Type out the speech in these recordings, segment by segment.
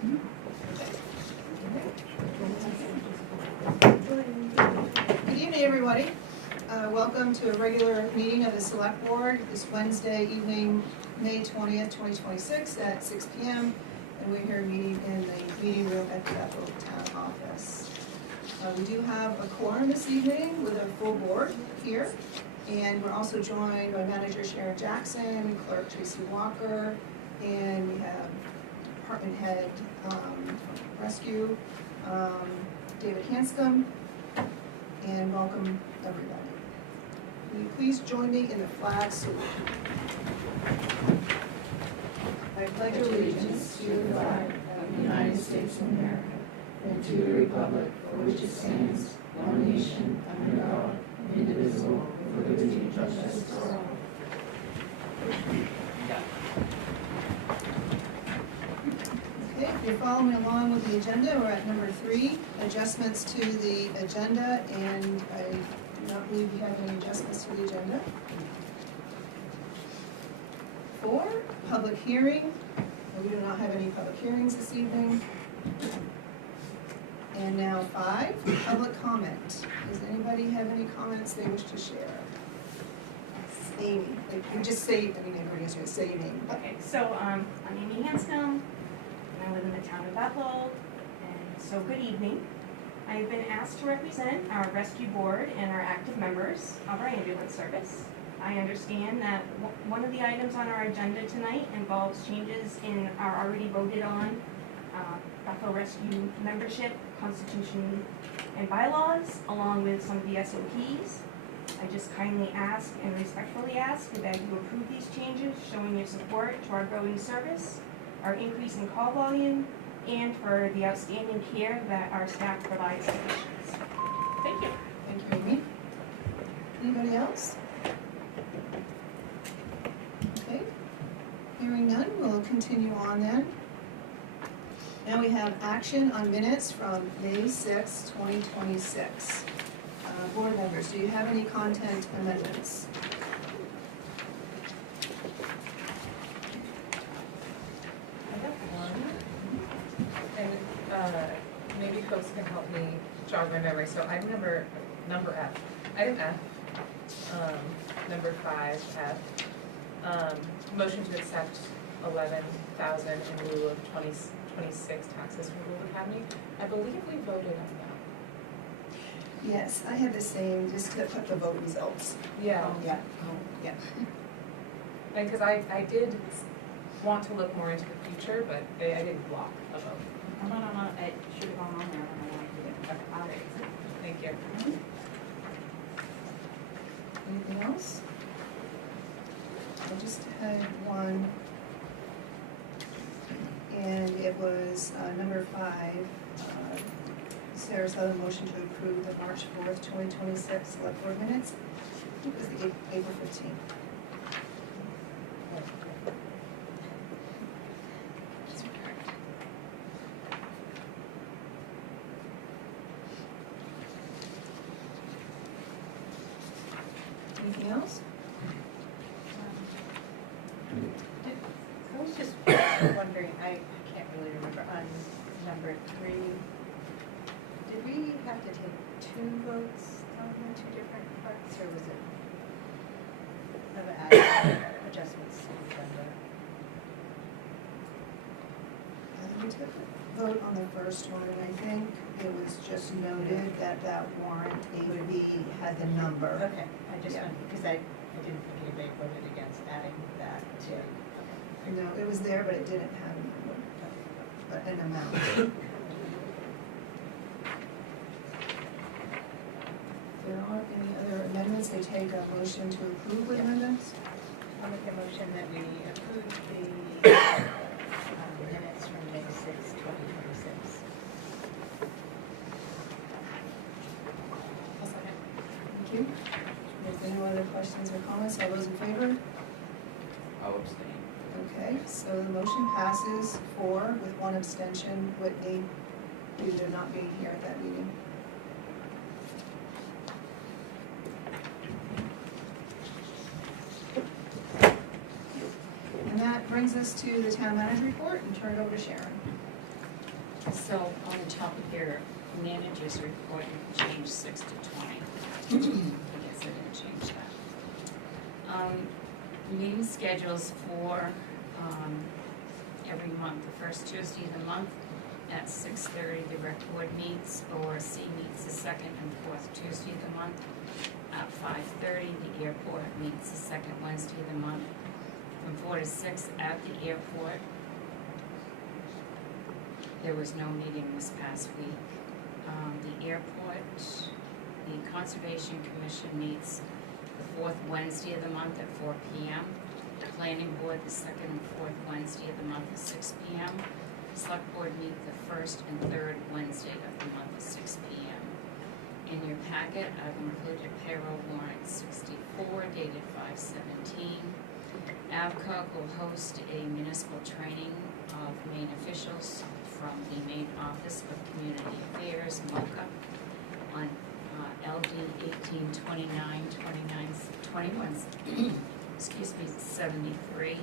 Good evening, everybody. Welcome to a regular meeting of the Select Board this Wednesday evening, May 20th, 2026 at 6 p.m. And we're here meeting in the meeting room at the Bethel Town Office. We do have a quorum this evening with a full board here. And we're also joined by Manager Sharon Jackson, Clerk Tracy Walker, and we have Department Head Rescue, David Hanscom, and welcome everybody. Will you please join me in the flag salute? I pledge allegiance to the flag of the United States of America and to the republic for which it stands, one nation, under God, indivisible, with liberty and justice for all. Okay, if you're following along with the agenda, we're at number 3, adjustments to the agenda, and I do not believe we have any adjustments to the agenda. 4, public hearing. We do not have any public hearings this evening. And now 5, public comment. Does anybody have any comments they wish to share? Amy, like, you just say, I mean, everybody's going to say your name. Okay, so I'm Amy Hanscom, and I live in the town of Bethel, and so good evening. I've been asked to represent our rescue board and our active members of our ambulance service. I understand that one of the items on our agenda tonight involves changes in our already voted on Bethel Rescue membership, constitution, and bylaws, along with some of the SOPs. I just kindly ask and respectfully ask that you approve these changes, showing your support to our growing service, our increase in call volume, and for the outstanding care that our staff provides to patients. Thank you. Thank you, Amy. Anybody else? Okay. Hearing none, we'll continue on then. Now we have action on minutes from May 6, 2026. Board members, do you have any content amendments? I have one, and maybe folks can help me jog my memory. So item number F, item F, number 5F, motion to accept 11,000 in lieu of 2026 taxes from Google Academy. I believe we voted on that. Yes, I had the same, just to put the vote results. Yeah. Yeah. Yeah. And because I did want to look more into the future, but I didn't block a vote. No, it should have gone on there when I wanted to get it. All right. Thank you. Anything else? I just had one, and it was number 5. Sarah's had a motion to approve the March 4th, 2026 select board minutes. I think it was the April 15th. Anything else? I was just wondering, I can't really remember, on number 3, did we have to take 2 votes on the 2 different parts, or was it of adding adjustments to the agenda? We took a vote on the first one, and I think it was just noted that that warrant A-B had the number. Okay, I just wanted, because I didn't think anybody voted against adding that to. No, it was there, but it didn't have a number, but an amount. If there aren't any other amendments, I take a motion to approve with amendments. I'll make a motion that we approve the minutes from May 6, 2026. I'll second. Thank you. If there are no other questions or comments, all those in favor? I'll abstain. Okay, so the motion passes 4 with 1 abstention, Whitney, due to not being here at that meeting. And that brings us to the town manager report, and turn it over to Sharon. So on the top of your manager's report, you changed 6 to 20. I guess I didn't change that. Meeting schedules for every month, the first Tuesday of the month at 6:30, the rec board meets, ORC meets the second and fourth Tuesday of the month. At 5:30, the airport meets the second Wednesday of the month. From 4 to 6 at the airport. There was no meeting this past week. The airport, the Conservation Commission meets the fourth Wednesday of the month at 4 p.m. The Planning Board, the second and fourth Wednesday of the month at 6 p.m. Select Board meet the first and third Wednesday of the month at 6 p.m. In your packet, I've included payroll warrant 64 dated 5/17. AvCog will host a municipal training of Maine officials from the Maine Office of Community Affairs, MOCA, on LD 1829-21, excuse me, 73,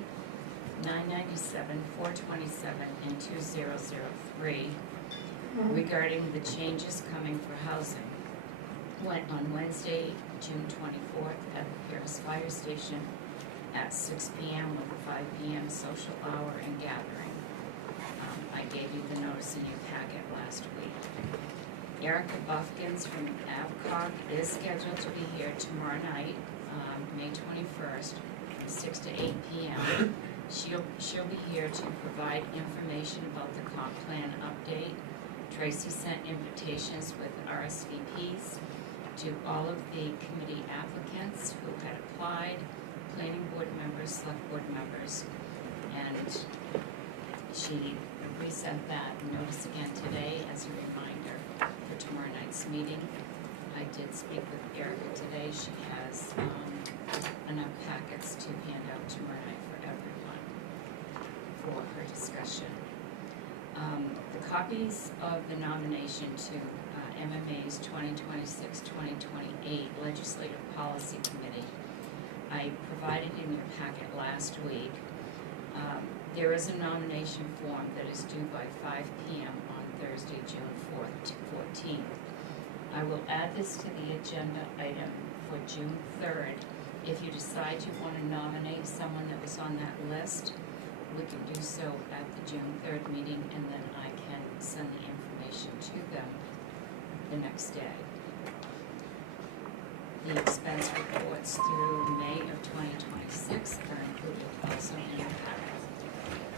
997, 427, and 2003 regarding the changes coming for housing. Went on Wednesday, June 24th at the Paris Fire Station at 6 p.m. with a 5 p.m. social hour and gathering. I gave you the notice in your packet last week. Erica Buffkins from AvCog is scheduled to be here tomorrow night, May 21st, from 6 to 8 p.m. She'll be here to provide information about the comp plan update. Tracy sent invitations with RSVPs to all of the committee applicants who had applied, planning board members, select board members, and she resent that notice again today as a reminder for tomorrow night's meeting. I did speak with Erica today. She has enough packets to hand out tomorrow night for everyone for her discussion. The copies of the nomination to MMA's 2026-2028 Legislative Policy Committee I provided in your packet last week. There is a nomination form that is due by 5 p.m. on Thursday, June 4th to 14th. I will add this to the agenda item for June 3rd. If you decide you want to nominate someone that was on that list, we can do so at the June 3rd meeting, and then I can send the information to them the next day. The expense reports through May of 2026 are included also in your packet.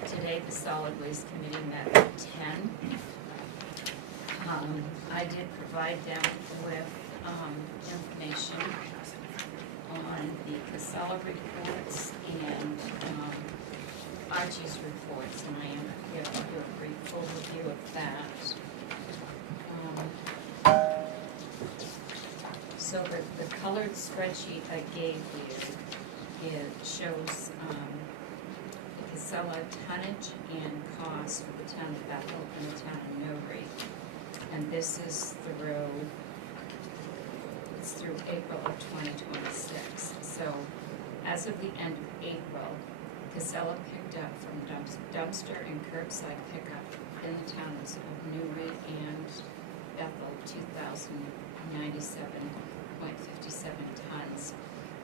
Today, the Solid Waste Committee met at 10. I did provide them with information on the Casella reports and Archie's reports, and I am here to do a brief overview of that. So the colored spreadsheet I gave you, it shows the Casella tonnage and cost for the town of Bethel and the town of Newbury. And this is through April of 2026. So as of the end of April, Casella picked up from dumpster and curbside pickup in the towns of Newbury and Bethel 2,097.57 tons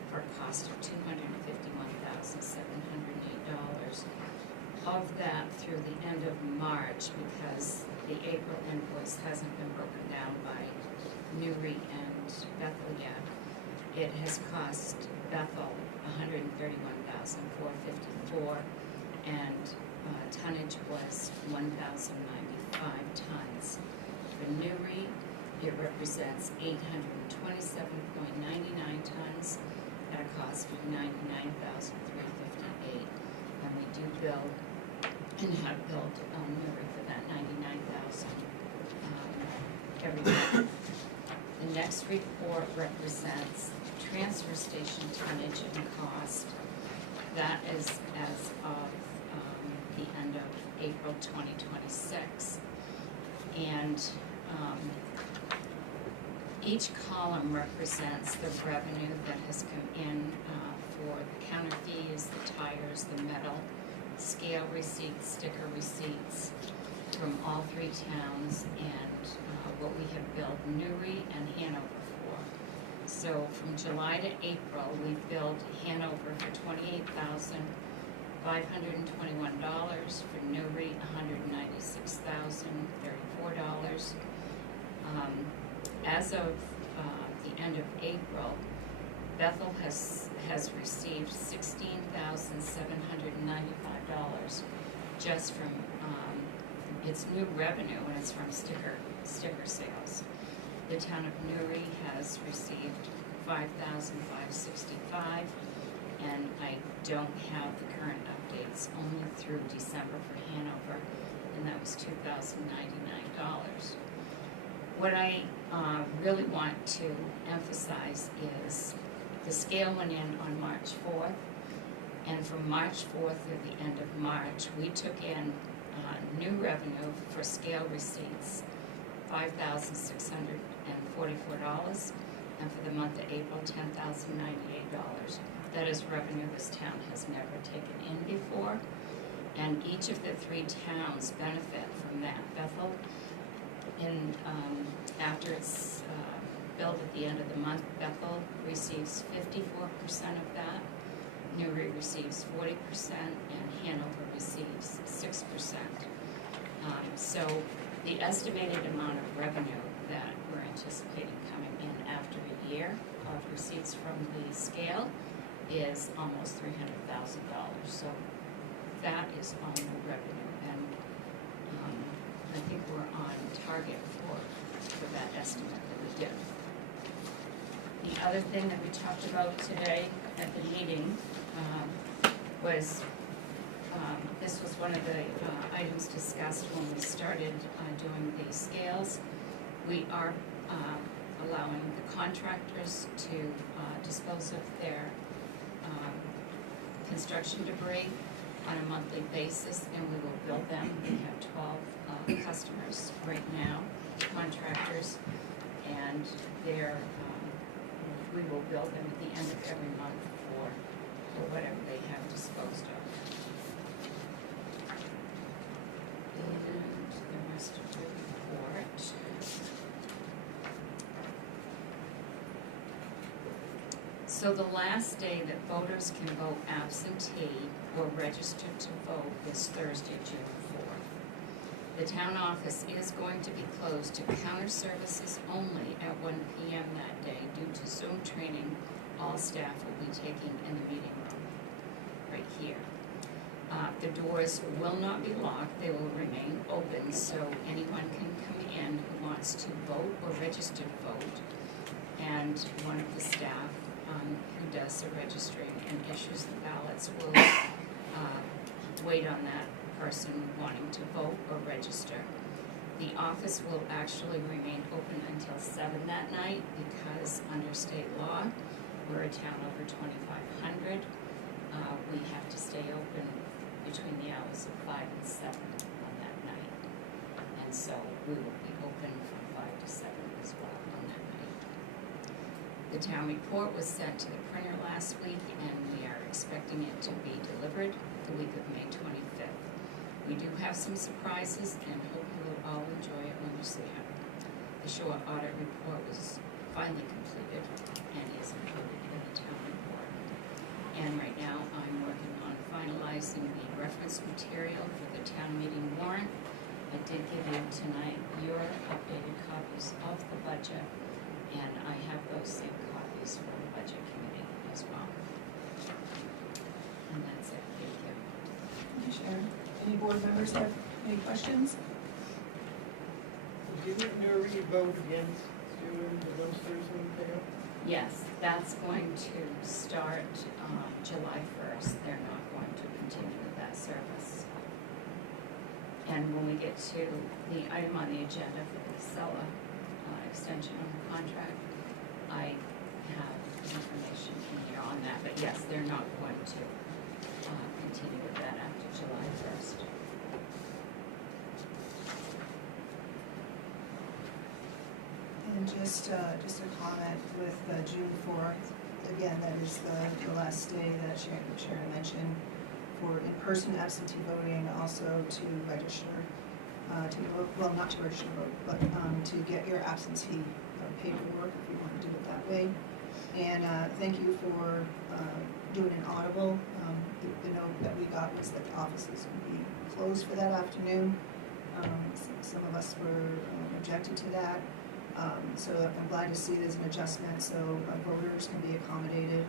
for a cost of $251,708. Of that through the end of March, because the April invoice hasn't been broken down by Newbury and Bethel yet, it has cost Bethel $131,454, and tonnage was 1,095 tons. For Newbury, it represents 827.99 tons at a cost of $99,358, and we do bill and have billed Newbury for that $99,000 every month. The next report represents transfer station tonnage and cost. That is as of the end of April 2026. And each column represents the revenue that has come in for the counter fees, the tires, the metal, scale receipts, sticker receipts. from all three towns and what we have billed Newry and Hanover for. So from July to April, we billed Hanover for $28,521, for Newry, $196,034. As of the end of April, Bethel has received $16,795 just from its new revenue, and it's from sticker sales. The town of Newry has received $5,565, and I don't have the current updates, only through December for Hanover, and that was $2,099. What I really want to emphasize is the scale went in on March 4th, and from March 4th through the end of March, we took in new revenue for scale receipts, $5,644, and for the month of April, $10,098. That is revenue this town has never taken in before, and each of the three towns benefit from that. Bethel, after it's billed at the end of the month, Bethel receives 54% of that, Newry receives 40%, and Hanover receives 6%. So the estimated amount of revenue that we're anticipating coming in after a year of receipts from the scale is almost $300,000. So that is on the revenue, and I think we're on target for that estimate that we did. The other thing that we talked about today at the meeting was, this was one of the items discussed when we started doing the scales. We are allowing the contractors to dispose of their construction debris on a monthly basis, and we will bill them. We have 12 customers right now, contractors, and we will bill them at the end of every month for whatever they have disposed of. And the rest of the report. So the last day that voters can vote absentee or register to vote is Thursday, June 4th. The town office is going to be closed to counter services only at 1 p.m. that day due to Zoom training all staff will be taking in the meeting room right here. The doors will not be locked, they will remain open, so anyone can come in who wants to vote or register to vote. And one of the staff who does the registering and issues the ballots will wait on that person wanting to vote or register. The office will actually remain open until 7 that night because under state law, we're a town over 2,500. We have to stay open between the hours of 5 and 7 on that night. And so we will be open from 5 to 7 as well on that night. The town report was sent to the printer last week, and we are expecting it to be delivered the week of May 25th. We do have some surprises and hope you will all enjoy it when you see it. The short audit report was finally completed and is included in the town report. And right now I'm working on finalizing the reference material for the town meeting warrant. I did give you tonight your updated copies of the budget, and I have those same copies for the budget committee as well. And that's it, thank you. Thank you, Sharon. Any board members have any questions? Didn't Newry vote against doing the dumpsters and pickup? Yes, that's going to start July 1st. They're not going to continue with that service. And when we get to the item on the agenda for the Casella extension on the contract, I have information in here on that. But yes, they're not going to continue with that after July 1st. And just a comment with June 4th, again, that is the last day that Sharon mentioned for in-person absentee voting, also to register to vote, well, not to register to vote, but to get your absentee paperwork if you want to do it that way. And thank you for doing an audible. The note that we got was that the offices would be closed for that afternoon. Some of us were objected to that. So I'm glad to see there's an adjustment so voters can be accommodated.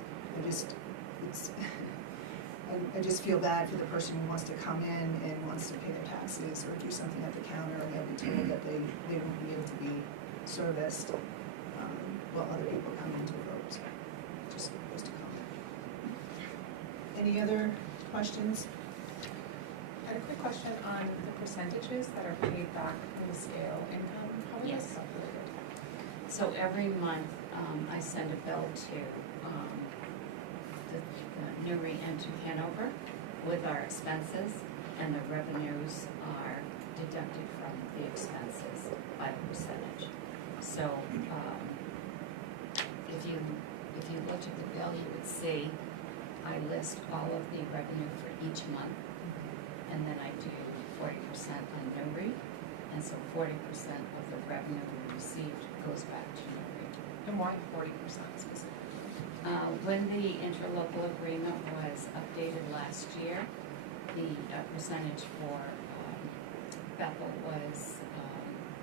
I just feel bad for the person who wants to come in and wants to pay their taxes or do something at the counter, and they'll be told that they won't be able to be serviced while other people come in to vote. So just a comment. Any other questions? I had a quick question on the percentages that are paid back in the scale income. How are those Yes. calculated? So every month, I send a bill to the Newry and to Hanover with our expenses, and the revenues are deducted from the expenses by the percentage. So if you looked at the bill, you would see I list all of the revenue for each month, and then I do 40% on Newry, and so 40% of the revenue we received goes back to Newry. And why 40% specifically? When the interlocal agreement was updated last year, the percentage for Bethel was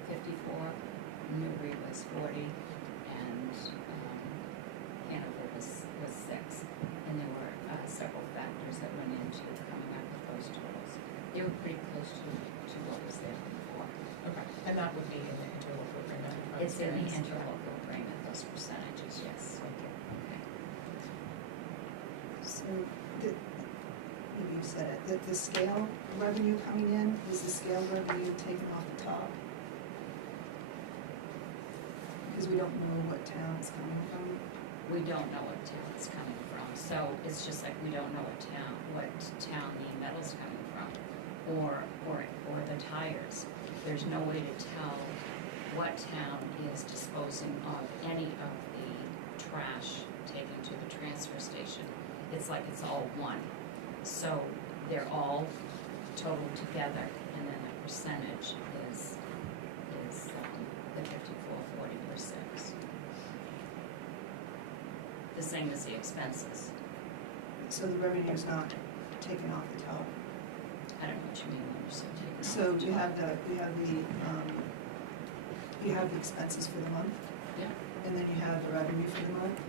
54, Newry was 40, and Hanover was 6. And there were several factors that went into coming up with those totals. They were pretty close to what was there before. Okay, and that would be in the interlocal agreement? It's in the interlocal agreement, those percentages, yes. So, maybe you said it, the scale revenue coming in, is the scale revenue taken off the top? Because we don't know what town it's coming from. We don't know what town it's coming from, so it's just like we don't know what town the metal's coming from, or the tires. There's no way to tell what town is disposing of any of the trash taken to the transfer station. It's like it's all one. So they're all totaled together, and then the percentage is the 54, 40 per 6. The same as the expenses. So the revenue is not taken off the top. I don't know what you mean when you say taken off. So you have the expenses for the month, Yeah. and then you have the revenue for the month,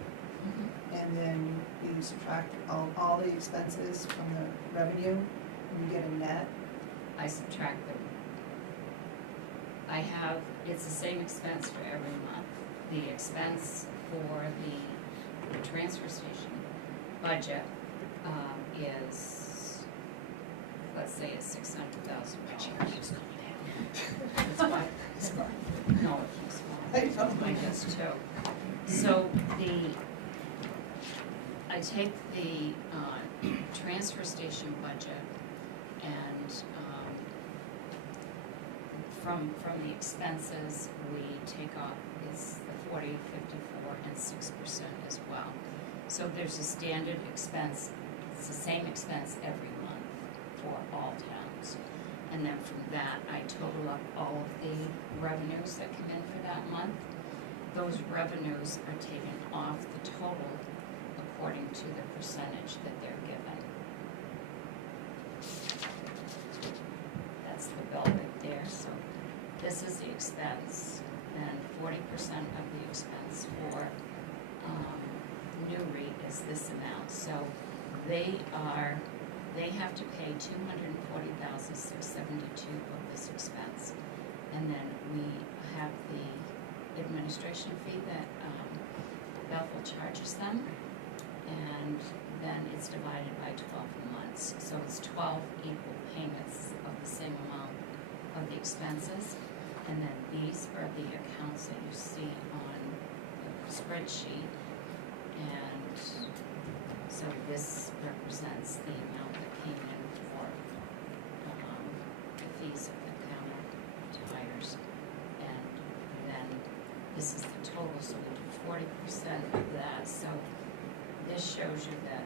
Mhm. and then you subtract all the expenses from the revenue, and you get a net. I subtract them. It's the same expense for every month. The expense for the transfer station budget is, let's say it's $600,000. It's fine. No, it keeps falling. I know. Mine does too. So I take the transfer station budget and from the expenses, we take off is the 40, 54, and 6% as well. So there's a standard expense, it's the same expense every month for all towns. And then from that, I total up all of the revenues that come in for that month. Those revenues are taken off the total according to the percentage that they're given. That's the bill right there. So this is the expense, and 40% of the expense for Newry is this amount. So they have to pay $240,672 of this expense, and then we have the administration fee that Bethel charges them, and then it's divided by 12 months. So it's 12 equal payments of the same amount of the expenses, and then these are the accounts that you see on the spreadsheet, and so this represents the amount that came in for the fees of the counter tires, and then this is the total, so we do 40% of that. So this shows you that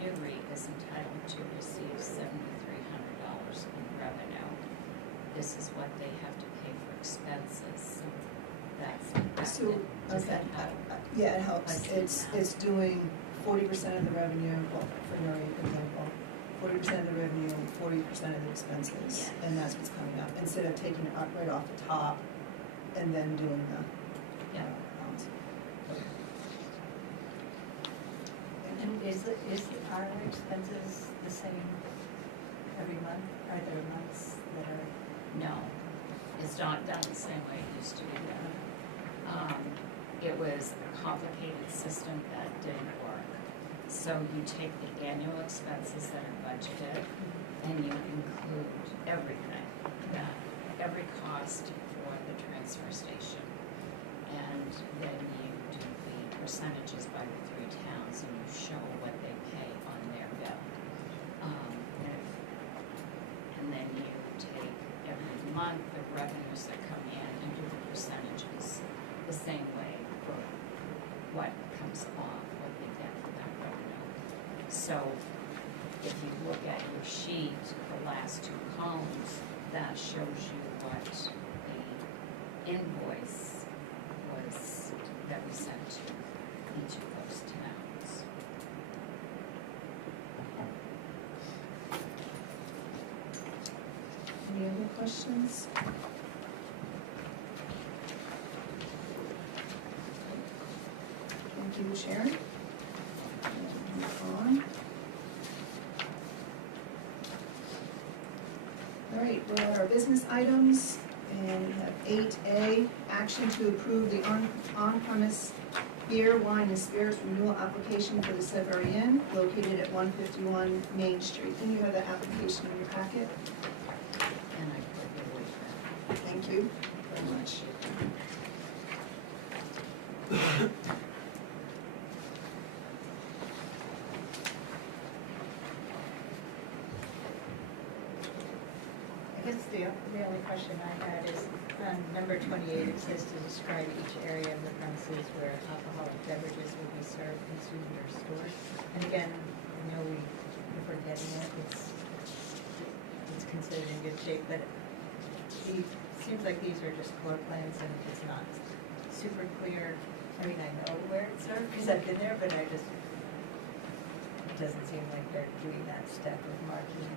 Newry is entitled to receive $7,300 in revenue, this is what they have to pay for expenses, so that's So, impacted. Does okay, that help? yeah, it helps. Like It's doing 40% of the revenue, well, for your example, 40% of the revenue, 40% of the expenses. Yes. And that's what's coming up, instead of taking it up right off the top and then doing the. Yeah. Okay. And is our expenses the same every month? Are there months that are? No, it's not done the same way it used to be done. It was a complicated system that didn't work. So you take the annual expenses that are budgeted and you include everything, every cost for the transfer station. And then you do the percentages by the 3 towns and you show what they pay on their bill. And then you take every month the revenues that come in and do the percentages the same way for what comes off, what they get for that revenue. So if you look at your sheet, the last 2 columns, that shows you what the invoice was that we sent to each of those towns. Any other questions? Thank you, Sharon. And move on. All right, we're at our business items, and we have 8A, action to approve the on-premise beer, wine, and spirits renewal application for the Sudbury Inn located at 151 Main Street. And you have the application in your packet. And I put it with that. Thank you very much. I guess the only question I had is, on number 28, it says to describe each area of the premises where alcoholic beverages will be served, consumed, or stored. And again, I know if we're getting it, it's considered in good shape, but it seems like these are just floor plans and it's not super clear. I mean, I know where it's served because I've been there, but it doesn't seem like they're doing that step of marking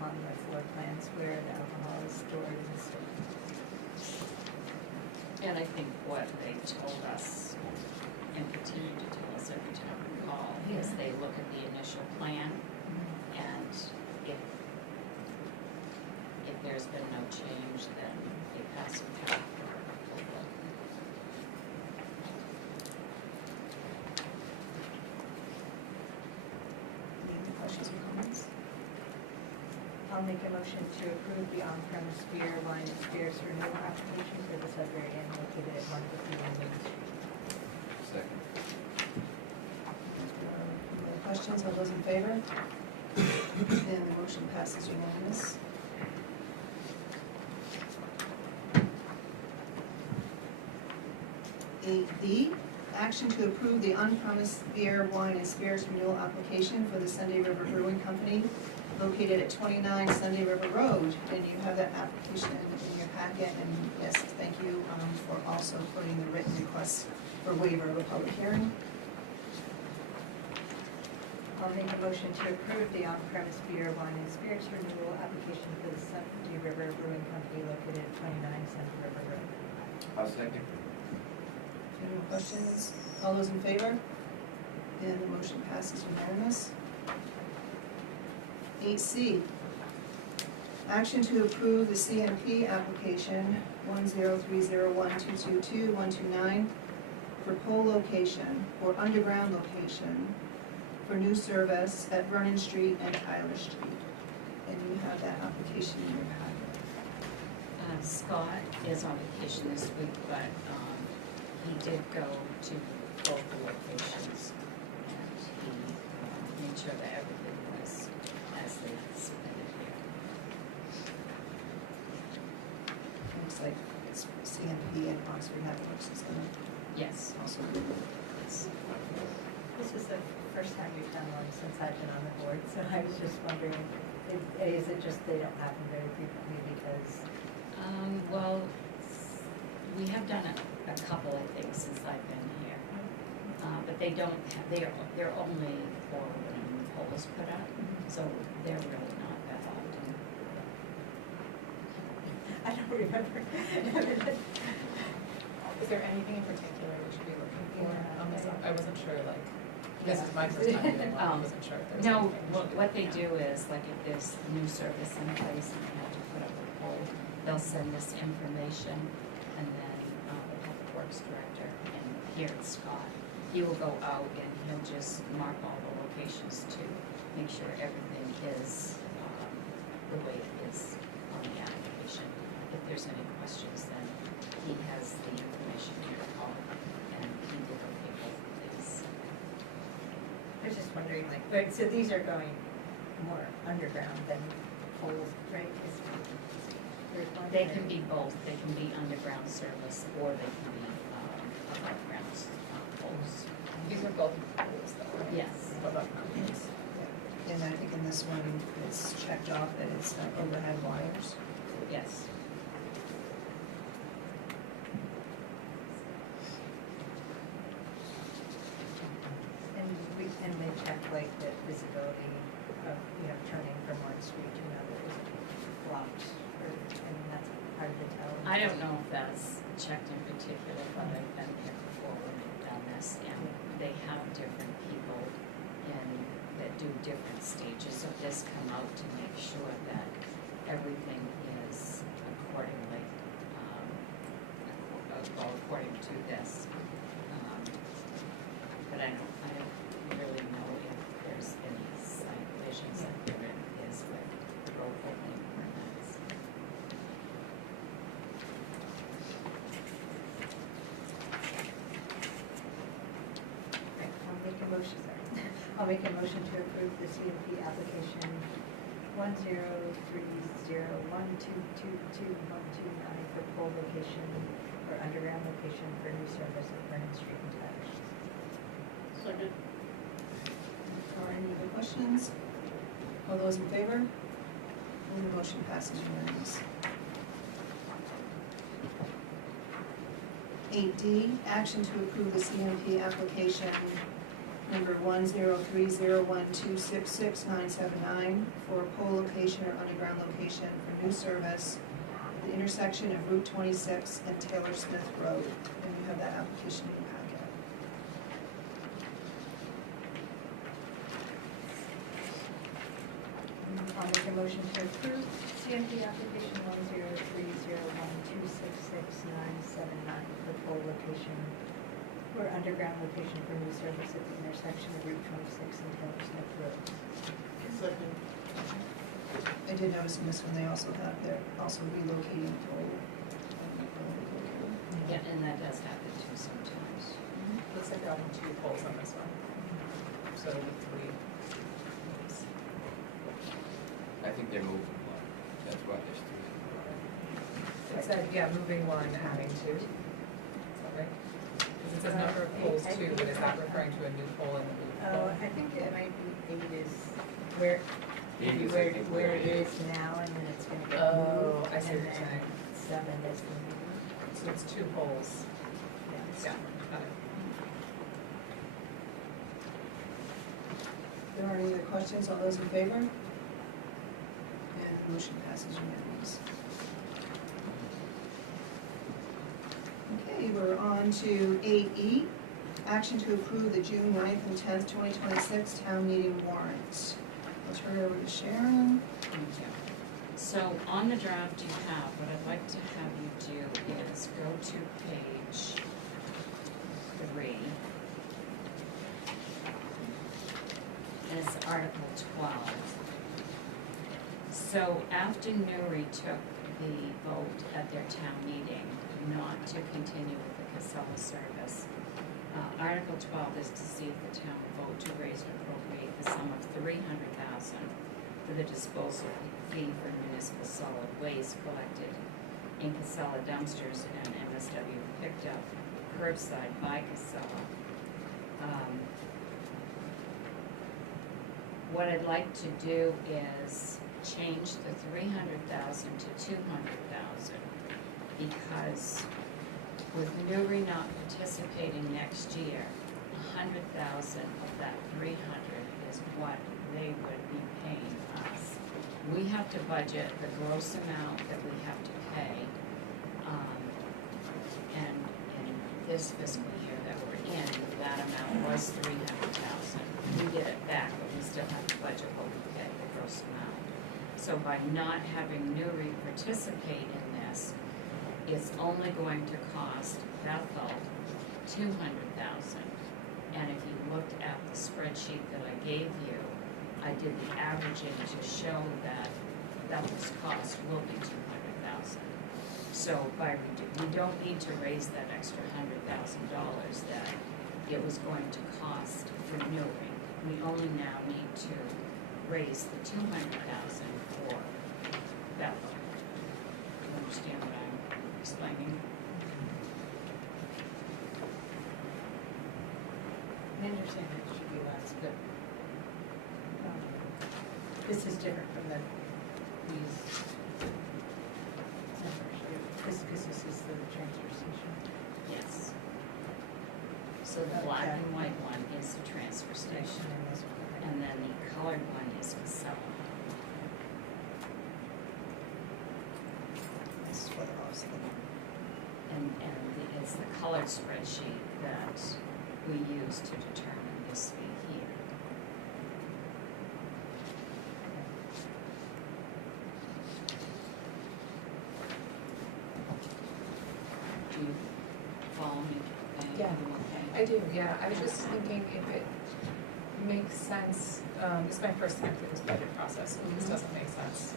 on the floor plans where the alcohol is stored and stuff. And I think what they told us, and continue to tell us every time we call, is they look at the initial plan, and if there's been no change, then they pass it back for approval. Any other questions or comments? I'll make a motion to approve the on-premise beer, wine, and spirits renewal application for the Sudbury Inn located at 151 Main Street. Second. Any other questions? All those in favor? And the motion passes unanimous. 8B, action to approve the on-premise beer, wine, and spirits renewal application for the Sunday River Brewing Company located at 29 Sunday River Road. And you have that application in your packet, and yes, thank you for also putting the written request for waiver of a public hearing. I'll make a motion to approve the on-premise beer, wine, and spirits renewal application for the Sunday River Brewing Company located at 29 Sunday River Road. I'll second. Any questions? All those in favor? And the motion passes unanimous. 8C, action to approve the CMP application 10301222129 for pole location or underground location for new service at Vernon Street and Tyler Street. And you have that application in your packet. Scott is on vacation this week, but he did go to both the locations, and he made sure that everything was as they submitted here. Looks like it's CMP and Oxford Networks is gonna Yes. also do Yes. This is the first time we've done one since I've been on the board, so I was just wondering Is it just they don't happen very frequently because? Well, we have done a couple, I think, since I've been here. But they don't have, they're only for when a new pole is put up, so they're really not that often. I don't remember. Is there anything in particular we should be looking for Yeah. on this? I wasn't sure, like, this is my first time doing one, I wasn't sure if there was No, anything we should be what they looking do is, like, if there's new service in place and they have to put up a pole, they'll send us information, and then the public works director, and here it's Scott, he will go out and he'll just mark all the locations to make sure everything is the way it is on the application. If there's any questions, then he has the information here to call, and he did okay both of these. I was just wondering, like, so these are going more underground than poles, right? There's one They there. can be both, they can be underground service, or they can be above ground poles. These are both pools though, right? Yes. Above ground pools. And I think in this one, it's checked off that it's overhead wires. Yes. And they check like the visibility of, turning from one street to another is blocked, or, that's hard to tell. I don't know if that's checked in particular, but I've been here before when they've done this, and they have different people that do different stages of this come out to make sure that everything is accordingly, according to this. But I don't really know if there's any site visions that there is with road opening permits. Right, I'll make a motion to approve the CMP application 10301222129 for pole location or underground location for new service at Vernon Street and Tyler. Second. Or any other questions? All those in favor? And the motion passes unanimous. 8D, action to approve the CMP application number 10301266979 for pole location or underground location for new service at the intersection of Route 26 and Taylor Smith Road. And you have that application in your packet. I'll make a motion to approve CMP application 10301266979 for pole location or underground location for new service at the intersection of Route 26 and Taylor Smith Road. Second. I did notice in this one, they also have, they're also relocating pole. Yeah, and that does happen too sometimes. Looks like there are only 2 poles on this one. So 3. I think they're moving one, that's why there's three. It said, yeah, moving 1, adding 2. Is that right? Because it says number of poles 2, but is that referring to a new pole in the new pole? I think it might be 8 is where, Eight is, I think, where it is now, and then it's gonna get Oh, moved. I see what you're and saying. then 7 is the new. So it's 2 poles. Yes. Yeah, got it. If there are any other questions, all those in favor? And the motion passes unanimous. Okay, we're on to 8E, action to approve the June 9th and 10th, 2026 town meeting warrants. I'll turn it over to Sharon. Thank you. So on the draft you have, what I'd like to have you do is go to page 3. And it's Article 12. So after Newry took the vote at their town meeting not to continue with the Casella service, Article 12 is to see if the town will vote to raise and appropriate the sum of $300,000 for the disposal fee for municipal solid waste collected in Casella dumpsters and MSW picked up curbside by Casella. What I'd like to do is change the 300,000 to 200,000 because with Newry not participating next year, 100,000 of that 300 is what they would be paying us. We have to budget the gross amount that we have to pay, and in this fiscal year that we're in, that amount was 300,000. We get it back, but we still have to budget what we pay, the gross amount. So by not having Newry participate in this, it's only going to cost Bethel 200,000. And if you looked at the spreadsheet that I gave you, I did the averaging to show that Bethel's cost will be 200,000. So we don't need to raise that extra $100,000 that it was going to cost for Newry. We only now need to raise the 200,000 for Bethel. Do you understand what I'm explaining? I understand it should be less, but this is different from these numbers, because this is the transfer station. Yes. So the black and white one is the transfer station, And this one. and then the colored one is Casella. This is what I was thinking. It's the colored spreadsheet that we use to determine this fee here. Do you follow me? Yeah. Okay. I do, yeah, I was just thinking if it makes sense, this is my first time through this budget process, so this doesn't make sense.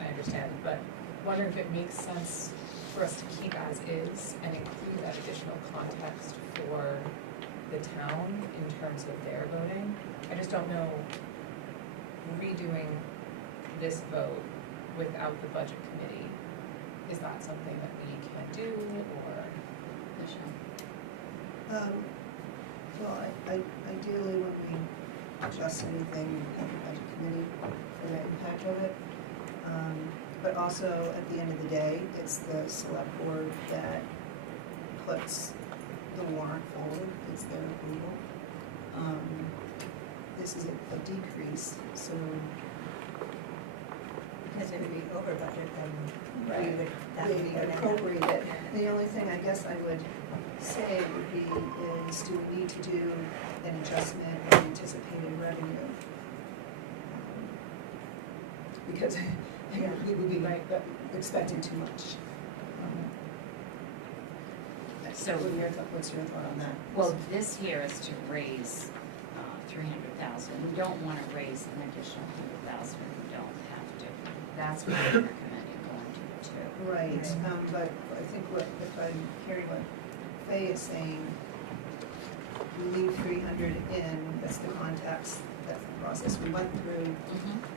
I understand, but wondering if it makes sense for us to keep as is and include that additional context for the town in terms of their voting. I just don't know, redoing this vote without the budget committee, is that something that we can do, or? Michelle? Well, ideally, when we adjust anything, we have the budget committee for the impact of it. But also, at the end of the day, it's the select board that puts the warrant forward, it's their approval. This is a decrease, so. Because it would be over budget, then Right. we would, that would be. We appropriate it. The only thing I guess I would say would be is, do we need to do an adjustment in anticipated revenue? Because Yeah. we would be Right. expecting too much. So- What's your thought on that? Well, this here is to raise 300,000. We don't want to raise an additional 100,000 if we don't have to. That's what we're recommending going to the two. Right, Right. but I think if I'm hearing what Faye is saying, we leave 300 in, that's the context, that's the process we went through.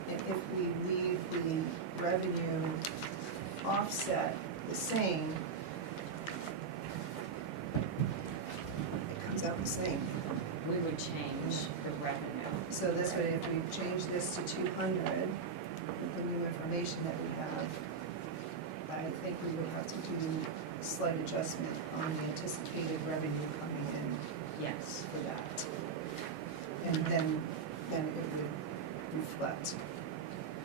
And if we leave the revenue offset the same, it comes out the same. We would change the revenue. So this way, if we change this to 200, with the new information that we have, I think we would have to do a slight adjustment on the anticipated revenue coming in Yes. for that. And then it would reflect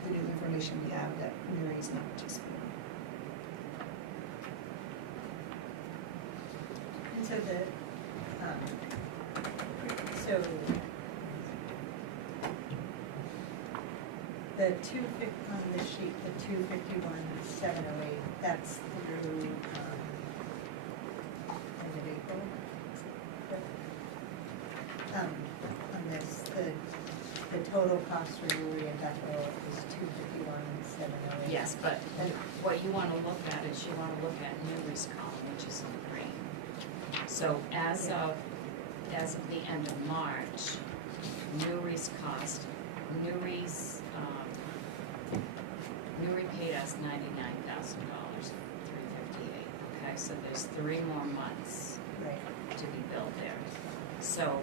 the new information we have that Mary is not participating. And so the 250, on this sheet, the 251,708, that's through, end of April? On this, the total cost for Newry and Bethel is 251,708. Yes, but what you want to look at is you want to look at Newry's column, which is in green. So as of the end of March, Newry's cost, Newry paid us $99,000, $358. Okay, so there's 3 more months Right. to be billed there. So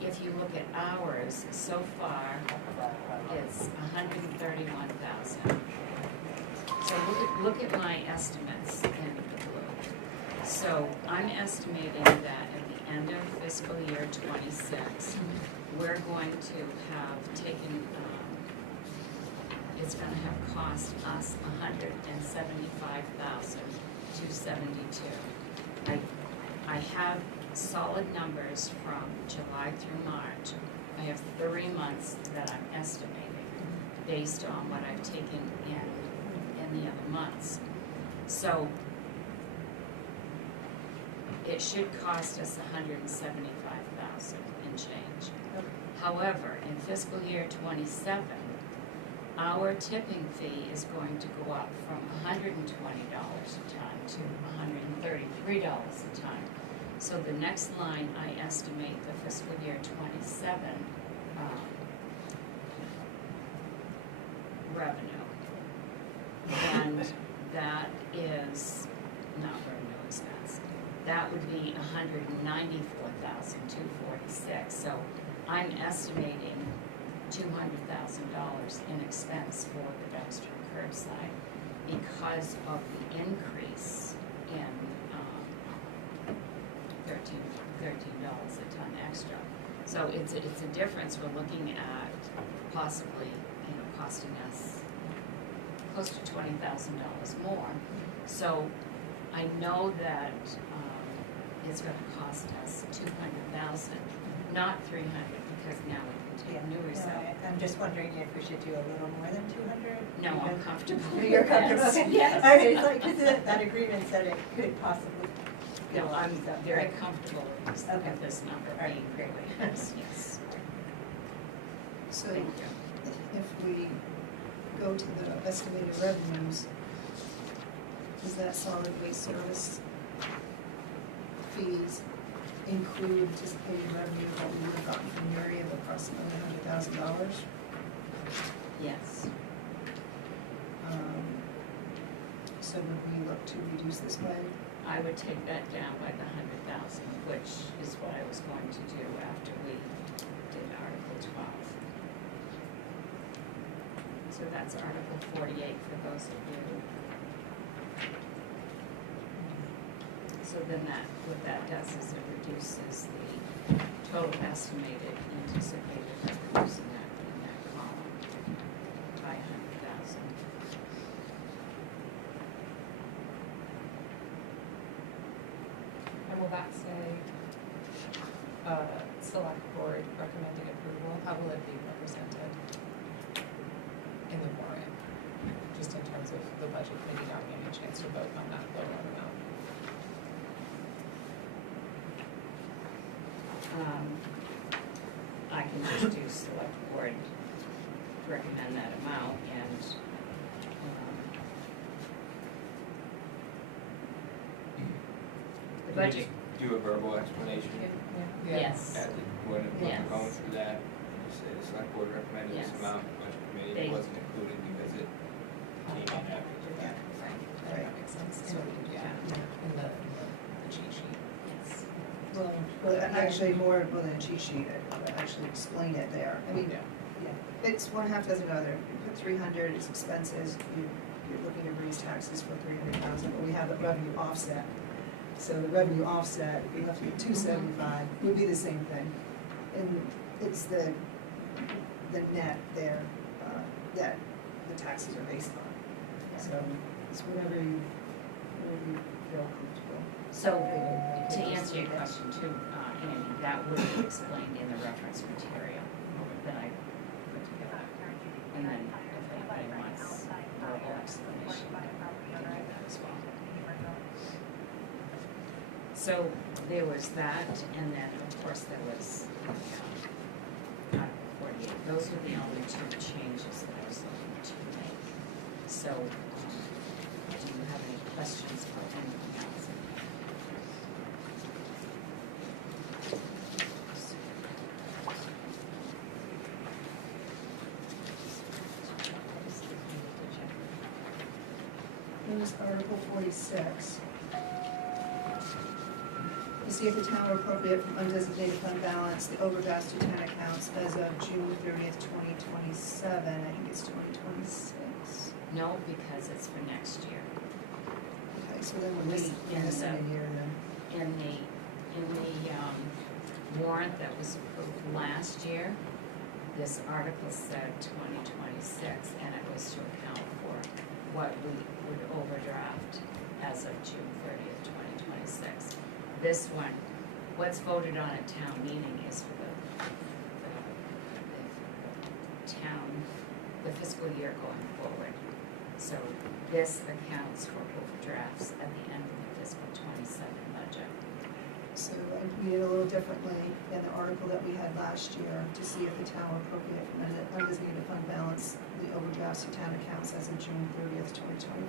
if you look at ours, so far, it's 131,000. So look at my estimates in the blue. So I'm estimating that at the end of fiscal year '26, we're going to have taken, it's gonna have cost us 175,272. I have solid numbers from July through March. I have 3 months that I'm estimating based on what I've taken in the other months. So it should cost us 175,000 and change. However, in fiscal year '27, our tipping fee is going to go up from $120 a ton to $133 a ton. So the next line, I estimate the fiscal year '27 revenue. And that is not revenue expense. That would be 194,246. So I'm estimating $200,000 in expense for the dumpster and curbside because of the increase in $13 a ton extra. So it's a difference we're looking at possibly, costing us close to $20,000 more. So I know that it's going to cost us $200,000, not $300, because now we can take new resale. I'm just wondering if we should do a little more than 200? No, I'm comfortable. You're comfortable? Yes, yes. I mean, it's like, because that agreement said it could possibly go No, up, I'm so, very right. comfortable with Okay. this number All right, being great. really, yes. So Thank you. if we go to the estimated revenues, does that solid waste service fees include anticipated revenue that we would have gotten from Mary of approximately $100,000? Yes. So would we look to reduce this by? I would take that down by the 100,000, which is what I was going to do after we did Article 12. So that's Article 48 for those of you. So then what that does is it reduces the total estimated anticipated revenues in that column by 100,000. And will that say, select board recommending approval? How will it be represented in the warrant? Just in terms of the budget committee not getting a chance to vote on that lower amount? I can just do select board, recommend that amount, and the budget, Do a verbal explanation yes, at the, when Yes. we're going through that. Just say the select board recommended this Yes. amount, the budget committee They- wasn't included because it came in after. Yeah. That makes sense. So we can do that. In the cheat sheet. yes. Well, actually more than a cheat sheet, actually explain it there. I mean, it's one half dozen other. You put 300, it's expenses, you're looking to raise taxes for 300,000, but we have a revenue offset. So the revenue offset, if you left it at 275, would be the same thing. And it's the net there, that the taxes are based on. So it's whatever you feel comfortable. So, to answer your question too, Andy, that would be explained in the reference material that I put together. And then if anybody wants verbal explanation, I can do that as well. So there was that, and then of course there was Article 48. Those were the only two changes that I was looking to make. So, do you have any questions about anything else? Here's Article 46. to see if the town will appropriate from undesignated fund balance the overdraft to town accounts as of June 30th, 2027. I think it's 2026. No, because it's for next year. Okay, so then we're missing We- a year then. In the warrant that was approved last year, this article said 2026, and it was to account for what we would overdraft as of June 30th, 2026. This one, what's voted on at town meeting is for the town, the fiscal year going forward. So this accounts for overdrafts at the end of the fiscal 27 budget. So I read it a little differently than the article that we had last year to see if the town will appropriate from undesignated fund balance the overdrafts to town accounts as of June 30th, 2025.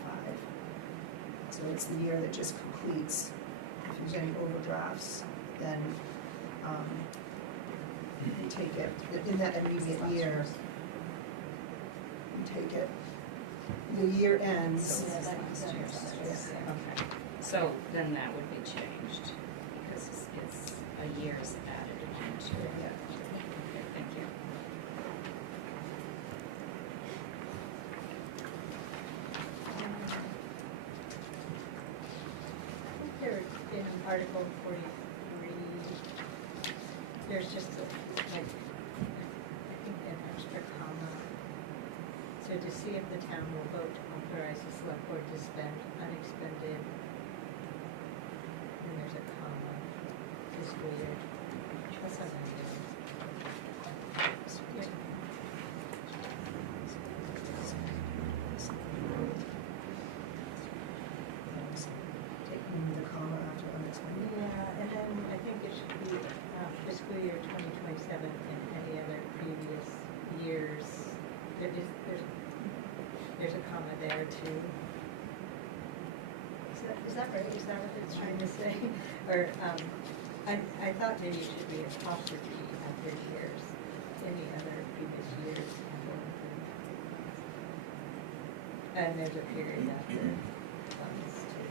So it's the year that just completes. If there's any overdrafts, then we take it, in that immediate year, we take it. The year ends. So this is last year's. Okay, so then that would be changed, because it's a year's added into it. Yeah. Okay, thank you. I think there, in Article 43, there's just a, like, I think an extra comma. So to see if the town will vote to authorize the select board to spend unexpended, and there's a comma, fiscal year. What's that mean? Taking the comma after unexpended. Yeah, and then I think it should be fiscal year 2027 and any other previous years. There's a comma there too. Is that right? Is that what it's trying to say? Or, I thought maybe it should be apostrophe after years, any other previous years. And there's a period after funds too.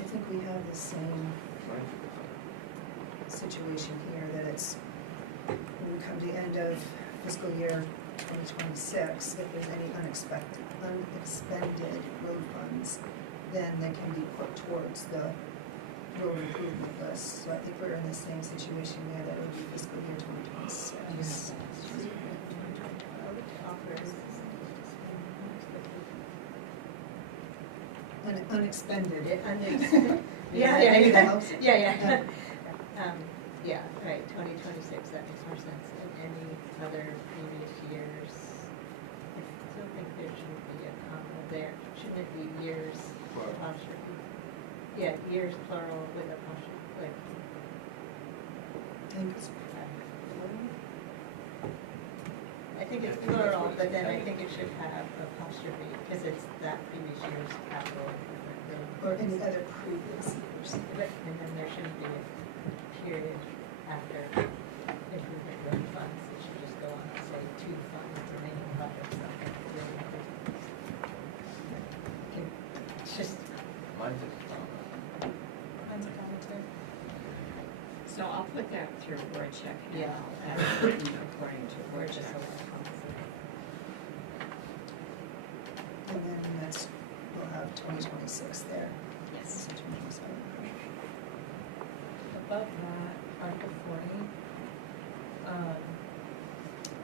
I think we have the same situation here, that it's, when we come to the end of fiscal year 2026, if there's any unexpended road funds, then they can be put towards the road improvement list. So I think we're in the same situation there, that it would be fiscal year 2026. Unexpended. Yeah. Yeah, right, 2026, that makes more sense. And any other previous years, I still think there should be a comma there. Shouldn't it be years Plural. apostrophe? Yeah, years plural with apostrophe, like. I think it's plural, but then I think it should have apostrophe, because it's that previous year's capital improvement. Or any other previous years. And then there shouldn't be a period after improvement road funds. It should just go on to say to fund remaining projects. It's just. Mine is a comma. Mine's a comma too. So I'll put that through word check and Yeah. I'll add it written according to word check. And then that's, we'll have 2026 there. Yes. 2027. Above that, Article 40,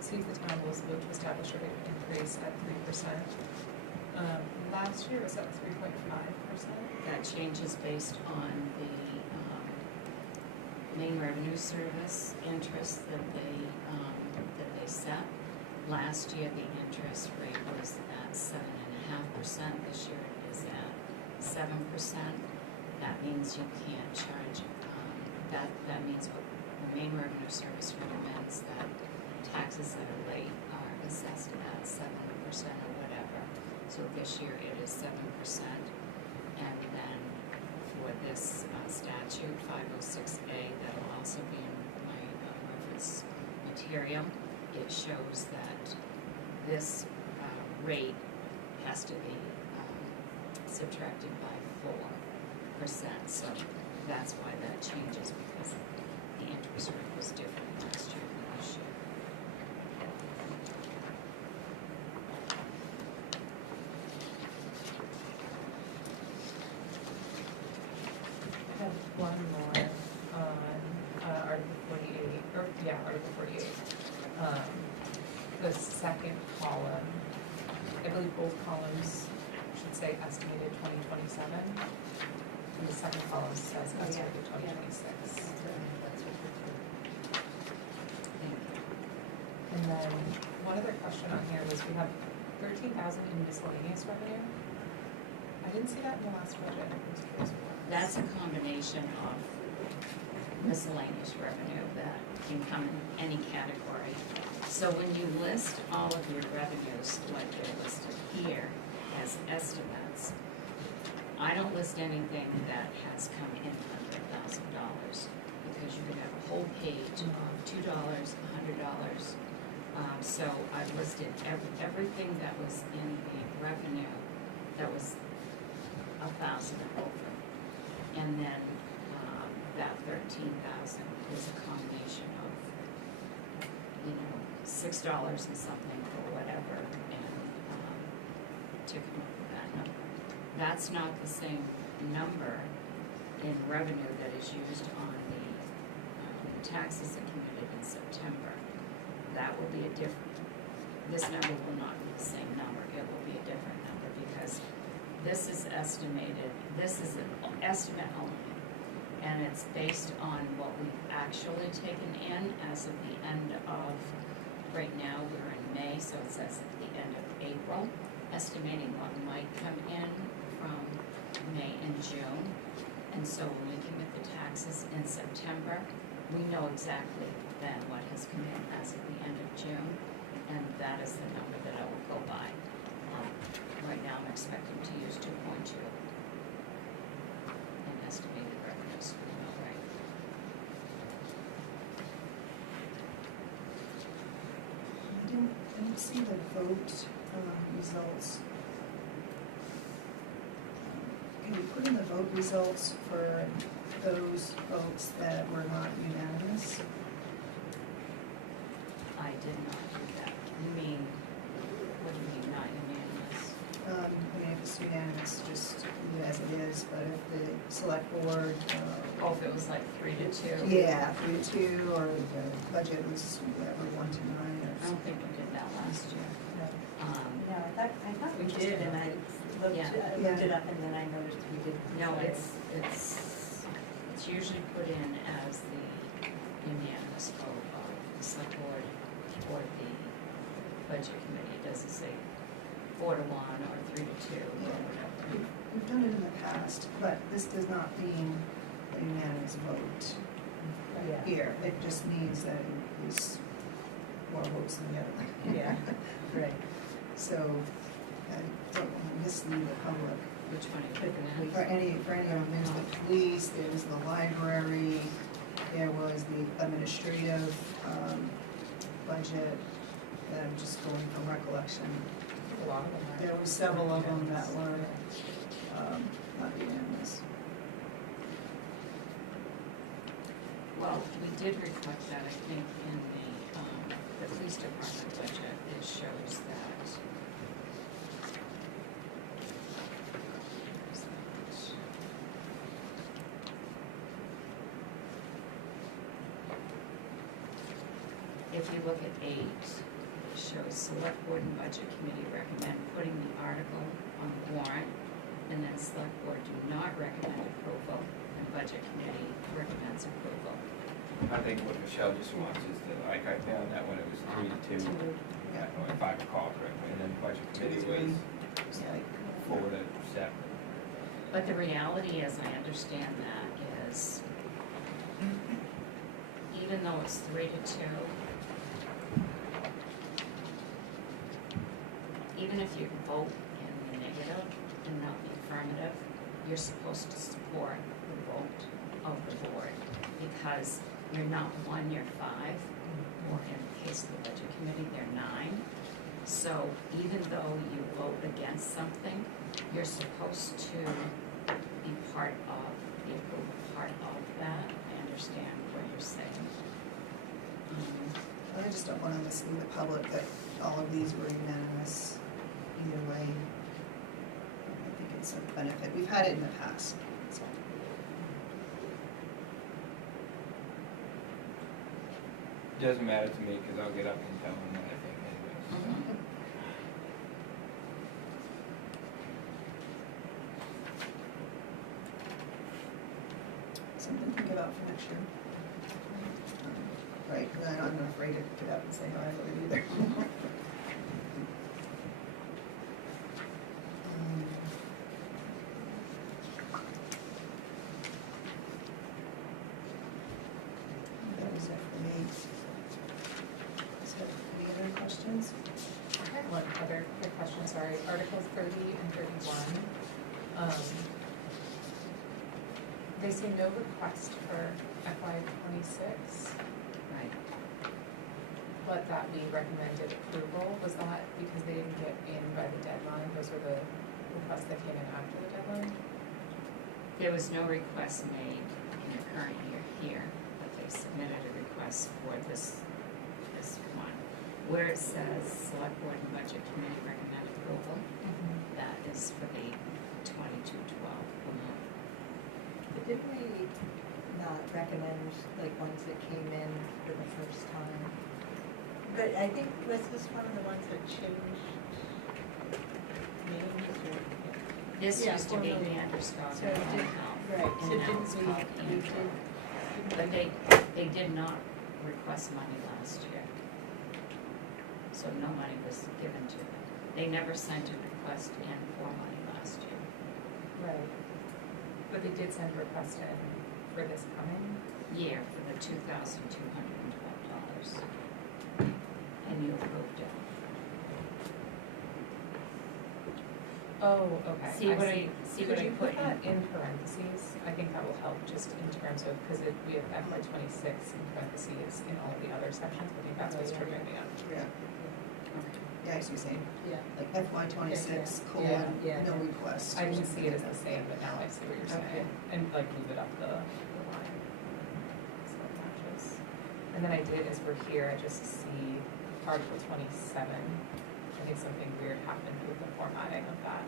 see if the town will vote to establish a rate of increase at 3%. Last year it was at 3.5%. That changes based on the main revenue service interest that they set. Last year, the interest rate was at 7.5%. This year it is at 7%. That means you can't charge, that means what the main revenue service recommends, that taxes that are late are assessed at 7% or whatever. So this year it is 7%. And then for this statute, 506A, that'll also be in my reference material, it shows that this rate has to be subtracted by 4 so that's why that changes, because the interest rate was different last year than this year. I have one more on, Article 48, Article 48. The second column, I believe both columns should say estimated 2027. And the second column says Oh, yeah, estimated yeah. 2026. That's what Thank you. And then one other question on here was we have 13,000 in miscellaneous revenue. I didn't see that in the last budget. I was curious what. That's a combination of miscellaneous revenue that can come in any category. So when you list all of your revenues, like they're listed here as estimates, I don't list anything that has come in under $1,000, because you could have a whole page of $2, $100. So I listed everything that was in the revenue that was 1,000 and over. And then that 13,000 is a combination of, $6 and something or whatever, and to come up with that number. That's not the same number in revenue that is used on the taxes accumulated in September. That will be a different, this number will not be the same number, it will be a different number, because this is estimated, this is an estimate only, and it's based on what we've actually taken in as of the end of, right now, we're in May, so it says at the end of April, estimating what might come in from May and June. And so when we commit the taxes in September, we know exactly then what has come in as of the end of June, and that is the number that I will go by. Right now, I'm expecting to use 2.2 in estimated revenues for the mill rate. I didn't see the vote results. Can you put in the vote results for those votes that were not unanimous? I did not do that. You mean, what do you mean, not unanimous? I mean, if it's unanimous, just leave it as it is, but if the select board, Oh, if it was like 3 to 2? yeah, 3-2, or the budget was whatever, 1-9, or I don't think we did that last year. No, I thought we did, and I looked it up, and then I noticed we didn't. No, So- it's usually put in as the unanimous vote of the select board or the budget committee. It doesn't say 4-1 or 3-2 or whatever. we've done it in the past, but this does not mean a unanimous vote Yeah. here. It just means that it is more votes than the other. Yeah, right. So, I don't want to mislead the public. Which one are you putting in? For any of them, there's the police, there's the library, there was the administrative budget, that I'm just going from recollection. A lot of them are. There were several of them that were not unanimous. Well, we did reflect that, I think, in the police department budget. It shows that. If you look at 8, it shows select board and budget committee recommend putting the article on the warrant, and then select board do not recommend approval, and budget committee recommends approval. I think what Michelle just wants is that, like I found that when it was 3-2, if I recall correctly, and then the budget committee was 4-7. But the reality, as I understand that, is even though it's 3-2, even if you vote in the negative and not the affirmative, you're supposed to support the vote of the board, because you're not 1, you're 5, or in the case of the budget committee, they're 9. So even though you vote against something, you're supposed to be part of, the approval part of that. I understand what you're saying. I just don't wanna mislead the public that all of these were unanimous either way. I think it's a benefit, we've had it in the past, so. Doesn't matter to me, cause I'll get up and tell them what I think anyway, so. Mhm. Something to think about for next year. Right, and I'm not afraid to get up and say how I voted either. That was it for me. So, any other questions? I had one other quick question, sorry. Articles 30 and 31. They say no request for FY '26, Right. but that we recommended approval. Was that because they didn't get in by the deadline? Those were the requests that came in after the deadline? There was no request made in the current year here, but they submitted a request for this one. Where it says Select Board and Budget Committee recommend approval, that is for the 22-12 amount. But didn't we not recommend like ones that came in for the first time? But I think, was this one of the ones that changed names or? This Yeah, used to be formerly. Vanderstock So it and did- Health. Right, so And now didn't it's we, called we Antrim. did. But they did not request money last year. So no money was given to them. They never sent a request in for money last year. Right. But they did send a request in for this coming? Year for the $2,212. And you approved it. Oh, okay. See what I Could you put put that in? in parentheses? I think that will help just in terms of, because we have FY '26 in parentheses in all of the other sections. I think that's what's Oh, yeah. triggering me up. Yeah, yeah, I see what you're saying, Yeah. like FY '26 Yeah, colon, yeah. no request. I or didn't something see it as like the that. same, but now I see what you're Okay. saying. And like move it up the line. So it matches. And then I did, as we're here, I just see Article 27. I think something weird happened with the formatting of that.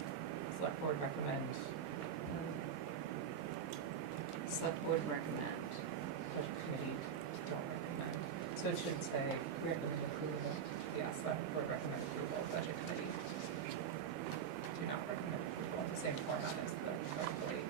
Select Board recommend, Select Board recommend. Budget Committee don't recommend. So it should say recommend approval. Yeah, Select Board recommend approval, Budget Committee do not recommend approval, in the same format as the Article 8.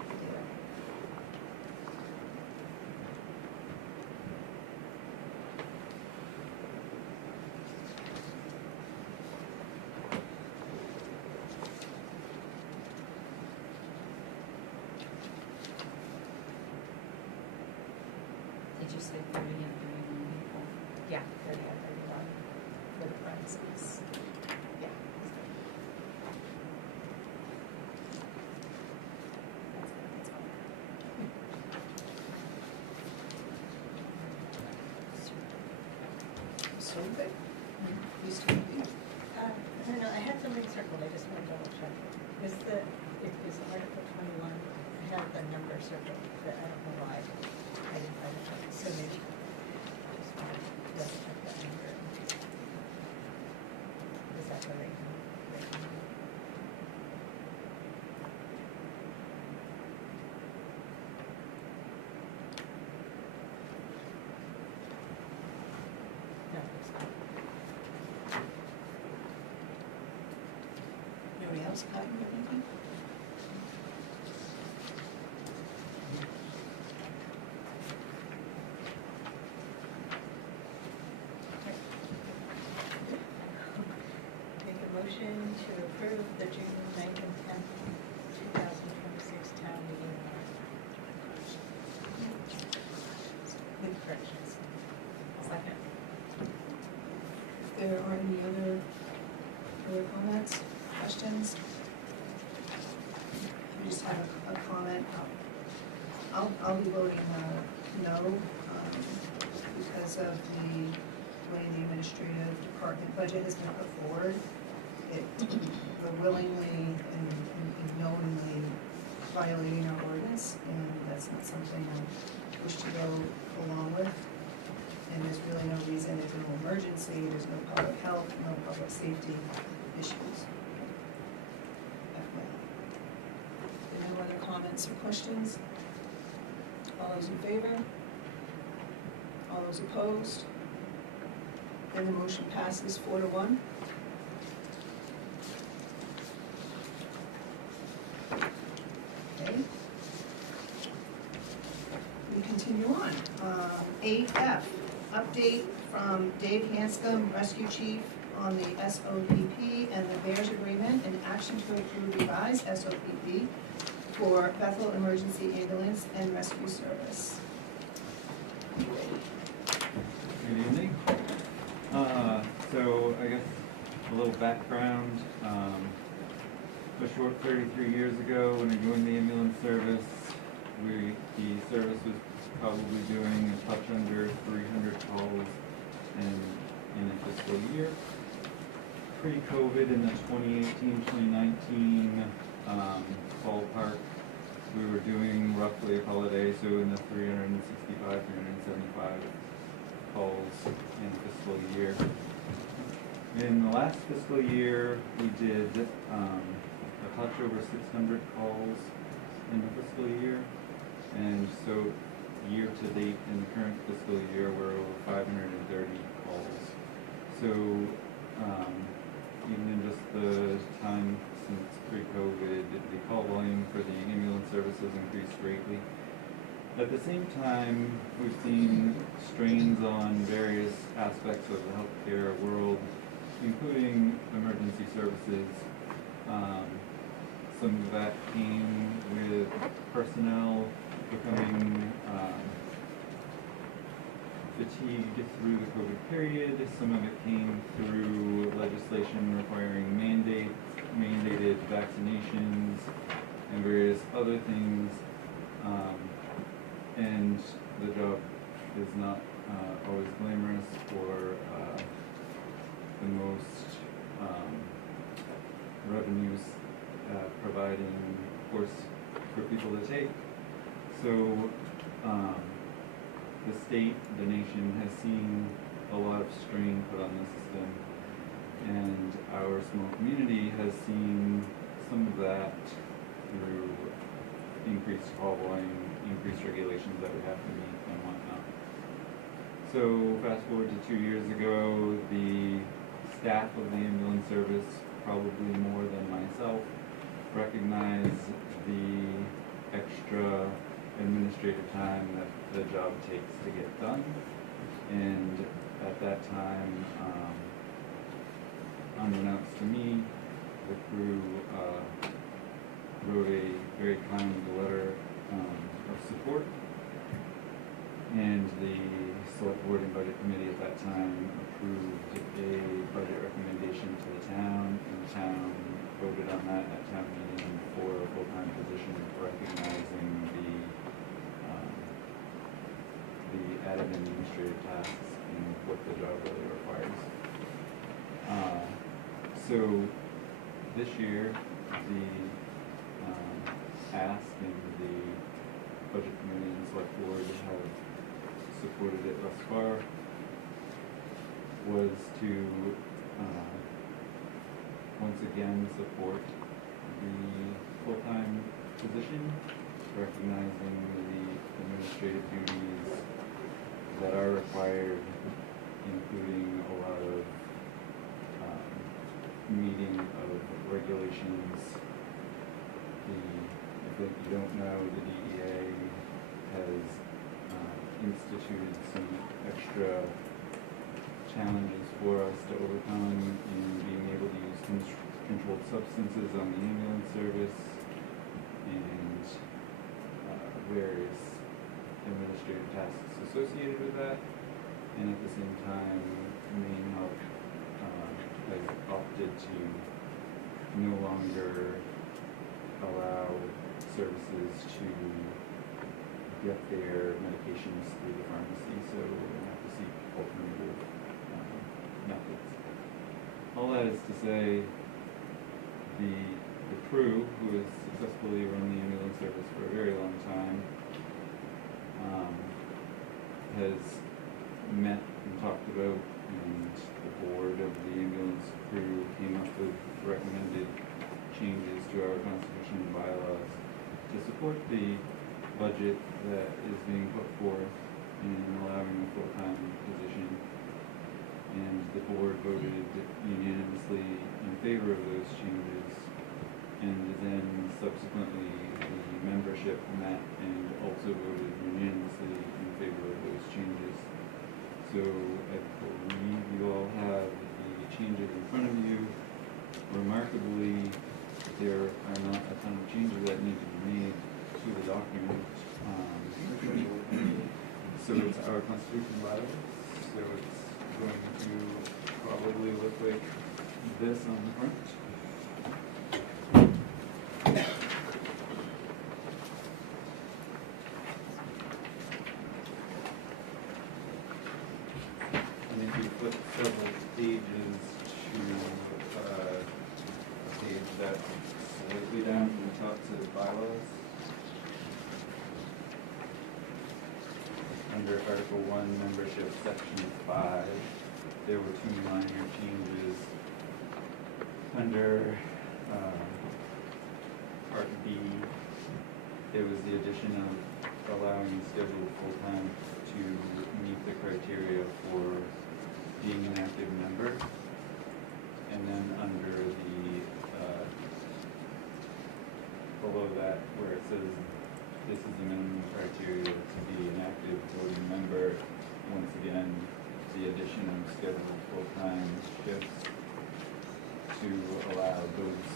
Did you say 30 and 31? Yeah, 30 and 31 with parentheses. Yeah. That's all. So good. Used to be. I don't know, I had something circled, I just want to double check. It was Article 21, I had the number circled, but I don't know why. I didn't find it, so maybe just want to double check that number. Is that the right number? No, it's not. Nobody else got anything? Make a motion to approve the June 9th and 10th, 2026 town meeting warrant. With corrections. Second. If there are any other comments, questions? If you just have a comment, I'll be voting no, because of the way the administrative department budget has been put forward. It willingly and knowingly violating our ordinance, and that's not something I wish to go along with. And there's really no reason, there's no emergency, there's no public health, no public safety issues. FYI. No other comments or questions? All those in favor? All those opposed? Then the motion passes 4-1. Okay. We continue on. 8F, update from Dave Hanscom, Rescue Chief, on the SOPP and the VAERS agreement, and action to approve revised SOPP for Bethel Emergency Ambulance and Rescue Service. Good evening. So I guess a little background. A short 33 years ago when I joined the ambulance service, the service was probably doing a touch under 300 calls in a fiscal year. Pre-COVID in the 2018-2019 ballpark, we were doing roughly a call a day, so in the 365, 375 calls in a fiscal year. In the last fiscal year, we did a touch over 600 calls in the fiscal year, and so year to date in the current fiscal year, we're over 530 calls. So even in just the time since pre-COVID, the call volume for the ambulance service has increased greatly. At the same time, we've seen strains on various aspects of the healthcare world, including emergency services. Some of that came with personnel becoming fatigued through the COVID period. Some of it came through legislation requiring mandated vaccinations and various other things. And the job is not always glamorous or the most revenues providing course for people to take. So the state, the nation has seen a lot of strain put on the system, and our small community has seen some of that through increased call volume, increased regulations that we have to meet and whatnot. So fast forward to 2 years ago, the staff of the ambulance service, probably more than myself, recognized the extra administrative time that the job takes to get done. And at that time, unbeknownst to me, the crew wrote a very kind letter of support, and the select board and budget committee at that time approved a budget recommendation to the town, and the town voted on that at town meeting for a full-time position, recognizing the added administrative tasks and what the job really requires. So this year, the ask and the budget committee and select board have supported it thus far, was to once again support the full-time position, recognizing the administrative duties that are required, including a lot of meeting of regulations. If you don't know, the DEA has instituted some extra challenges for us to overcome in being able to use controlled substances on the ambulance service and various administrative tasks associated with that. And at the same time, Maine Health has opted to no longer allow services to get their medications through the pharmacy, so we're going to have to seek alternative methods. All that is to say, the crew who has successfully run the ambulance service has met and talked about, and the board of the ambulance crew came up with recommended changes to our constitution and bylaws to support the budget that is being put forth in allowing a full-time position. And the board voted unanimously in favor of those changes. And then subsequently, the membership met and also voted unanimously in favor of those changes. So I believe you all have the changes in front of you. Remarkably, there are not a ton of changes that need to be made to the document. So it's our constitution bylaws. So it's going to probably look like this on the front. And if you flip several pages to a page that's slightly down from the top says bylaws. Under Article 1, Membership, Section 5, there were 2 minor changes. Under Part B, there was the addition of allowing scheduled full-time to meet the criteria for being an active member. And then under the, below that, where it says this is the minimum criteria to be an active voting member, once again, the addition of scheduled full-time shifts to allow those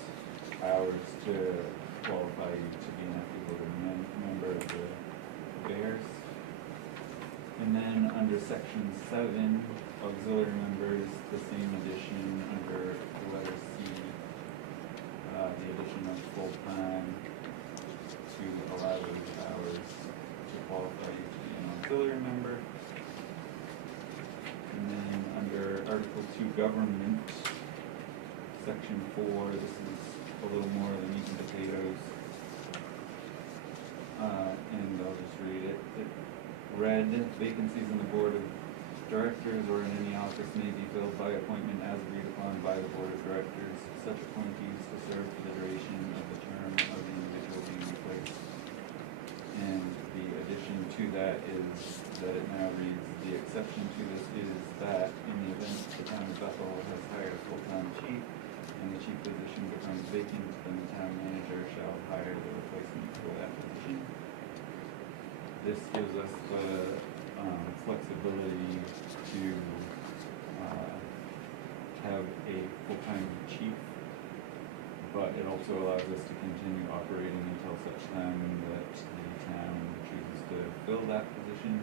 hours to qualify you to be an active voting member of the Bears. And then under Section 7, auxiliary members, the same addition under the letter C, the addition of full-time to allow those hours to qualify you to be an auxiliary member. And then under Article 2, Government, Section 4, this is a little more of the meat and potatoes. And I'll just read it. It read, vacancies in the Board of Directors or in any office may be filled by appointment as agreed upon by the Board of Directors. Such appointees to serve for the duration of the term of the individual being replaced. And the addition to that is that it now reads, the exception to this is that in the event the town of Bethel has hired a full-time chief and the chief position becomes vacant, then the town manager shall hire the replacement for that position. This gives us the flexibility to have a full-time chief, but it also allows us to continue operating until such time that the town chooses to fill that position.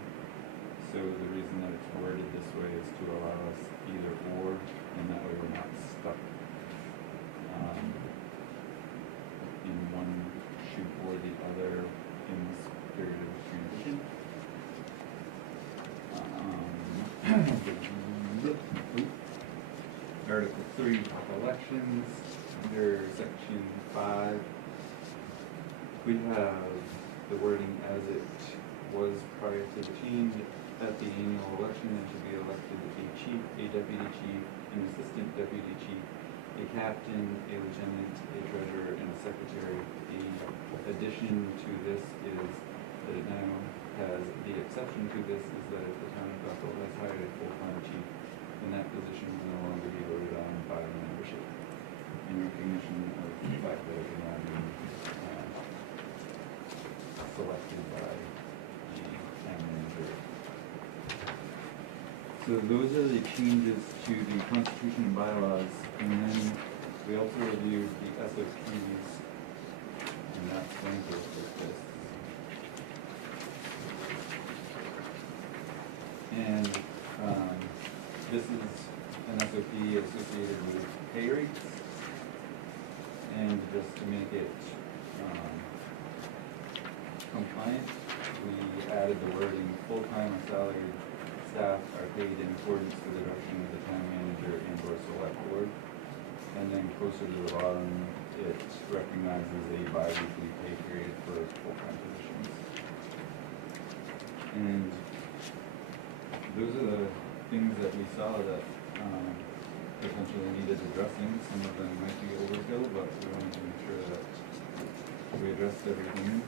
So the reason that it's worded this way is to allow us either or, and that way we're not stuck in one shoot or the other in this period of transition. Article 3, elections, under Section 5, we have the wording as it was prior to the change. At the annual election, there should be elected a chief, a deputy chief, an assistant deputy chief, a captain, a lieutenant, a treasurer, and a secretary. The addition to this is that it now has, the exception to this is that if the town of Bethel has hired a full-time chief, then that position will no longer be voted on by the membership in recognition of the fact that it will now be selected by the town manager. So those are the changes to the constitution and bylaws, and then we also reviewed the SOPs, and that's going to look like this. And this is an SOP associated with pay rates, and just to make it compliant, we added the wording full-time or salaried staff are paid in accordance with the direction of the town manager and or select board. And then closer to the bottom, it recognizes a bi-weekly pay period for full-time positions. And those are the things that we saw that, potentially needed addressing. Some of them might be overkill, but we wanted to make sure that we addressed everything.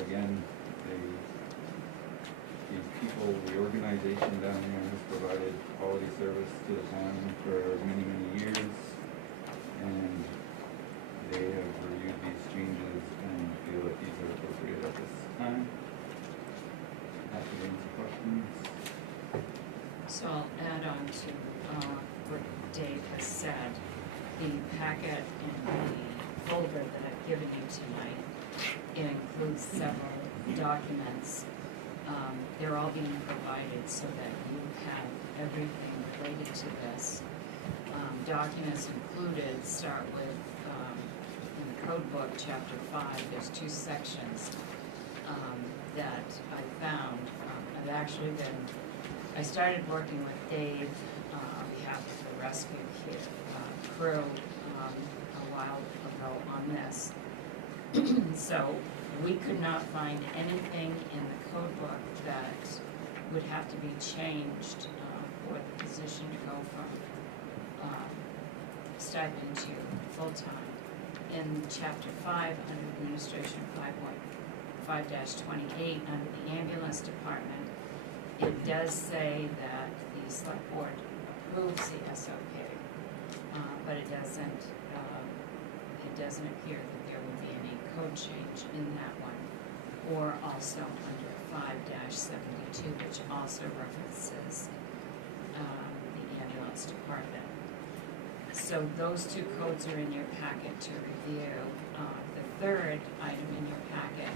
Again, the people, the organization down here has provided quality service to the town for many, many years. And they have reviewed these changes and feel that these are appropriate at this time. Happy to answer questions. So I'll add on to what Dave has said. The packet and the folder that I've given you tonight, it includes several documents. They're all being provided so that you have everything related to this. Documents included start with, in the code book, chapter 5, there's 2 sections that I found. I started working with Dave on behalf of the rescue crew a while ago on this. So we could not find anything in the code book that would have to be changed for the position to go from stipend to full-time. In chapter 5, under administration 5.5-28, under the ambulance department, it does say that the select board approves the SOP, but it doesn't appear that there would be any code change in that one. Or also under 5-72, which also references the ambulance department. So those 2 codes are in your packet to review. The third item in your packet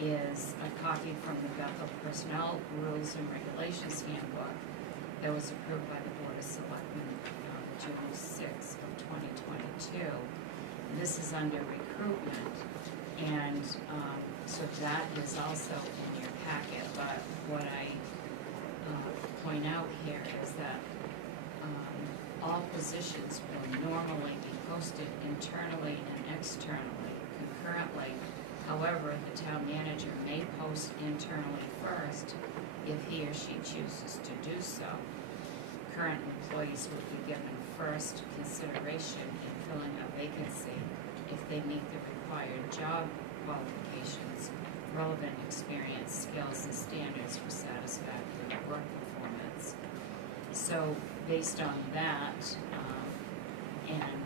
is a copy from the Bethel Personnel Rules and Regulations Handbook that was approved by the Board of Selectmen June 6 of 2022. This is under recruitment, and so that is also in your packet. But what I point out here is that all positions will normally be posted internally and externally concurrently. However, the town manager may post internally first if he or she chooses to do so. Current employees will be given first consideration in filling a vacancy if they meet the required job qualifications, relevant experience, skills, and standards for satisfactory work performance. So based on that, and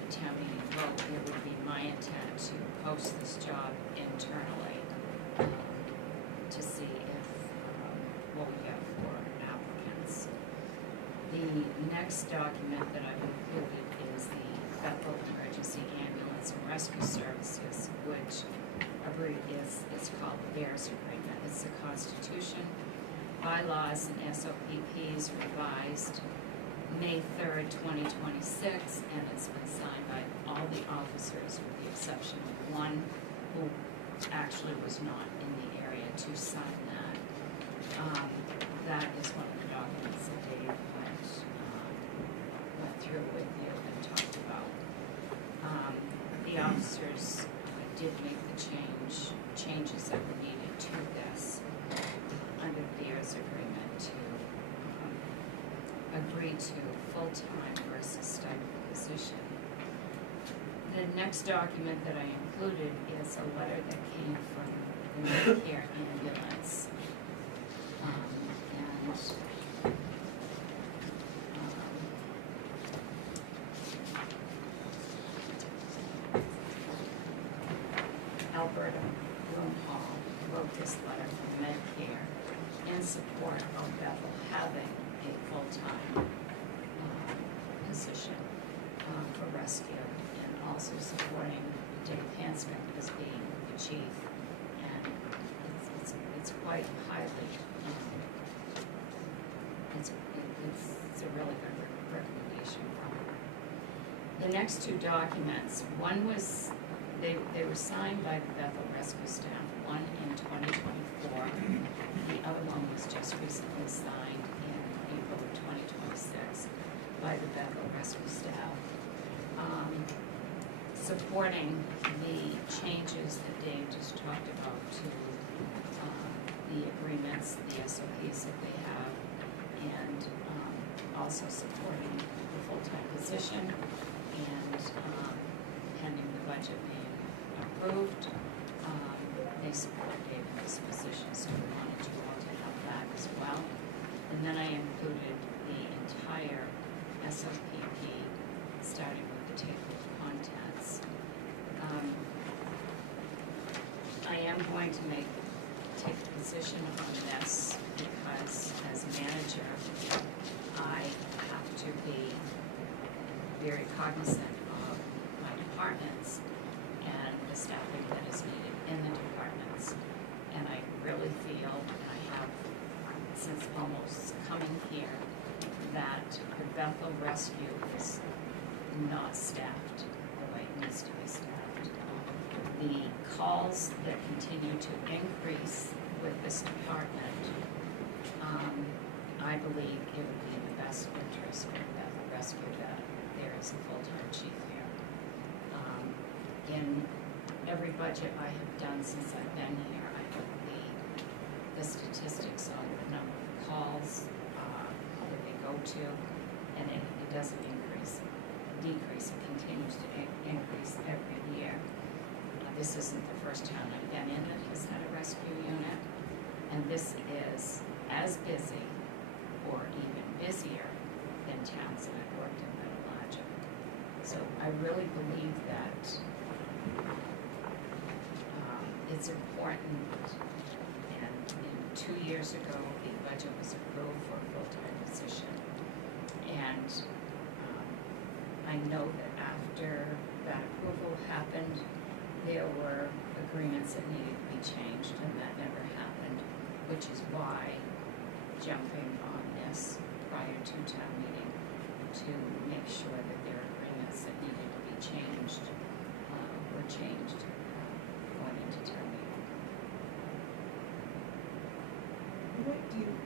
the town meeting vote, it would be my intent to post this job internally to see if what we have for applicants. The next document that I've included is the Bethel Emergency Ambulance and Rescue Services, which it's called the BEARS Agreement. It's the Constitution, bylaws, and SOPPs revised May 3rd, 2026, and it's been signed by all the officers with the exception of one who actually was not in the area to sign that. That is one of the documents that Dave went through with you and talked about. The officers did make the changes that were needed to this under the BEARS agreement to agree to full-time versus stipend position. The next document that I included is a letter that came from the Medicare ambulance. Alberta Bloom Hall wrote this letter from Medicare in support of Bethel having a full-time position for rescue, and also supporting Dave Hanscom as being the chief. And it's quite highly, it's a really good recommendation from her. The next 2 documents, one was, they were signed by the Bethel rescue staff, one in 2024. The other one was just recently signed in April of 2026 by the Bethel rescue staff, supporting the changes that Dave just talked about to the agreements, the SOPs that we have, and also supporting the full-time position, and pending the budget being approved, they support Dave in this position, so we wanted you all to have that as well. And then I included the entire SOPP, starting with the table of contents. I am going to take a position on this because as manager, I have to be very cognizant of my departments and the staffing that is needed in the departments. And I really feel, I have since almost coming here, that the Bethel Rescue is not staffed the way it needs to be staffed. The calls that continue to increase with this department, I believe it would be in the best interest of Bethel Rescue that there is a full-time chief here. In every budget I have done since I've been here, I look at the statistics on the number of calls that they go to, and it doesn't decrease, it continues to increase every year. This isn't the first town I've been in that has had a rescue unit, and this is as busy or even busier than towns that I've worked in that are larger. So I really believe that it's important, and 2 years ago, the budget was approved for a full-time position. And I know that after that approval happened, there were agreements that needed to be changed, and that never happened, which is why jumping on this prior to town meeting to make sure that there are agreements that needed to be changed were changed going into town meeting.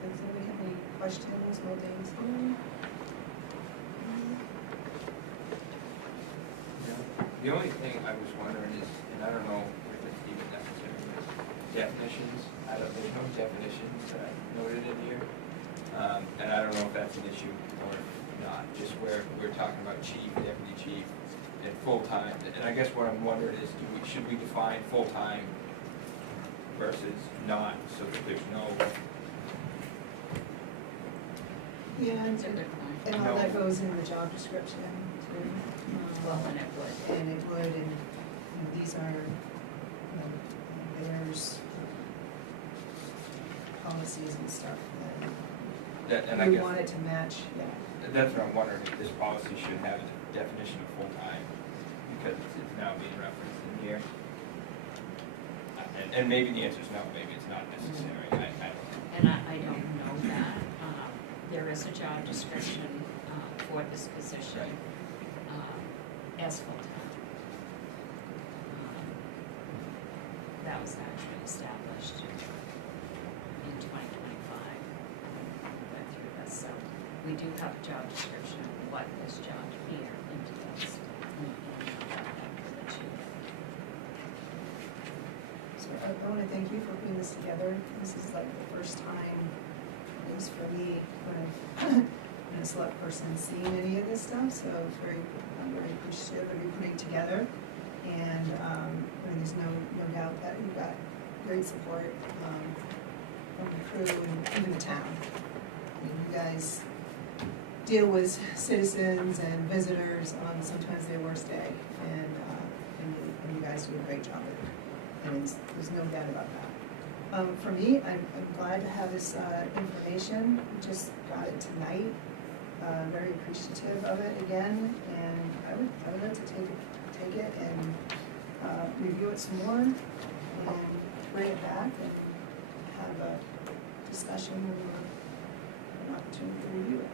Does anybody have any questions while Dane's here? The only thing I was wondering is, and I don't know if it's even necessary, is definitions. There's no definitions that I noted in here. And I don't know if that's an issue or not, just where we're talking about chief, deputy chief, and full-time. And I guess what I'm wondering is, should we define full-time versus not, so that there's no, Yeah, That's a good point. and all that goes in the job description too. Well, and it would. And it would, and these are, there's policies and stuff and I that we guess, want it to match, yeah. that's what I'm wondering, if this policy should have a definition of full-time, because it's now being referenced in here. And maybe the answer is no, maybe it's not necessary, I don't know. And I don't know that. There is a job description for this position as full-time. That was actually established in 2025. We went through this, so we do have a job description of what this job here entails. So I want to thank you for putting this together. This is like the first time, at least for me, when I've been a select person seeing any of this stuff, so I'm very appreciative of you putting it together. And there's no doubt that you've got great support from the crew and even the town. I mean, you guys deal with citizens and visitors on sometimes their worst day, and you guys do a great job of it. And there's no doubt about that. For me, I'm glad to have this information. We just got it tonight. Very appreciative of it again, and I would like to take it and review it some more and bring it back and have a discussion when we have an opportunity to review it.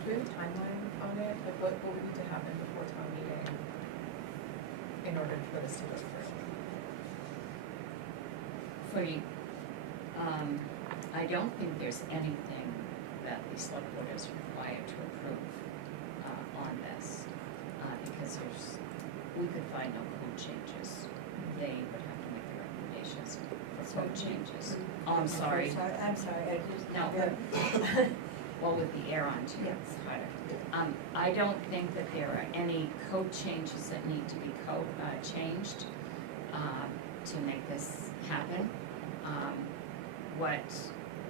Do we have a timeline on it? Like what would need to happen before town meeting in order for this to go through? I don't think there's anything that the select board is required to approve on this, because we could find no code changes. They would have to make the recommendations. It's code changes. Oh, I'm sorry. I'm sorry, I just. No. Well, with the air on too, it's harder. I don't think that there are any code changes that need to be changed, to make this happen.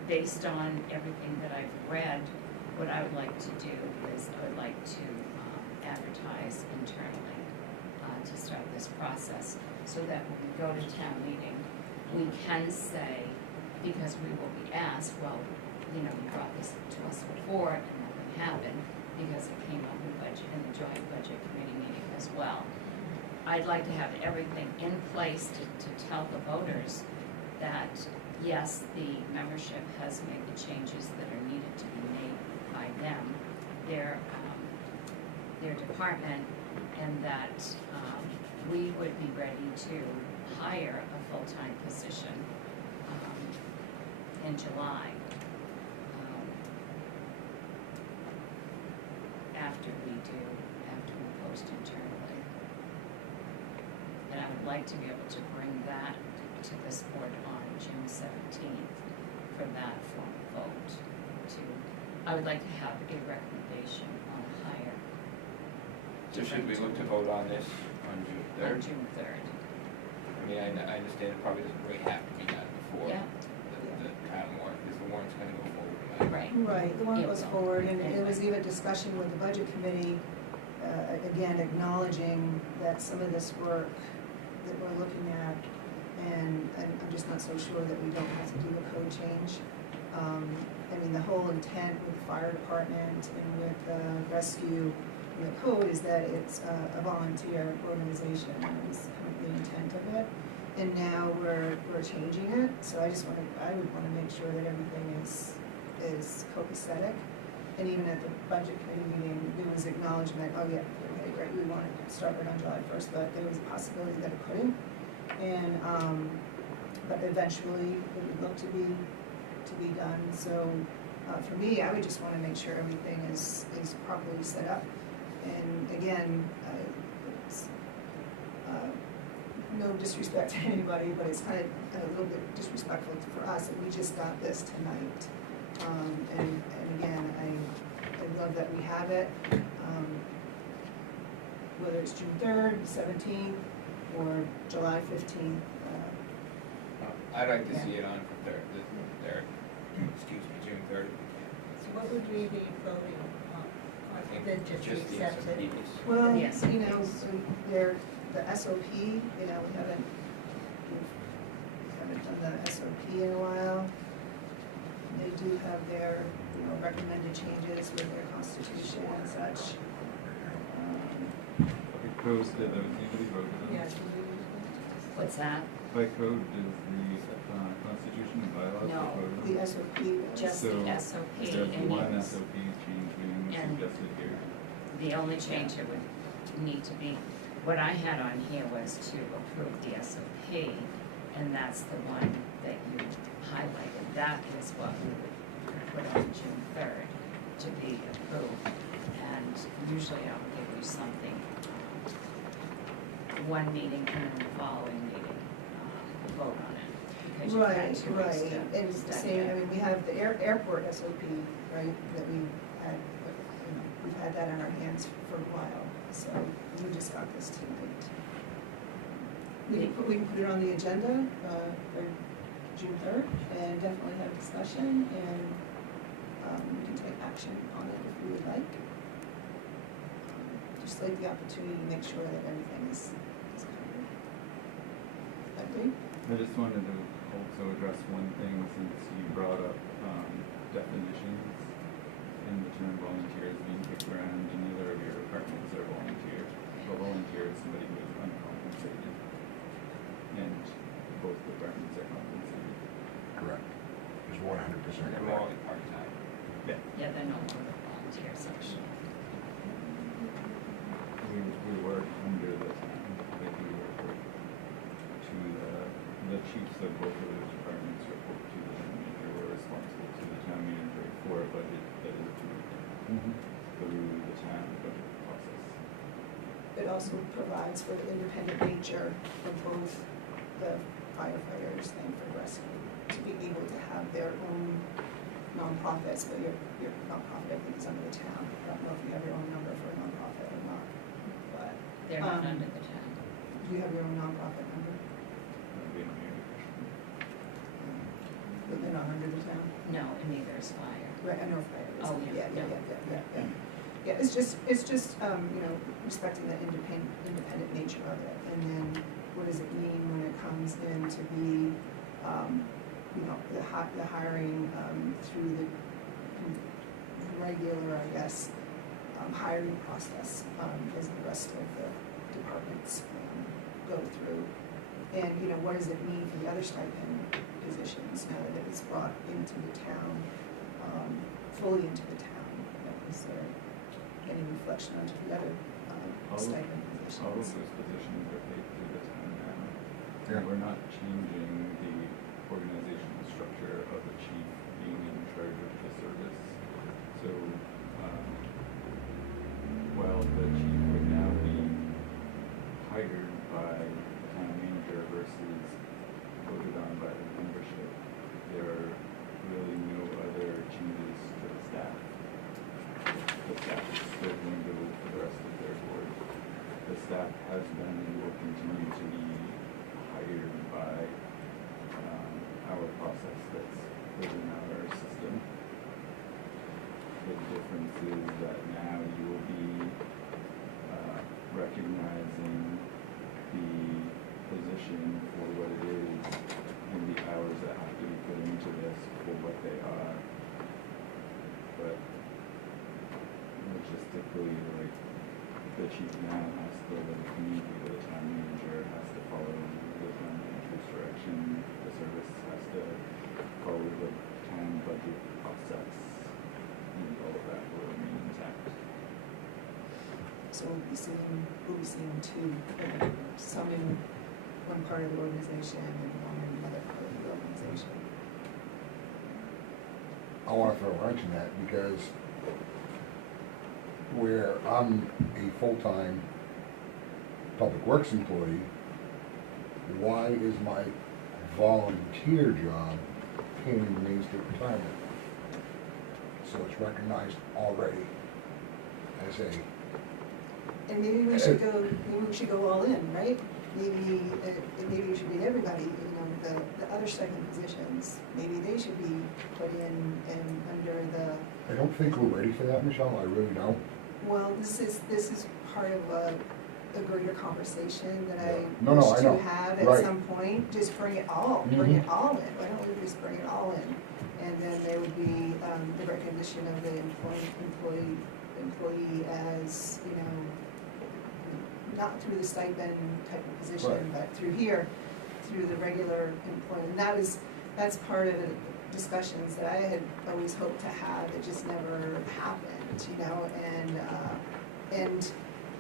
Based on everything that I've read, what I would like to do is I would like to advertise internally to start this process, so that when we go to town meeting, we can say, because we will be asked, well, you know, you brought this to us before and nothing happened, because it came up in the joint budget committee meeting as well. I'd like to have everything in place to tell the voters that, yes, the membership has made the changes that are needed to be made by them, their department, and that we would be ready to hire a full-time position in July, after we post internally. And I would like to be able to bring that to this board on June 17th for that formal vote. I would like to have a recommendation on hire. So should we look to vote on this on June On third? June 3rd. I mean, I understand it probably doesn't really have to be done before Yeah. the town warrant, because the warrant's gonna go forward. Right. Right, the one It goes will. forward, and it Anyway. was even discussion with the budget committee, again, acknowledging that some of this work that we're looking at, and I'm just not so sure that we don't have to do a code change. I mean, the whole intent with the fire department and with rescue and the code is that it's a volunteer organization, that was kind of the intent of it. And now we're changing it, so I would wanna make sure that everything is copacetic. And even at the budget committee meeting, there was acknowledgement, oh yeah, okay, great, we want to start it on July 1st, but there was a possibility that it couldn't. And, but eventually it would look to be done. So, for me, I would just want to make sure everything is properly set up. And again, it's, no disrespect to anybody, but it's kind of a little bit disrespectful for us that we just got this tonight. And again, I love that we have it, whether it's June 3rd, 17th, or July 15th. I'd like to see it on the third, June 3rd. So what would we be voting on? I think Then just the accept it? SOPs. Well, Yes. you know, so the SOP, you know, we haven't done the SOP in a while. They do have their, you know, recommended changes with their constitution and such. By code, that was usually voted on. Yes. What's that? By code, does the constitution and bylaws No. get voted on? The SOP. Just So, the SOP, There's and one yes, SOP change being And- suggested here. the only change that would need to be, what I had on here was to approve the SOP, and that's the one that you highlighted. That is what we would put on June 3rd to be approved. And usually I will give you something, one meeting and then the following meeting, vote on it. Because you've had Right, 2 weeks right, to and study same, I it. mean, we have the airport SOP, right, that we had, you know, we've had that on our hands for a while, so we just got this tonight. We can put it on the agenda, for June 3rd, and definitely have a discussion, and, we can take action on it if we would like. Just like the opportunity to make sure that everything is covered. Agree? I just wanted to also address one thing, since you brought up definitions and the term volunteer is being kicked around, and neither of your departments are volunteers. A volunteer is somebody who is uncompensated, and both departments are compensated. Correct. It's 100% They're correct. all part-time. Yeah, they're no longer volunteers, actually. We work under the town, like we report to the chiefs of both of those departments report to the town manager. We're responsible to the town manager for a budget that is approved through the town budget process. It also provides for the independent nature of both the firefighters and for rescue, to be able to have their own nonprofits, but your nonprofit, I think, is under the town. I don't know if you have your own number for a nonprofit or not, but They're not Um, under the town. do you have your own nonprofit number? We don't hear any question. But they're not under the town? No, and neither is fire. Right, I know fire is. Oh, yeah, Yeah. Yeah, it's just, you know, respecting the independent nature of it. And then what does it mean when it comes in to be, you know, the hiring, through the regular, I guess, hiring process, as the rest of the departments, go through. And, you know, what does it mean for the other stipend positions now that it's brought into the town, fully into the town? You know, is there any reflection onto the other stipend positions? All of those positions are paid through the town now. Yeah. We're not changing the organizational structure of the chief being in charge of the service. So, while the chief would now be hired by the town manager versus voted on by the membership, there are really no other changes to the staff. The staff is still going to work for the rest of their board. The staff has been and will continue to be hired by our process that's within our system. The difference is that now you will be recognizing the position for what it is and the hours that have to be put into this for what they are. But logistically, like, the chief now has to communicate with the town manager, has to follow the town manager's direction, the service has to follow the town budget process, and all of that will remain intact. So we'll be seeing two, some in one part of the organization and one in another part of the organization. I want to throw a wrench in that because where I'm a full-time public works employee, why is my volunteer job paying Main State Retirement? So it's recognized already as a, And maybe we should go all in, right? Maybe it should be everybody, you know, the other stipend positions, maybe they should be put in and under the, I don't think we're ready for that, Michelle, I really don't. well, this is part of a greater conversation that I No, wish I to know. have at Right. some point. Just bring it all in. Why don't we just bring it all in? And then there would be the recognition of the employee as, you know, not through the stipend type of position, Right. but through the regular employment. And that's part of the discussions that I had always hoped to have. It just never happened, you know, and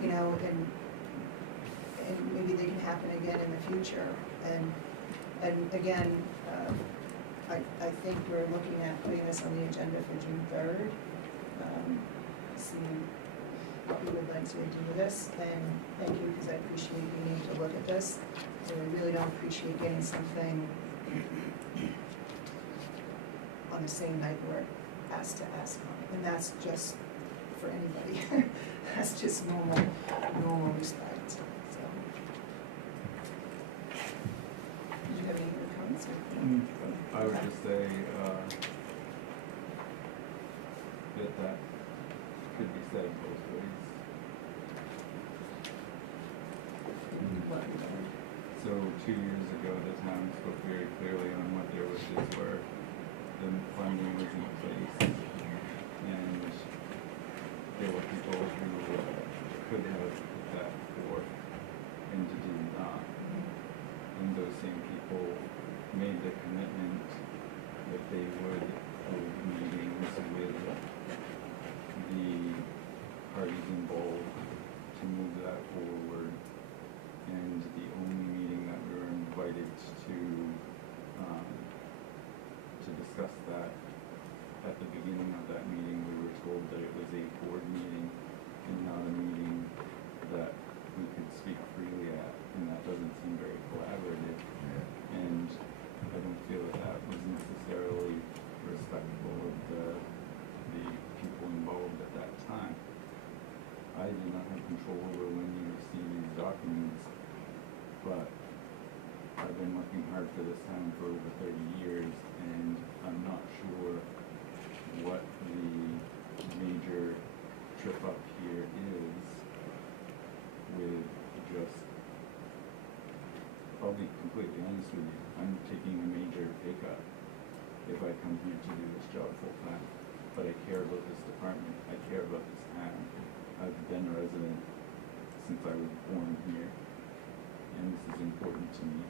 you know, and maybe they can happen again in the future. And again, I think we're looking at putting this on the agenda for June 3rd. See what we would like to do with this, and thank you, because I appreciate being able to look at this. And I really don't appreciate getting something on the same night where asked to ask on, and that's just for anybody. That's just normal respect, so. Did you have any other comments? I would just say, that could be said both ways. So 2 years ago, the town spoke very clearly on what their wishes were. The funding was in place, and there were people who could have that for and did not. And those same people made the commitment that they would hold meetings with the parties involved to move that forward. And the only meeting that we were invited to discuss that, at the beginning of that meeting, we were told that it was a board meeting and not a meeting that we could speak freely at, and that doesn't I've been working hard for this town for over 30 years, and I'm not sure what the major trip up here is with just, I'll be completely honest with you, I'm taking a major pay cut if I come here to do this job full time. But I care about this department, I care about this town. I've been a resident since I was born here, and this is important to me.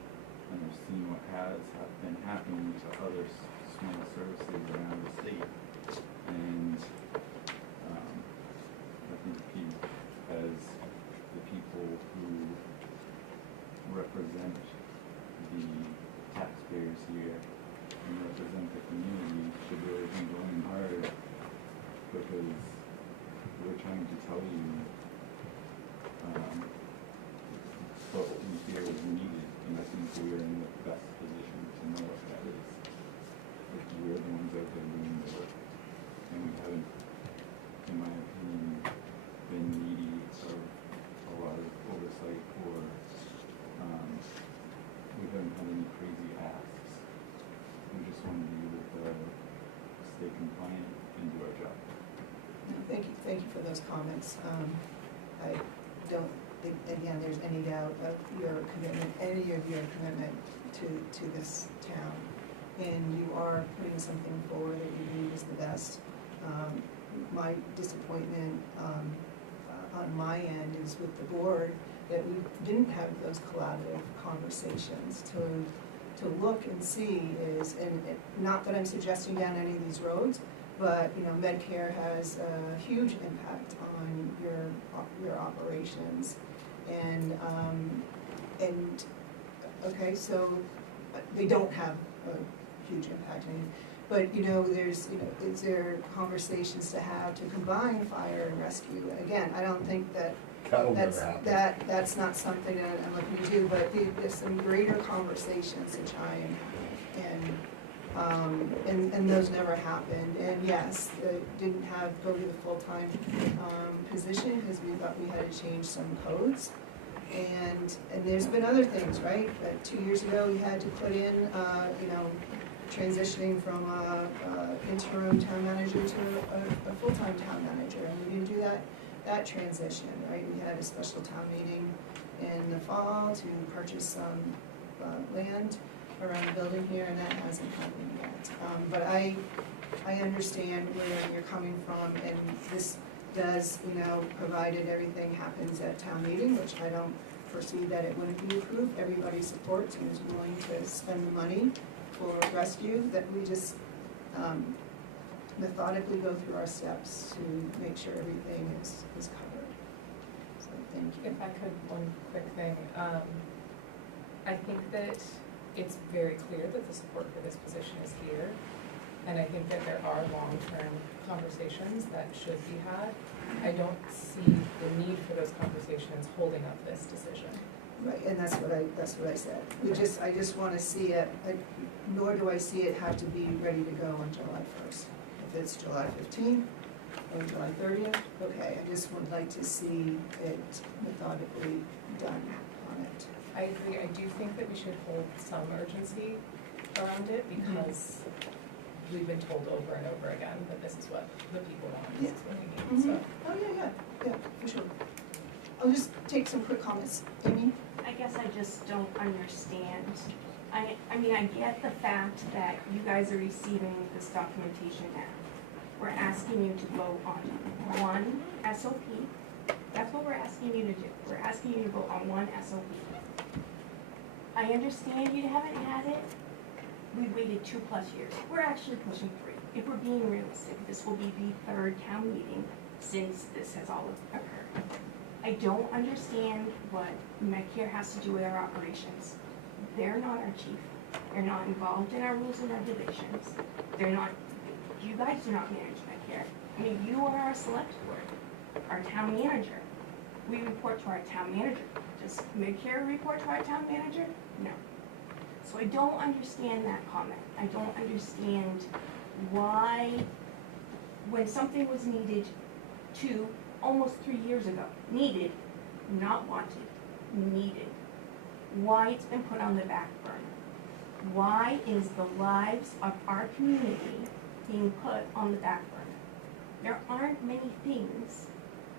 And I've seen what has been happening to other small services around the state. And I think Pete, as the people who represent the taxpayers here and represent the community, should really be going hard, because we're trying to tell you what we feel is needed, and I think we're in the best position to know what that is. Like, we're the ones out there doing the work, and we haven't, in my opinion, been needy of a lot of oversight, or we haven't had any crazy asks. We just want to be able to stay compliant and do our job. Thank you for those comments. I don't think, again, there's any doubt of your commitment, any of your commitment to this town. And you are putting something forward that you believe is the best. My disappointment on my end is with the board that we didn't have those collaborative conversations to look and see is, and not that I'm suggesting down any of these roads, but, you know, Medicare has a huge impact on your operations. And okay, so they don't have a huge impact. But, you know, there's, you know, is there conversations to have to combine fire and rescue? And again, I don't think that that's not something that I'm looking to do, but there's some greater conversations to try and have. And those never happened. And yes, didn't go to the full-time position because we thought we had to change some codes. And there's been other things, right? 2 years ago, we had to put in, you know, transitioning from interim town manager to a full-time town manager, and we didn't do that transition, right? We had a special town meeting in the fall to purchase some land around the building here, and that hasn't happened yet. But I understand where you're coming from, and this does, you know, provided everything happens at town meeting, which I don't foresee that it wouldn't be approved. Everybody supports and is willing to spend the money for rescue, that we just methodically go through our steps to make sure everything is covered. So thank you. If I could, one quick thing. I think that it's very clear that the support for this position is here. And I think that there are long-term conversations that should be had. I don't see the need for those conversations holding up this decision. Right, and that's what I said. I just want to see it, nor do I see it have to be ready to go on July 1st. If it's July 15th or July 30th, okay, I just would like to see it methodically done on it. I agree. I do think that we should hold some urgency around it, because we've been told over and over again that this is what the people want, this is what we need, so. Oh, yeah, for sure. I'll just take some quick comments. Amy? I guess I just don't understand. I mean, I get the fact that you guys are receiving this documentation now. We're asking you to vote on one SOP. That's what we're asking you to do. We're asking you to vote on one SOP. I understand you haven't had it. We waited 2+ years. We're actually pushing 3. If we're being realistic, this will be the 3rd town meeting since this has all occurred. I don't understand what Medicare has to do with our operations. They're not our chief. They're not involved in our rules and regulations. They're not, you guys do not manage Medicare. I mean, you are our select board, our town manager. We report to our town manager. Does Medicare report to our town manager? No. So I don't understand that comment. I don't understand why, when something was needed almost 3 years ago, needed, not wanted, needed. why it's been put on the back burner. Why is the lives of our community being put on the back burner? There aren't many things,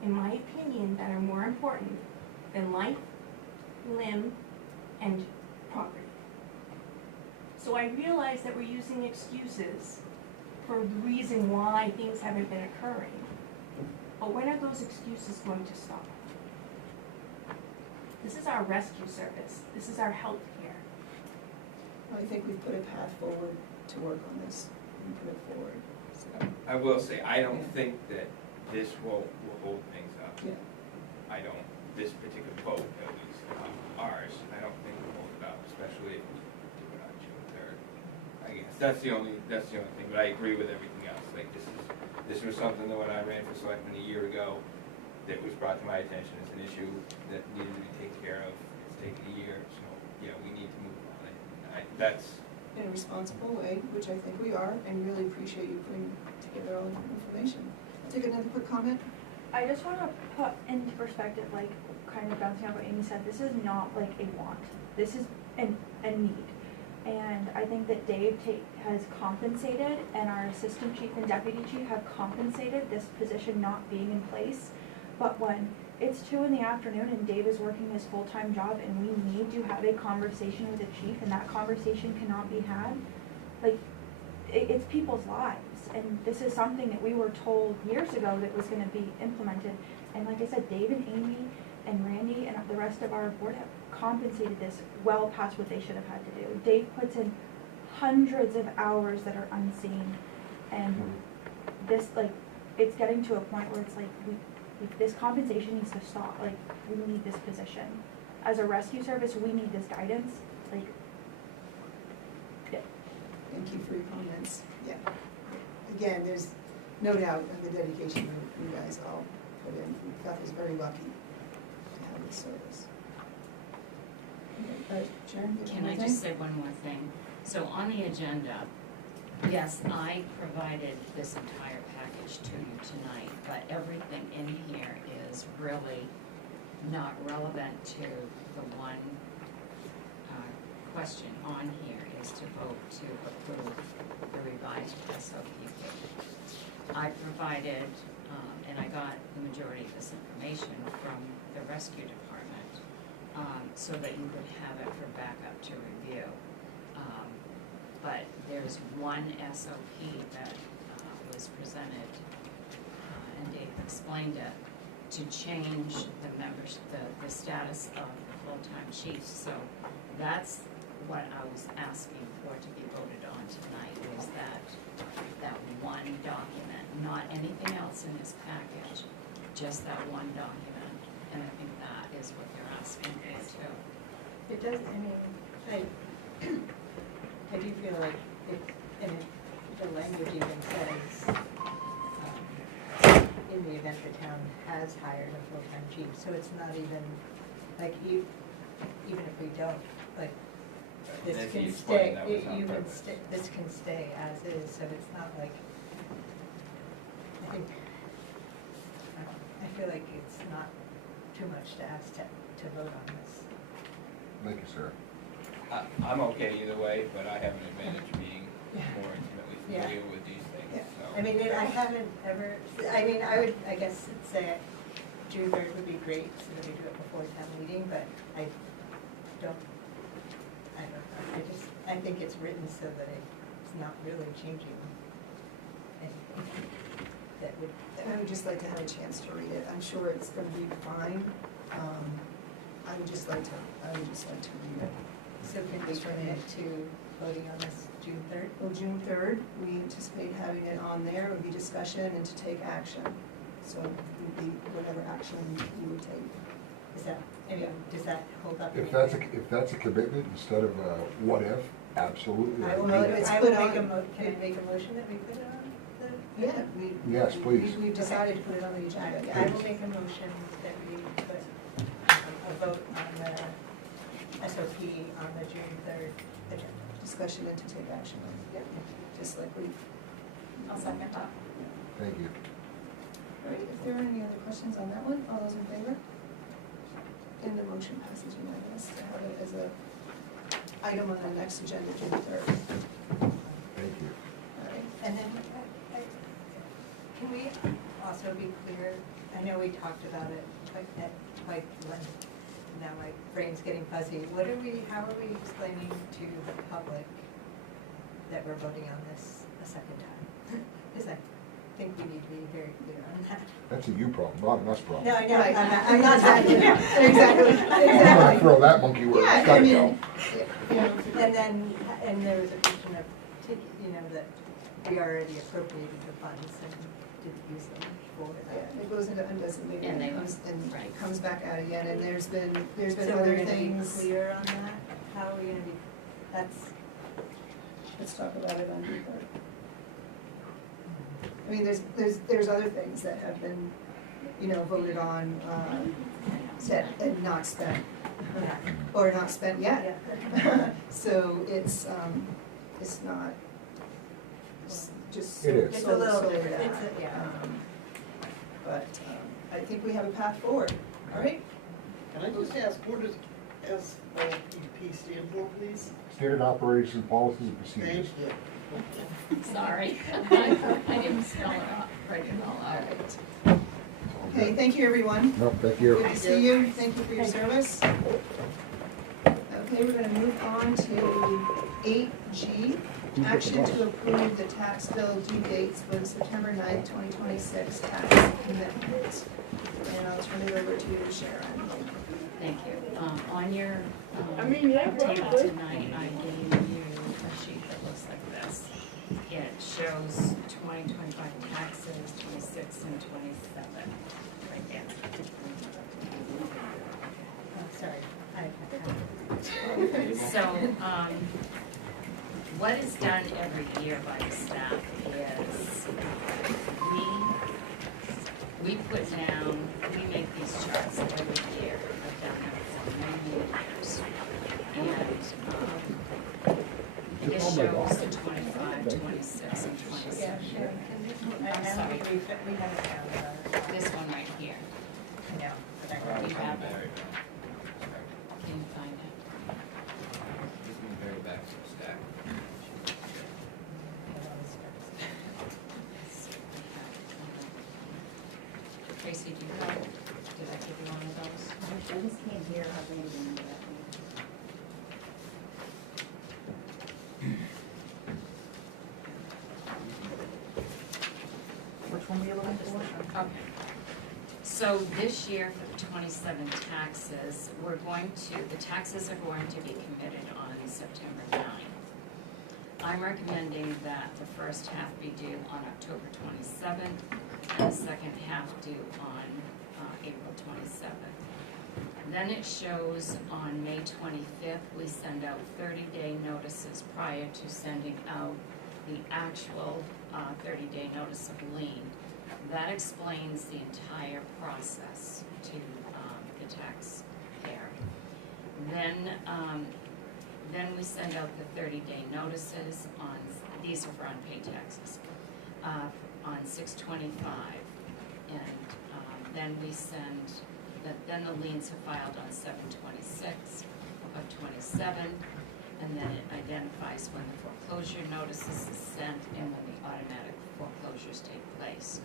in my opinion, that are more important than life, limb, and property. So I realize that we're using excuses for the reason why things haven't been occurring. But when are those excuses going to stop? This is our rescue service. This is our health care. I think we've put a path forward to work on this and put it forward, so, I will say, I don't think that this will hold things up. yeah. I don't, this particular vote, at least, ours, I don't think will hold it up, especially if we do it on June 3rd. I guess, that's the only thing, but I agree with everything else, like, this was something that when I ran for selectman a year ago, that was brought to my attention as an issue that needed to be taken care of. It's taken a year, so, yeah, we need to move on it. That's, In a responsible way, which I think we are, and really appreciate you putting together all the information. I'll take another quick comment. I just want to put into perspective, like, kind of bouncing off what Amy said, this is not like a want. This is a need. And I think that Dave has compensated, and our assistant chief and deputy chief have compensated this position not being in place. But when it's 2 in the afternoon and Dave is working his full-time job and we need to have a conversation with the chief and that conversation cannot be had, like, it's people's lives. And this is something that we were told years ago that was gonna be implemented. And like I said, Dave and Amy and Randy and the rest of our board have compensated this well past what they should have had to do. Dave puts in hundreds of hours that are unseen. And this, like, it's getting to a point where it's like, this compensation needs to stop. Like, we need this position. As a rescue service, we need this guidance. Like, yeah. Thank you for your comments. Yeah. Again, there's no doubt of the dedication you guys all put in. Beth is very lucky to have this service. Okay, Sharon, you have Can I anything? just say one more thing? So on the agenda, yes, I provided this entire package to you tonight, but everything in here is really not relevant to the one question on here is to vote to approve the revised SOP. I provided, and I got the majority of this information from the rescue department, so that you could have it for backup to review. But there's one SOP that was presented, and Dave explained it, to change the members, the status of the full-time chiefs. So that's what I was asking for to be voted on tonight, was that one document, not anything else in this package, just that one document. And I think that is what they're asking for too. It does, I mean, I do feel like it, and the language even says, in the event the town has hired a full-time chief, so it's not even, like, even if we don't, like, this Nancy can explained stay, that was on you can purpose. this can stay as is, so it's not like, I think, I feel like it's not too much to ask to vote on this. Thank you, sir. I'm okay either way, but I have an advantage being Yeah. more intimately Yeah. familiar with these things, Yeah. so. I mean, I haven't ever, I would, I guess, say June 3rd would be great, so that we do it before town meeting, but I don't know, I think it's written so that it's not really changing anything that would. I would just like to have a chance to read it. I'm sure it's gonna be fine. I would just like to read it. So can we commit to voting on this June 3rd? Well, June 3rd, we anticipate having it on there, it would be discussion and to take action. So it would be whatever action you would take. Is that, I mean, does that hold up? If that's a commitment instead of a what if, absolutely. I will Well, make, it's I will put make a on- can I make a motion that we put it on the? Yeah, Yes, please. We've decided to put it on the agenda. I will make a motion that we put a vote on the SOP on the June 3rd agenda. Discussion and to take action. Yeah, just like we've. I'll second that. Thank you. All right, if there are any other questions on that one, all those in favor? And and the motion passes unanimous to have it as a item on the next agenda, June 3rd. Thank you. All right. And then, can we also be clear, I know we talked about it quite length, now my brain's getting fuzzy. How are we explaining to the public that we're voting on this a second time? Because I think we need to be very clear on that. That's a you problem, not an us problem. No, I know, Right. I'm not saying that. Exactly, I'm gonna exactly. throw that monkey where Yeah, it's I gotta mean, go. And there was a question of, that we already appropriated the funds and didn't use them for Yeah, that. it goes into undesignated And they- and comes, and right. comes back out again, and there's been So we're other gonna be things. clear on that? How are we gonna be, that's, Let's talk about it on June 3rd. I mean, there's other things that have been, voted on, set and not spent, yeah. or not spent yet. Yeah. So it's not, just. It is. It's a little so different. that, It's a- yeah. But I think we have a path forward, all right? Can I just ask, what does SOPP stand for, please? Standard operations, policies, and procedures. Thank you. Sorry, I didn't spell it out, write it all out. Okay, thank you, everyone. No, thank you. Good to see you, thank you for your service. Okay, we're gonna move on to 8G, action to approve the tax bill due dates for the September 9th, 2026 tax commitment. And I'll turn it over to Sharon. Thank you. On your Yeah, table tonight, I gave you a sheet that looks like this. It shows 2025 taxes, 26 and 27, right there. Oh, sorry. So, what is done every year by the staff is we put down, we make these charts every year. I've done it for many years. And this shows the 25, 26, and 27. Yeah, Sharon, I'm sorry. we have it down, This one right here. I know, but I We have it. Very Can you find it? This is very back to the stack. Tracy, do you have, did I give you one of those? I just can't hear how they remember that one. Which one were you looking for? Okay. So this year for the 27 taxes, the taxes are going to be committed on September 9. I'm recommending that the first half be due on October 27th and the second half due on April 27th. Then it shows on May 25th, we send out 30-day notices prior to sending out the actual 30-day notice of lien. That explains the entire process to the taxpayer. Then we send out the 30-day notices on, these are for unpaid taxes, on 6/25. And then we send, then the liens are filed on 7/26 of 27. And then it identifies when the foreclosure notices is sent and when the automatic foreclosures take place.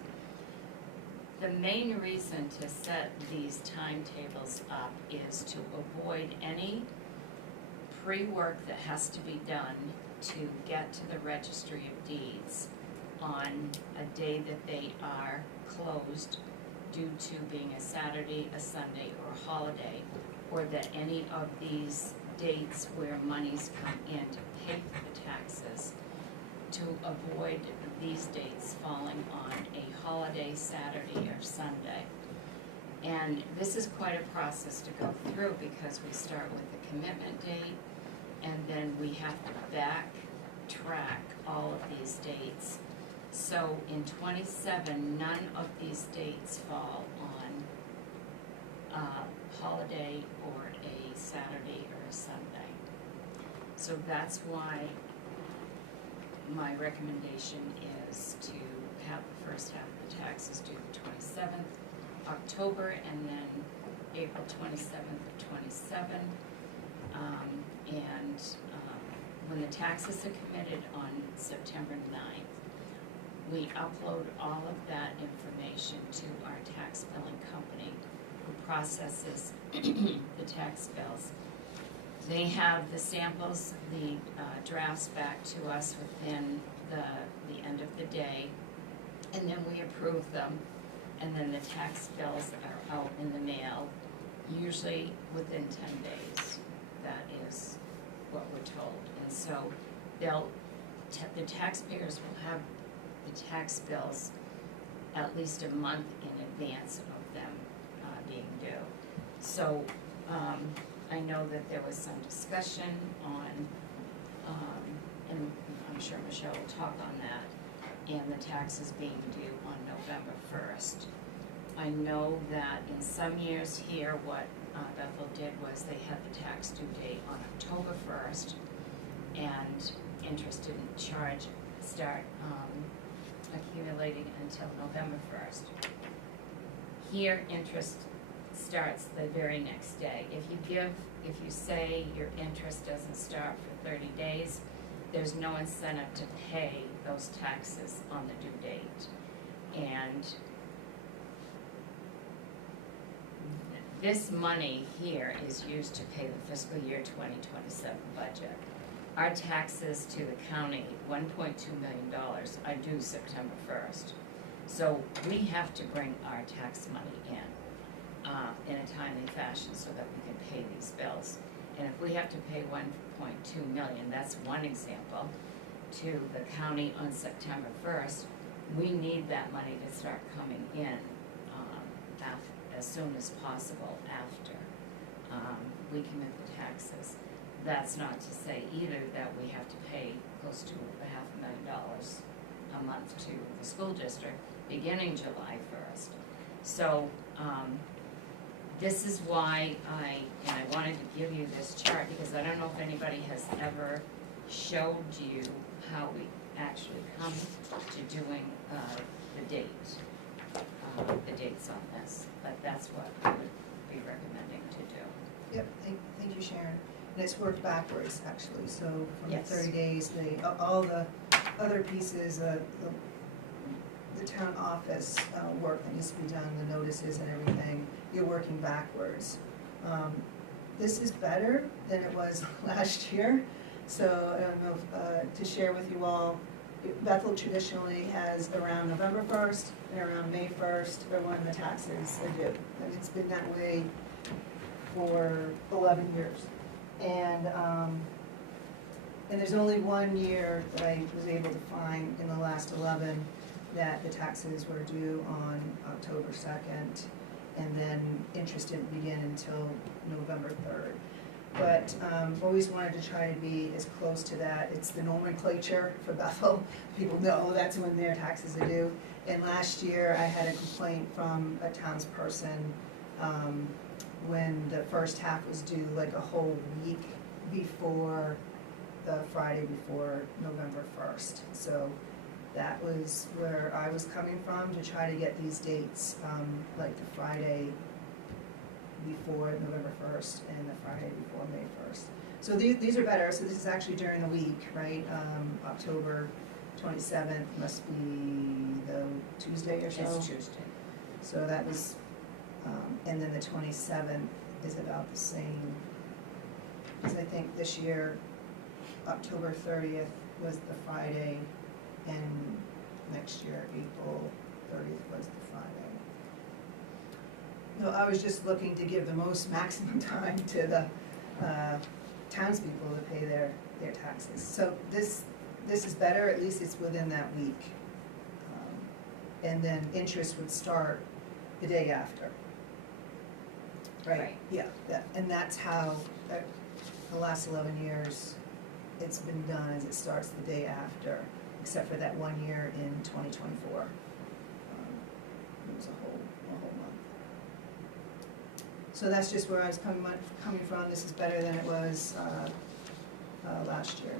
The main reason to set these timetables up is to avoid any pre-work that has to be done to get to the Registry of Deeds on a day that they are closed due to being a Saturday, a Sunday, or a holiday, or that any of these dates where monies come in to pay for the taxes, to avoid these dates falling on a holiday, Saturday, or Sunday. And this is quite a process to go through because we start with the commitment date and then we have to backtrack all of these dates. So in 27, none of these dates fall on a holiday or a Saturday or a Sunday. So that's why my recommendation is to have the first half of the taxes due the 27th October and then April 27th of 27. When the taxes are committed on September 9th, we upload all of that information to our tax billing company who processes the tax bills. They have the samples, the drafts back to us within the end of the day, and then we approve them, and then the tax bills are out in the mail, usually within 10 days. That is what we're told. And so the taxpayers will have the tax bills at least a month in advance of them being due. So I know that there was some discussion on, and I'm sure Michelle will talk on that, and the taxes being due on November 1st. I know that in some years here, what Bethel did was they had the tax due date on October 1st, and interest didn't start accumulating until November 1st. Here, interest starts the very next day. If you say your interest doesn't start for 30 days, there's no incentive to pay those taxes on the due date. And this money here is used to pay the fiscal year 2027 budget. Our taxes to the county, $1.2 million, are due September 1st. So we have to bring our tax money in a timely fashion so that we can pay these bills. And if we have to pay $1.2 million, that's one example, to the county on September 1st, we need that money to start coming in as soon as possible after we commit the taxes. That's not to say either that we have to pay close to $500,000 a month to the school district beginning July 1st. So this is why I wanted to give you this chart, because I don't know if anybody has ever showed you how we actually come to doing the dates on this, but that's what I would be recommending to do. Yep, thank you, Sharon. And it's worked backwards, actually, so from the Yes. 30 days, all the other pieces, the town office work that needs to be done, the notices and everything, you're working backwards. This is better than it was last year, so I don't know if, to share with you all, Bethel traditionally has around November 1st and around May 1st are when the taxes are due. And it's been that way for 11 years. And there's only 1 year that I was able to find in the last 11 that the taxes were due on October 2nd, and then interest didn't begin until November 3rd. But always wanted to try to be as close to that. It's the nomenclature for Bethel. People know that's when their taxes are due. And last year, I had a complaint from a townsperson when the first half was due, like a whole week before the Friday before November 1st. So that was where I was coming from, to try to get these dates, like the Friday before November 1st and the Friday before May 1st. So these are better. So this is actually during the week, right? October 27th must be the Tuesday or so. It's Tuesday. So that was, and then the 27th is about the same. Because I think this year, October 30th was the Friday, and next year, April 30th was the Friday. No, I was just looking to give the most maximum time to the townspeople to pay their taxes. So this is better, at least it's within that week. And then interest would start the day after. Right. Yeah, and that's how, the last 11 years, it's been done, as it starts the day after, except for that 1 year in 2024. It was a whole month. So that's just where I was coming from. This is better than it was last year.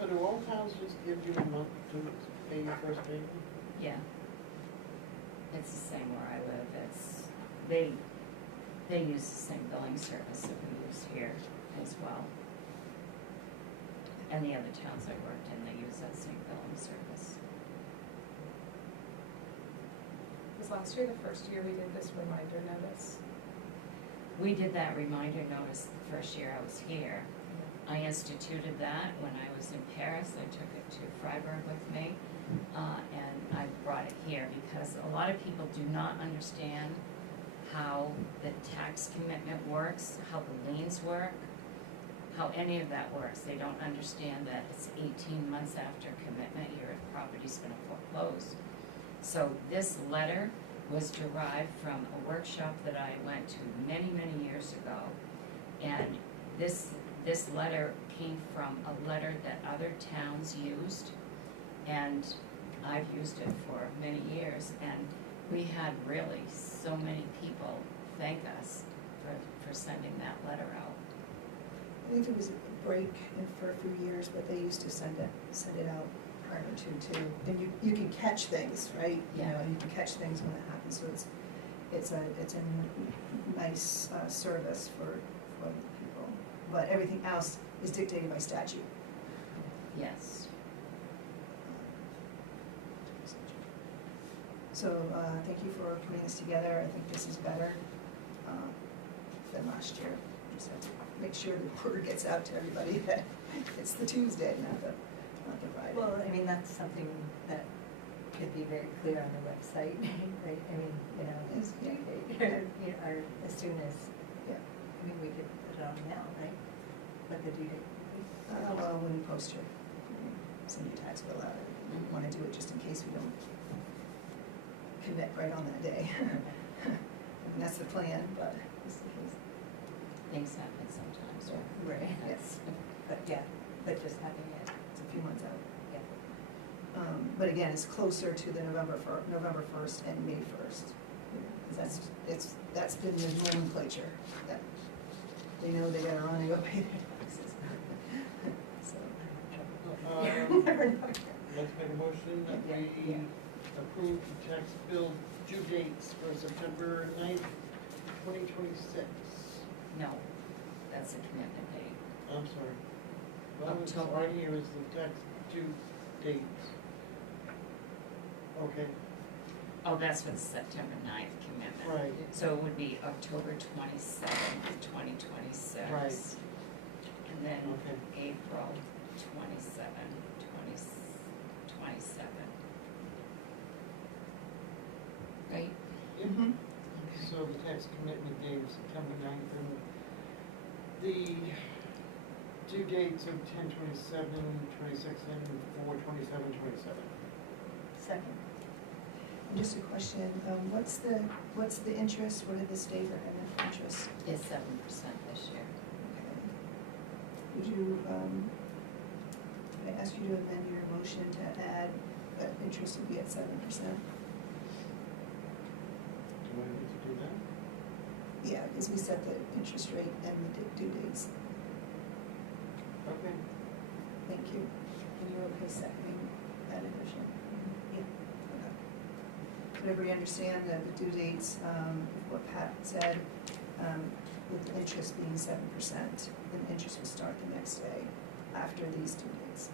So do all towns just give you a month to pay your first payment? Yeah. It's the same where I live, they use the same billing service that we use here as well. And the other towns I worked in, they use that same billing service. Was last year the first year we did this reminder notice? We did that reminder notice the first year I was here. I instituted that when I was in Paris. I took it to Freiburg with me, and I brought it here because a lot of people do not understand how the tax commitment works, how the liens work, how any of that works. They don't understand that it's 18 months after commitment, your property's gonna foreclose. So this letter was derived from a workshop that I went to many, many years ago. And this letter came from a letter that other towns used, and I've used it for many years, and we had really so many people thank us for sending that letter out. I think there was a break for a few years, but they used to send it out prior to too. And you can catch things, right? You know, you can catch things when it happens, so it's a nice service for the people. But everything else is dictated by statute. Yes. So, thank you for putting this together. I think this is better than last year. Just have to make sure the word gets out to everybody that it's the Tuesday, not the Friday. Well, I mean, that's something that could be very clear on the website, right? I mean, you know, Yes, yeah. or as soon as, Yeah. I mean, we could put it on now, right? What the due date would be. Well, when you post send your tax bill out, we want to do it just in case we don't commit right on that day. I mean, that's the plan, but just in case. Things happen sometimes, Right. Yes, But yeah, but just having it, it's a few months out. yeah. But again, it's closer to the November 1st and May 1st. Because that's been the nomenclature, that they know they gotta run and go pay their taxes. So, never know. Let's make a motion that we approve the tax bill due dates for September 9th, 2026. No, that's a commitment date. I'm sorry. Well, it's October. right here is the tax due dates. Okay, Oh, that's for the September 9th commitment. right, So it would be October 27th, 2026. Right. And then Okay. April 27. Right? Mhm. so the tax commitment date is September 9th, and the due dates of 10/27/26 and 4/27/27. Second. And just a question, what's the interest, what did the state recommend for interest? It's 7% this year. Okay. Would you, could I ask you to amend your motion to add that interest would be at 7%? Do I need to do that? Yeah, because we set the interest rate and the due dates. Okay. Thank you. And you're okay seconding that addition? Yeah. Okay. Did everybody understand the due dates, what Pat said, with the interest being 7%, and interest will start the next day after these due dates?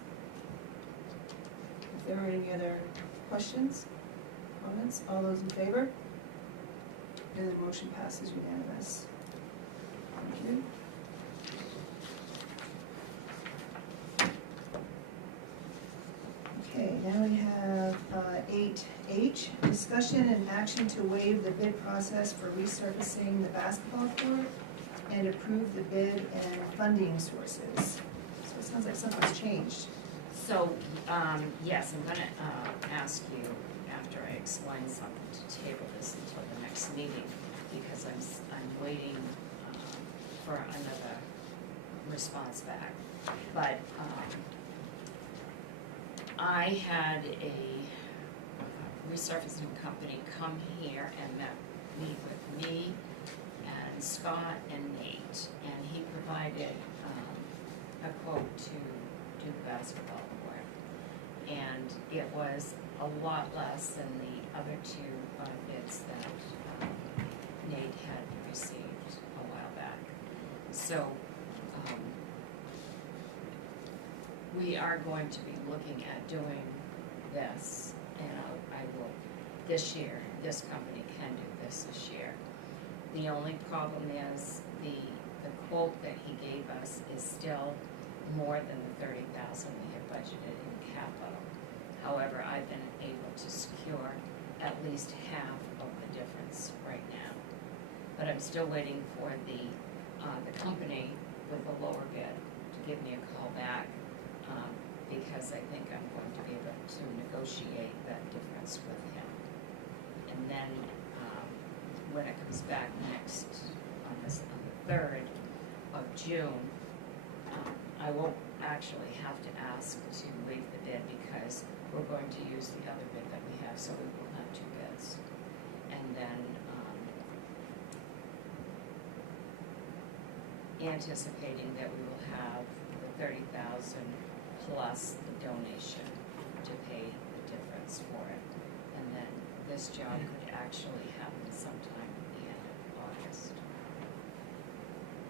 If there are any other questions, comments, all those in favor? And the motion passes unanimous. Thank you. Okay, now we have 8H, discussion and action to waive the bid process for resurfacing the basketball court and approve the bid and funding sources. So it sounds like something's changed. So, yes, I'm gonna ask you, after I explain something, to table this until the next meeting, because I'm waiting for another response back. But I had a resurfacing company come here and meet with me and Scott and Nate, and he provided a quote to do the basketball court. And it was a lot less than the other two bids that Nate had received a while back. So, we are going to be looking at doing this, and I will, this year, this company can do this year. The only problem is the quote that he gave us is still more than the 30,000 we had budgeted in capital. However, I've been able to secure at least half of the difference right now. But I'm still waiting for the company with the lower bid to give me a call back, because I think I'm going to be able to negotiate that difference with him. And then, when it comes back next, on the 3rd of June, I won't actually have to ask to waive the bid because we're going to use the other bid that we have, so we will have two bids. And then, anticipating that we will have the 30,000 plus the donation to pay the difference for it. And then this job could actually happen sometime at the end of August.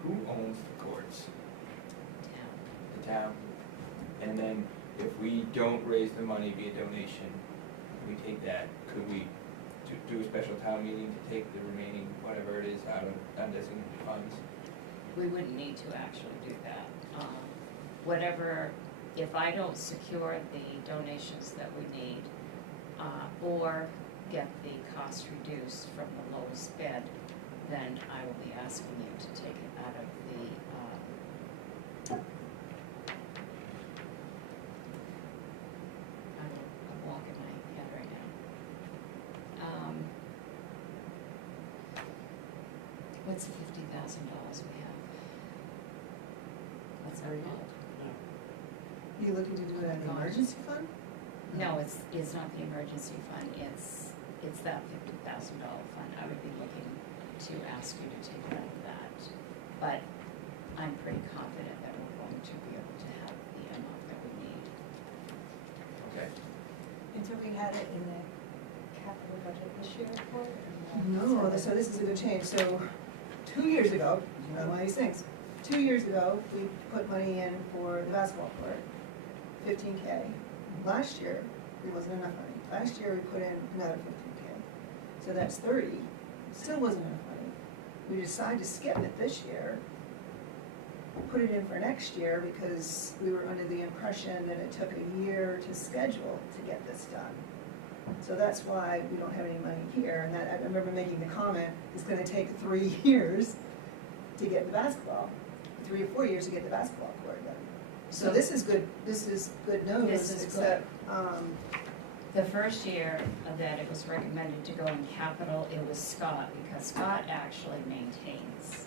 Who owns the courts? Town. The town. And then if we don't raise the money via donation, we take that, could we do a special town meeting to take the remaining, whatever it is, out of undesignated funds? We wouldn't need to actually do that. Whatever, if I don't secure the donations that we need, or get the cost reduced from the lowest bid, then I will be asking you to take it out of the, I'm walking my head right now. What's the $50,000 we have? What's our called? You looking to do it on the emergency fund? No, it's not the emergency fund, it's that $50,000 fund. I would be looking to ask you to take it out of that. But I'm pretty confident that we're going to be able to have the amount that we need. Okay. And so we had it in the capital budget this year for it? No, so this is a good change. So 2 years ago, one of these things, 2 years ago, we put money in for the basketball court, 15K. Last year, there wasn't enough money. Last year, we put in another 15K. So that's 30. Still wasn't enough money. We decided to skip it this year, put it in for next year because we were under the impression that it took a year to schedule to get this done. So that's why we don't have any money here, and that, I remember making the comment, it's gonna take 3 years to get the basketball, 3 or 4 years to get the basketball court done. So this is good news, This is except, The first year that it was recommended to go in capital, it was Scott, because Scott actually maintains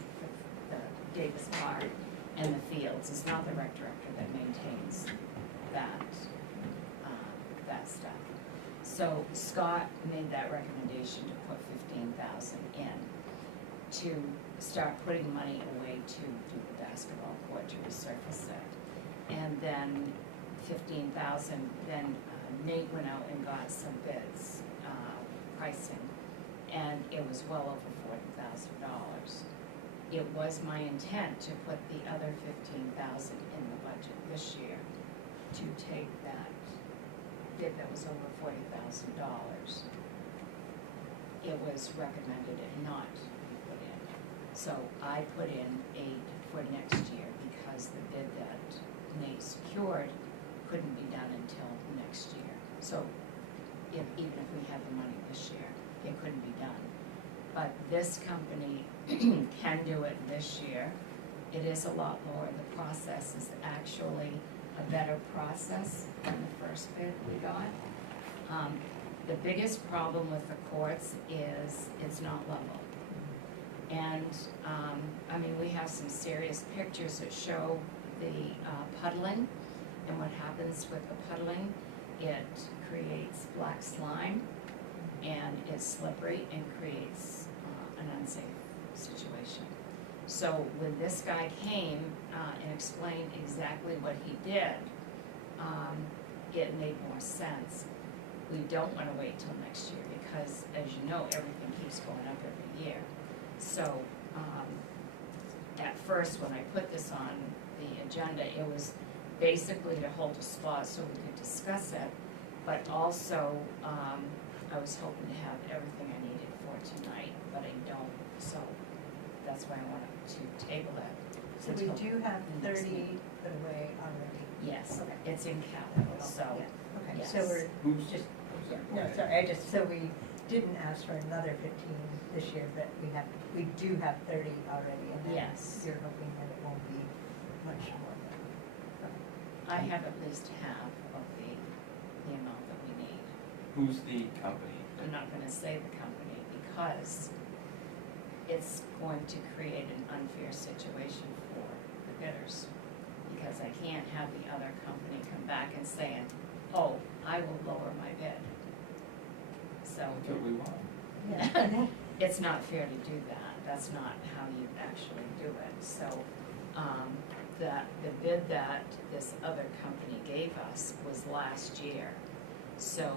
the Davis Park and the fields. It's not the rec director that maintains that, that stuff. So Scott made that recommendation to put 15,000 in to start putting money away to do the basketball court, to resurface it. And then 15,000, then Nate went out and got some bids, pricing, and it was well over $40,000. It was my intent to put the other 15,000 in the budget this year to take that bid that was over $40,000. It was recommended it not be put in. So I put in 8 for next year because the bid that Nate secured couldn't be done until next year. So even if we had the money this year, it couldn't be done. But this company can do it this year. It is a lot lower. The process is actually a better process than the first bid we got. The biggest problem with the courts is it's not level. And, I mean, we have some serious pictures that show the puddling, and what happens with the puddling, it creates black slime, and it's slippery and creates an unsafe situation. So when this guy came and explained exactly what he did, it made more sense. We don't wanna wait till next year because, as you know, everything keeps going up every year. So, at first, when I put this on the agenda, it was basically to hold a spot so we could discuss it, but also, I was hoping to have everything I needed for tonight, but I don't, so that's why I wanted to table it. So we until do have the next 30 meeting. put away already. Yes, Okay. it's in capital, so, Yeah, okay, yes. so we're Who's, just, I'm sorry. no, sorry, so we didn't ask for another 15 this year, but we do have 30 already, and then Yes. you're hoping that it won't be much more than. I have at least half of the amount that we need. Who's the company? I'm not gonna say the company because it's going to create an unfair situation for the bidders. Because I can't have the other company come back and saying, oh, I will lower my bid. So. That's what we want. Yeah. It's not fair to do that, that's not how you actually do it, so, the bid that this other company gave us was last year. So,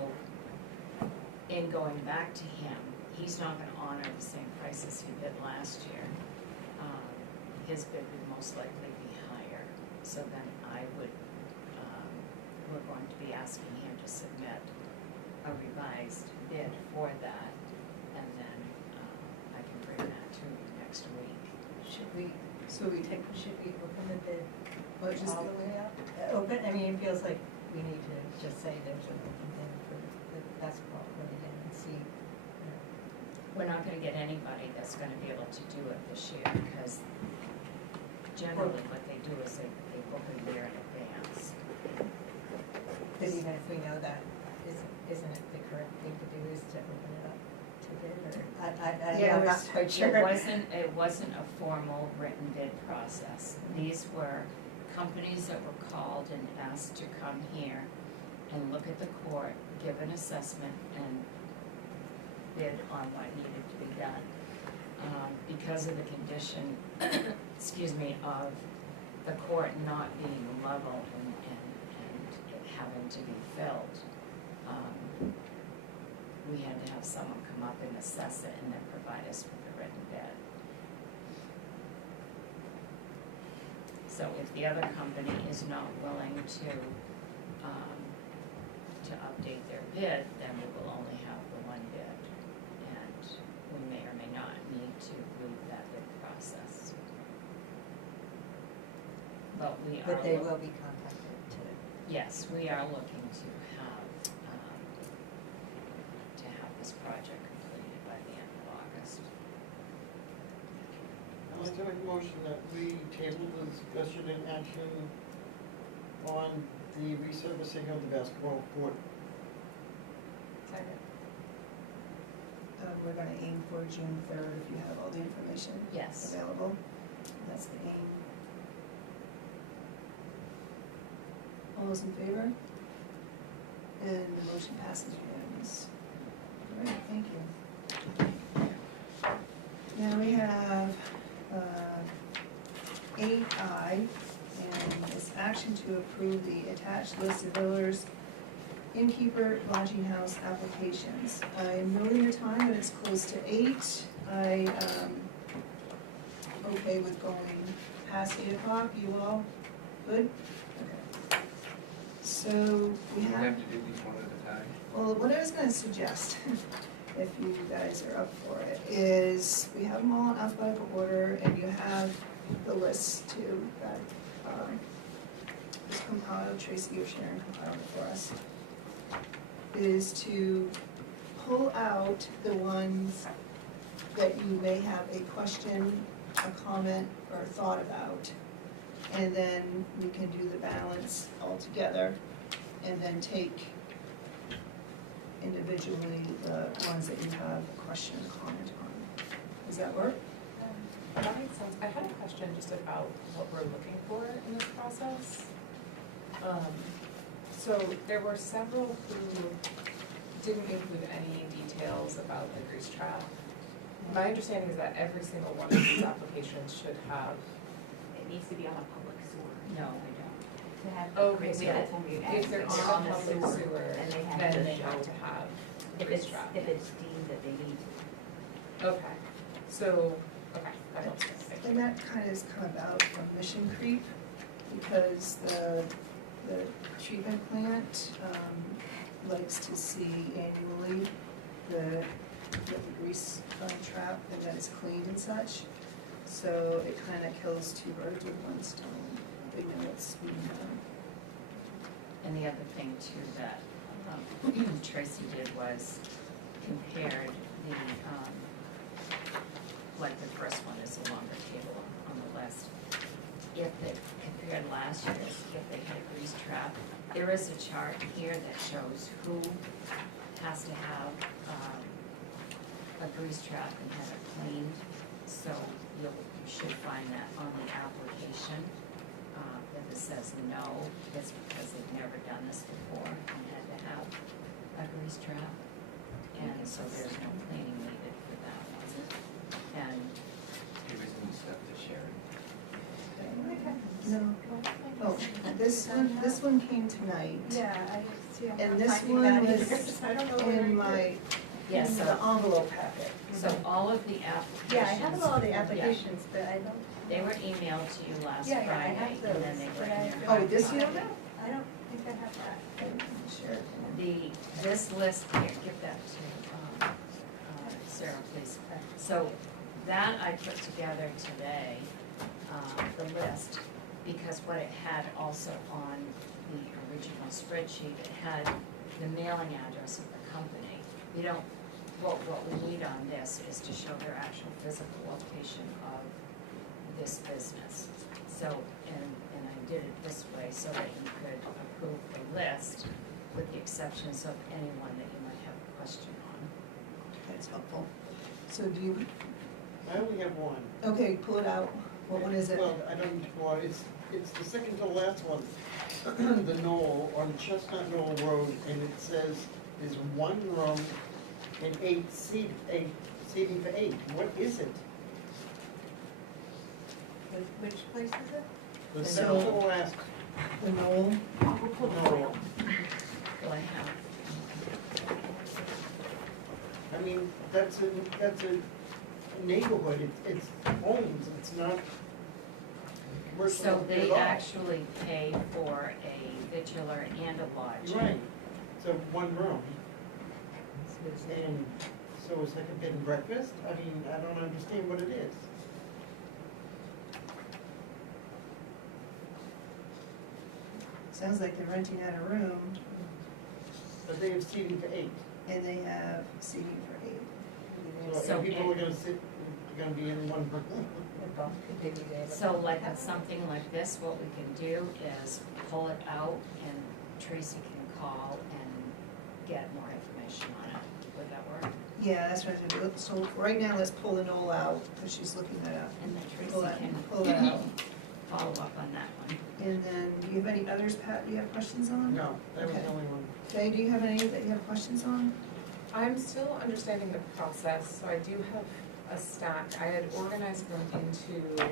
in going back to him, he's not gonna honor the same prices he bid last year. His bid would most likely be higher, so then I would, we're going to be asking him to submit a revised bid for that, and then, I can bring that to you next week. Should we open the bid? What, just All go the way up? Open, I mean, it feels like we need to just say there's an open bid for the basketball court again and see, you know. We're not gonna get anybody that's gonna be able to do it this year, because generally what they do is they book a year in advance. But even if we know that, isn't it the correct thing to do is to open it up to bid, or, Yeah, I'm not quite sure. It wasn't a formal written bid process. These were companies that were called and asked to come here and look at the court, give an assessment, and bid on what needed to be done. Because of the condition, excuse me, of the court not being level and it having to be filled, we had to have someone come up and assess it and then provide us with a written bid. So if the other company is not willing to update their bid, then we will only have the one bid. And we may or may not need to move that bid process. But we are. But they will be contacted to. Yes, we are looking to have this project completed by the end of August. I'd like to make a motion that we table the discussion and action on the resurfacing of the basketball court. We're gonna aim for June 3rd if you have all the information Yes. available. That's the aim. All those in favor? And the motion passes unanimous. All right, thank you. Now we have 8I, and it's action to approve the attached list of builders, innkeeper, lodging house applications. I'm noting the time, but it's close to 8. I, okay with going past 8 o'clock, you all good? Okay. So we We have. have to do these one at a time. Well, what I was gonna suggest, if you guys are up for it, is we have them all in alphabetical order, and you have the lists too, that, was compiled, Tracy or Sharon compiled it for us, is to pull out the ones that you may have a question, a comment, or thought about, and then we can do the balance all together, and then take individually the ones that you have a question or comment on. Does that work? That makes sense. I had a question just about what we're looking for in this process. So there were several who didn't include any details about the grease trap. My understanding is that every single one of these applications should have. It needs to be on a public sewer. No, we don't. to have. Okay, grease so trap when we if add- they're they're on the public sewer, and they have then to they show have to have If grease it's, trap. if it's deemed that they need to. Okay, so, okay, that helps. Thank you. And that kind of has come about from mission creep, because the treatment plant, likes to see annually the grease trap and that it's cleaned and such. So it kind of kills two birds with one stone. They know what's being done. And the other thing too that Tracy did was compared the, like the first one is a longer table on the list. If they compared last year's, if they had a grease trap, there is a chart here that shows who has to have a grease trap and have it cleaned. So you should find that on the application. If it says no, it's because they've never done this before and had to have a grease trap. And so there's no cleaning needed for that one. And It was in the stuff to Sharon. No, oh, this one came tonight. Yeah, I see, I'm And not this finding one that either, was so I don't know where in I my, yeah, in the so, envelope packet. so all of the applications. Yeah, I have all the applications, but I don't. They were emailed to you last Yeah, Friday, yeah, I have and those, then they were but in I- your. Oh, this you file. don't know? I don't think I have that. Sure. This list here, give that to Sarah, please. So that I put together today, the list, because what it had also on the original spreadsheet, it had the mailing address of the company. We don't, what we need on this is to show their actual physical location of this business. So, and I did it this way so that you could approve the list with the exceptions of anyone that you might have a question on. That's helpful. So do you, I only have one. okay, pull it out. What one is it? Well, I don't, well, it's the second to last one. The Knoll, on Chestnut Knoll Road, and it says there's one room and seating for 8. What is it? Which place is it? The The second to Knoll. last The Knoll? Knoll. Will I have? I mean, that's a neighborhood, it's homes, it's not commercial So they at all. actually pay for a vitular and a lodge. Right, so one room. And so it's like a bed and breakfast? I mean, I don't understand what it is. Sounds like they're renting out a room But they have seating for 8. and they have seating for 8. So So people are it- gonna sit, gonna be in one room. So like on something like this, what we can do is pull it out and Tracy can call and get more information on it. Would that work? Yeah, that's what I did. So right now, let's pull the Knoll out, because she's looking that up. And then Pull Tracy that, can pull that out. follow up on that one. And then, do you have any others, Pat, you have questions on? No, that was Okay. the only one. Jay, do you have any that you have questions on? I'm still understanding the process, so I do have a stack. I had organized them into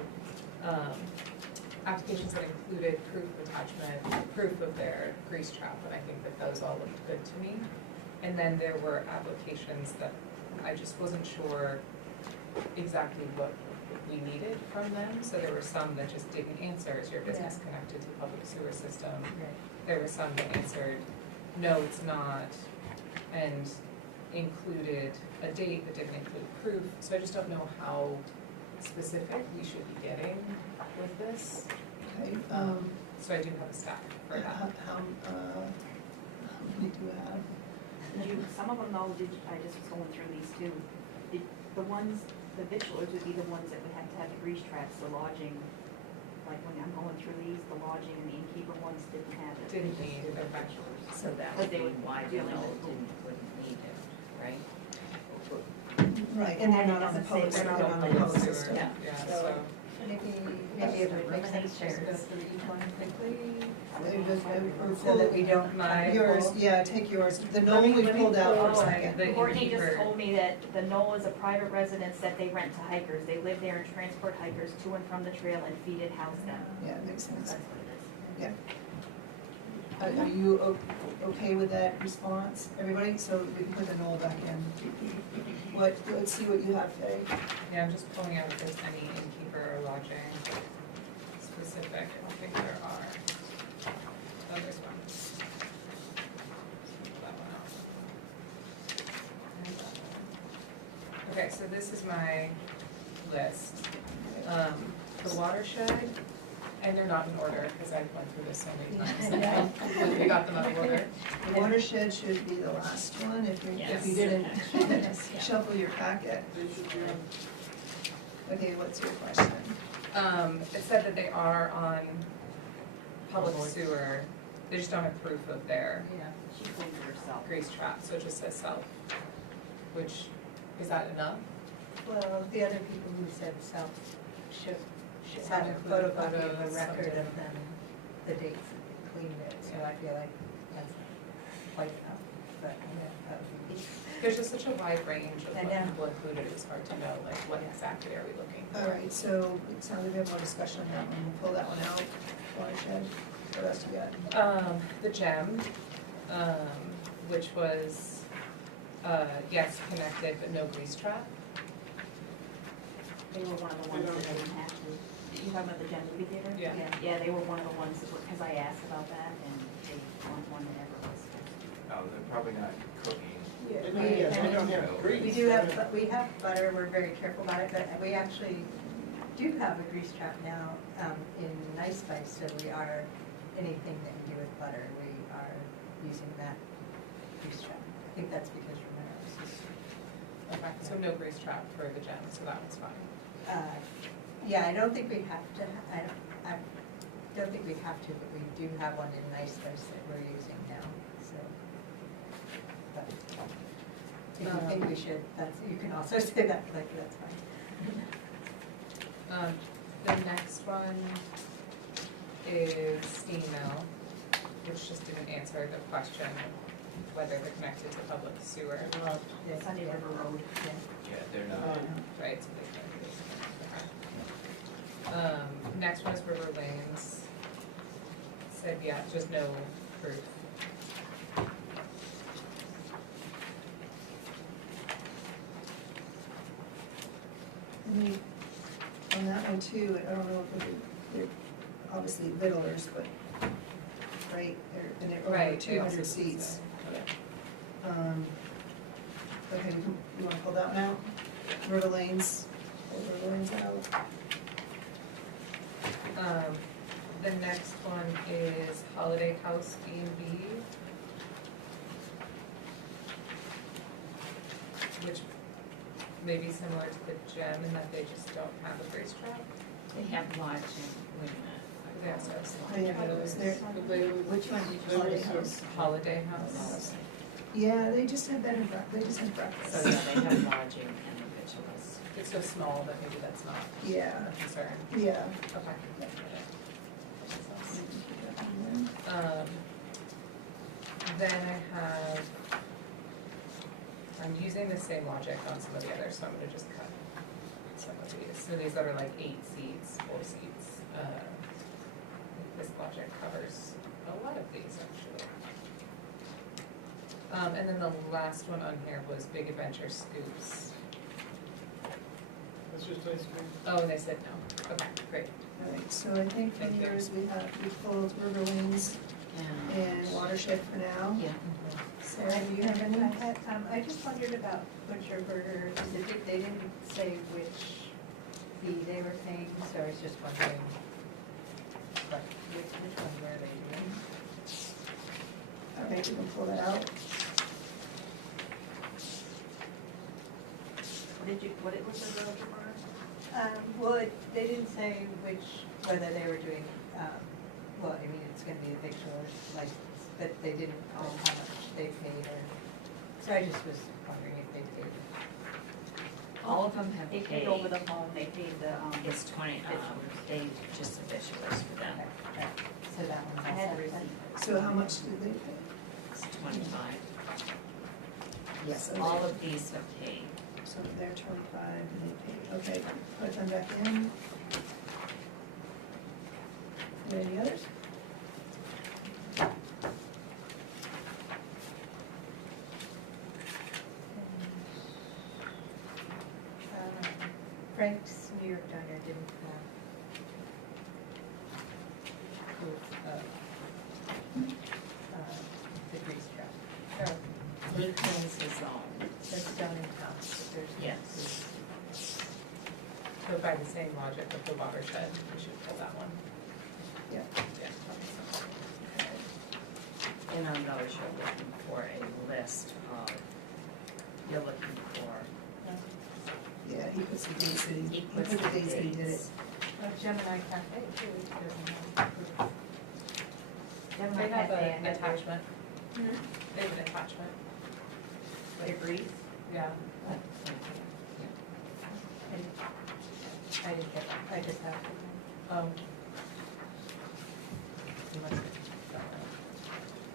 applications that included proof of attachment, proof of their grease trap, and I think that those all looked good to me. And then there were applications that I just wasn't sure exactly what we needed from them. So there were some that just didn't answer, is your business connected to the public sewer system? There were some that answered, no, it's not, and included a date but didn't include proof. So I just don't know how specific we should be getting with this. Okay, So I do have a stack for that. how many do you have? Some of them though, I just was going through these too. The ones, the victuals would be the ones that would have to have the grease traps, the lodging. Like when I'm going through these, the lodging and the innkeeper ones didn't have it. Didn't need their bachelor's. So that would be why the Knoll wouldn't need it, right? Right, and they're not on the public, They're they're not on on the the public sewer, system. yeah, So- so. Maybe it would make sense just to go through each one quickly, They just- or so that we pull don't. My- yours, yeah, take yours. The Knoll we pulled out for a pull second. the Courtney just innkeeper. told me that the Knoll is a private residence that they rent to hikers. They live there and transport hikers to and from the trail and feed and house them. Yeah, it makes sense. That's what it is. Are you okay with that response, everybody? So we can put the Knoll back in. Let's see what you have, Faye. Yeah, I'm just pulling out if there's any innkeeper or lodging specific, I don't think there are. Oh, there's one. Pull that one out. And that one. Okay, so this is my list. The watershed, and they're not in order, because I've went through this so many times, and I completely got them out of order. The watershed should be the last one, if you Yes. didn't Yes, yeah. shuffle your packet. They should be on. Okay, what's your question? It said that they are on public sewer, they just don't have proof of their Yeah, she cleaned it herself. grease trap, so it just says self. Which, is that enough? Well, the other people who said self should Should have a include photocopy of photos, the record something. of them, the dates that they cleaned it, so I feel like that's quite enough, but, yeah, that would be. There's just such a wide range of I what know. people included, it was hard to know, like, what exactly are we looking for? All right, so it sounds like we have more discussion on that one. We'll pull that one out. Watershed, what else you got? The gem, which was, yes, connected, but no grease trap. They were one of the ones that didn't have to. You talking about the Gen movie theater? Yeah. Yeah, they were one of the ones that, because I asked about that, and they weren't one that ever was. Oh, they're probably not cooking. And they don't have grease. We do have, we have butter, we're very careful about it, but we actually do have a grease trap now in Nice Spice, so we are, anything that we do with butter, we are using that grease trap. I think that's because remember, this is, Okay, so no grease trap for the gem, so that one's fine. yeah, I don't think we have to, I don't think we have to, but we do have one in Nice Spice that we're using now, so. But if you think we should, that's, you can also say that, like, that's fine. The next one is steam mill, which just didn't answer the question whether they're connected to public sewer, Well, Sunday River Road. Yeah, they're not. right? So they can't be okay. Next one is River Lanes. Said, yeah, just no proof. On that one too, I don't know if they're obviously vittlers, but, right, and they're over Right, two they also hundred say, seats. yeah. Okay, you wanna pull that one out? River Lanes, pull River Lanes out. The next one is Holiday House B&B, which may be similar to the gem in that they just don't have a grease trap. They have lodging, wait a minute. They also have They slime. have those there. Which one did you Holiday say? House. Holiday House. Yeah, they just have bed and they just have So breakfast. yeah, they have lodging and the vigilance. It's so small that maybe that's not Yeah, a concern. yeah. Okay. Then I have, I'm using the same logic on some of the others, so I'm gonna just cut some of these. So these that are like 8 seats, 4 seats. This logic covers a lot of these, actually. And then the last one on here was Big Adventure Scoops. That's just ice cream. Oh, and they said no. Okay, great. All right, so I think from Thank you. yours, we pulled River Lanes and Watershed for now. Yeah. Sarah, do you have any? I just wondered about Butcher Burger, they didn't say which fee they were paying, so I was just wondering, what, which one were they doing? Okay, we can pull that out. What it was the road tomorrow? Well, they didn't say whether they were doing, well, I mean, it's gonna be a victualler license, but they didn't know how much they paid or, so I just was wondering if they paid. All of them have They paid. paid over the phone, they paid the, It's 20, they, just the vigilance for them. Okay, so that one's I had all the set. receipt. So how much did they pay? It's 25. Yes. All of these have paid. So they're 25 and they paid. Okay, put them back in. Any others? Frank's New York Diner didn't have proof of, the grease trap. No, He claims his own, that's down in town, but there's no yes. proof. So by the same logic of the watershed, we should pull that one. Yeah. Yeah. And on those, you're looking for a list of, you're looking for, Yeah, he puts the dates that he he puts put the the dates that he did it. dates. Gemini Cafe too, doesn't have proof. They have an attachment, Hmm? they have an attachment. They agree? Yeah. And I didn't get that, I just have. You must have done that.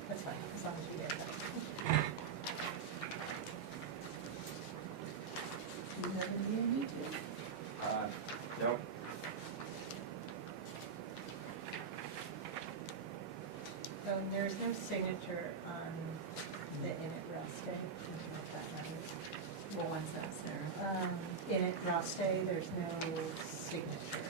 That's fine, as long as you get that. Do you have any you need to? Nope. There's no signature on the Init Roste, if that matters. What one's that, Sarah? Init Roste, there's no signature.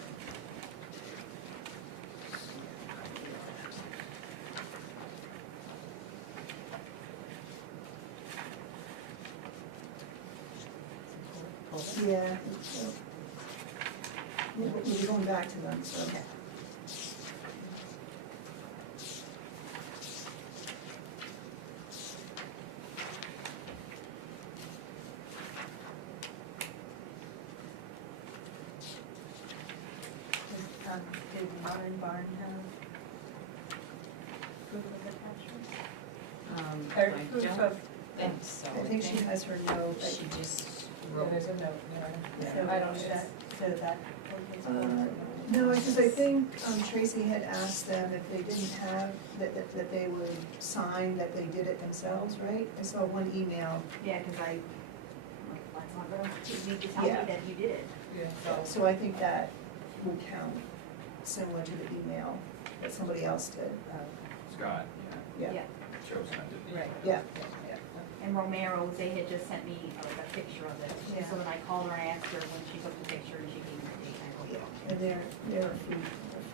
Yeah. We'll be going back to them, so. Okay. Did Modern Barn have proof of attachment? Or I proof don't of, think so. I think she has her note. She just Yeah, wrote, there's a note there. so I don't, that, so that. No, because I think Tracy had asked them if they didn't have, that they would sign that they did it themselves, right? I saw one email, Yeah, because that's not gonna, you need to tell me Yeah. that you did it. Yeah. so I think that will count, similar to the email that somebody else did. Scott, Yeah, chose not to be. Right. yeah, And Romero's, they had just sent me like a picture of it. Yeah. So then I called her and asked her when she took the picture and she gave me the date. I go, yeah, and they're a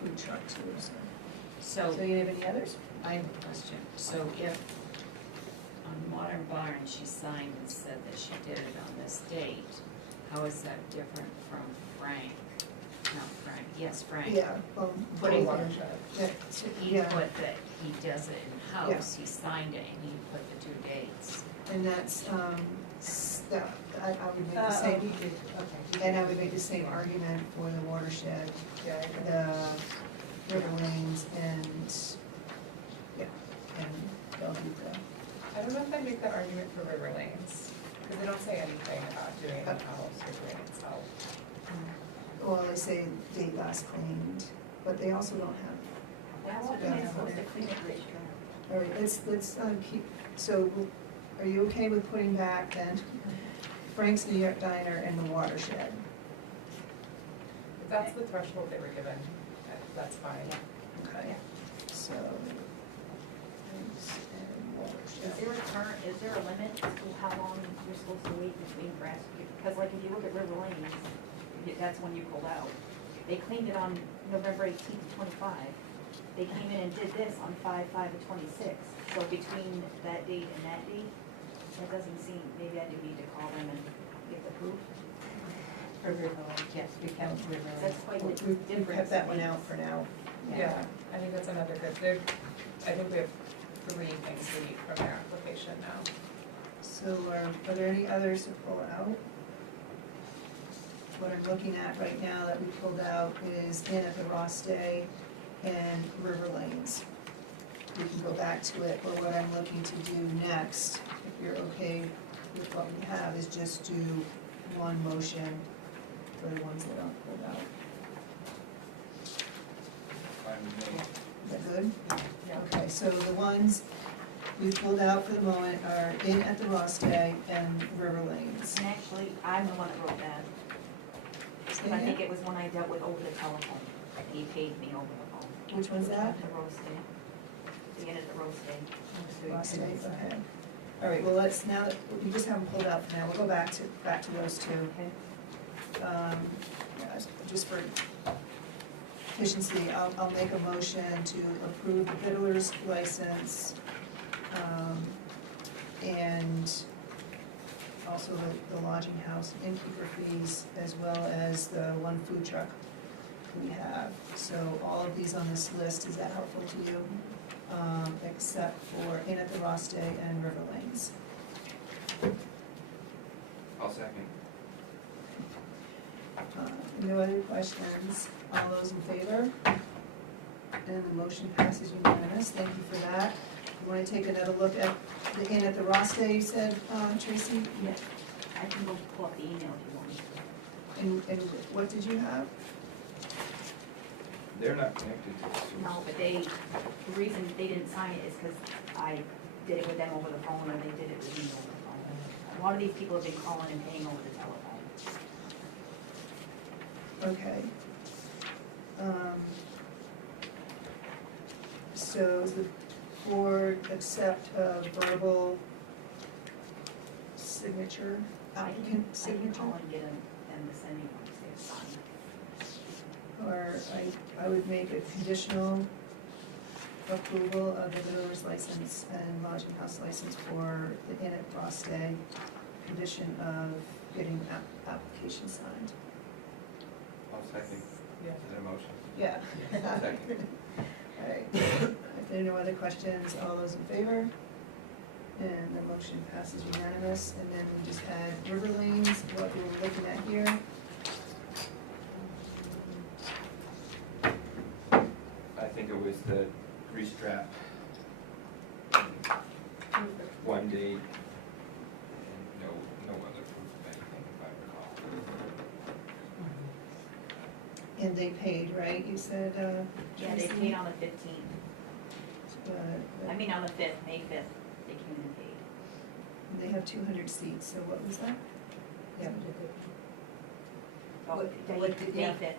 food truck too, so. so So you have any others? I have a question. So if on Modern Barn, she signed and said that she did it on this date, how is that different from Frank? Not Frank, yes, Frank. Yeah, Putting both, Watershed. yeah, He yeah, put that he does it in-house, he signed it and he put the due dates. and that's, I would make the same, Okay. and I would make the same argument for the watershed, Yeah, I agree. the river lanes, and, yeah, and they'll do the. I don't know if I make that argument for river lanes, because they don't say anything about doing it in-house or doing it itself. Well, they say date last cleaned, but they also don't have, That's what Yeah. they're supposed to clean it racetrack. all right, let's keep, so are you okay with putting back then Frank's New York Diner and the watershed? If that's the threshold they were given, that's fine. Okay, so, Frank's and watershed. Is there a limit to how long you're supposed to wait between grass? Because like if you look at River Lanes, that's when you pulled out. They cleaned it on November 18th to 25. They came in and did this on 5/5 of 26. So between that date and that date, that doesn't seem, maybe I do need to call them and get the proof. For River, yes, we count River. That's quite a We've difference. kept that one out for now. Yeah, I think that's another good, there, I think we have 3 things we need from their application now. So are there any others to pull out? What I'm looking at right now that we pulled out is in at the Ross Day and River Lanes. We can go back to it, but what I'm looking to do next, if you're okay with what we have, is just do one motion for the ones that aren't pulled out. Fine with me. Is that good? Yeah. Okay, so the ones we pulled out for the moment are in at the Ross Day and River Lanes. And actually, I'm the one that wrote that. Because I think it was when I dealt with over the telephone. He paid me over the phone. Which one's that? The roast day. The end of the roast day. Ross Day, okay. All right, well, let's, now that, we just haven't pulled out for now, we'll go back to those two. Okay. just for efficiency, I'll make a motion to approve the fiddler's license, and also the lodging house innkeeper fees, as well as the one food truck we have. So all of these on this list, is that helpful to you? Except for Inn at the Ross Day and River Lanes. I'll second. No other questions? All those in favor? And the motion passes unanimous. Thank you for that. You want to take another look at the Inn at the Ross Day, you said, Tracy? Yeah, I can go pull up the email if you want me to. And what did you have? They're not connected to the source. No, but the reason they didn't sign it is because I did it with them over the phone, or they did it with me over the phone. A lot of these people have been calling and paying over the telephone. Okay. So the board accept a verbal signature, applicant I can signature? call and get them to send me one, say it's signed. Or I would make a conditional approval of the fiddler's license and lodging house license for the Inn at Ross Day, condition of getting application signed. I'll second. Yeah. Is that a motion? Yeah. Second. All right, if there are no other questions, all those in favor? And the motion passes unanimous, and then we just had River Lanes, what we're looking at here. I think it was the grease trap. One day, and no other proof of anything, if I recall. And they paid, right, you said, Yeah, they Tracy? paid on the 15th. Uh, I mean, on the 5th, May 5th, they came in and paid. They have 200 seats, so what was that? Yeah. Oh, What did May they- 5th.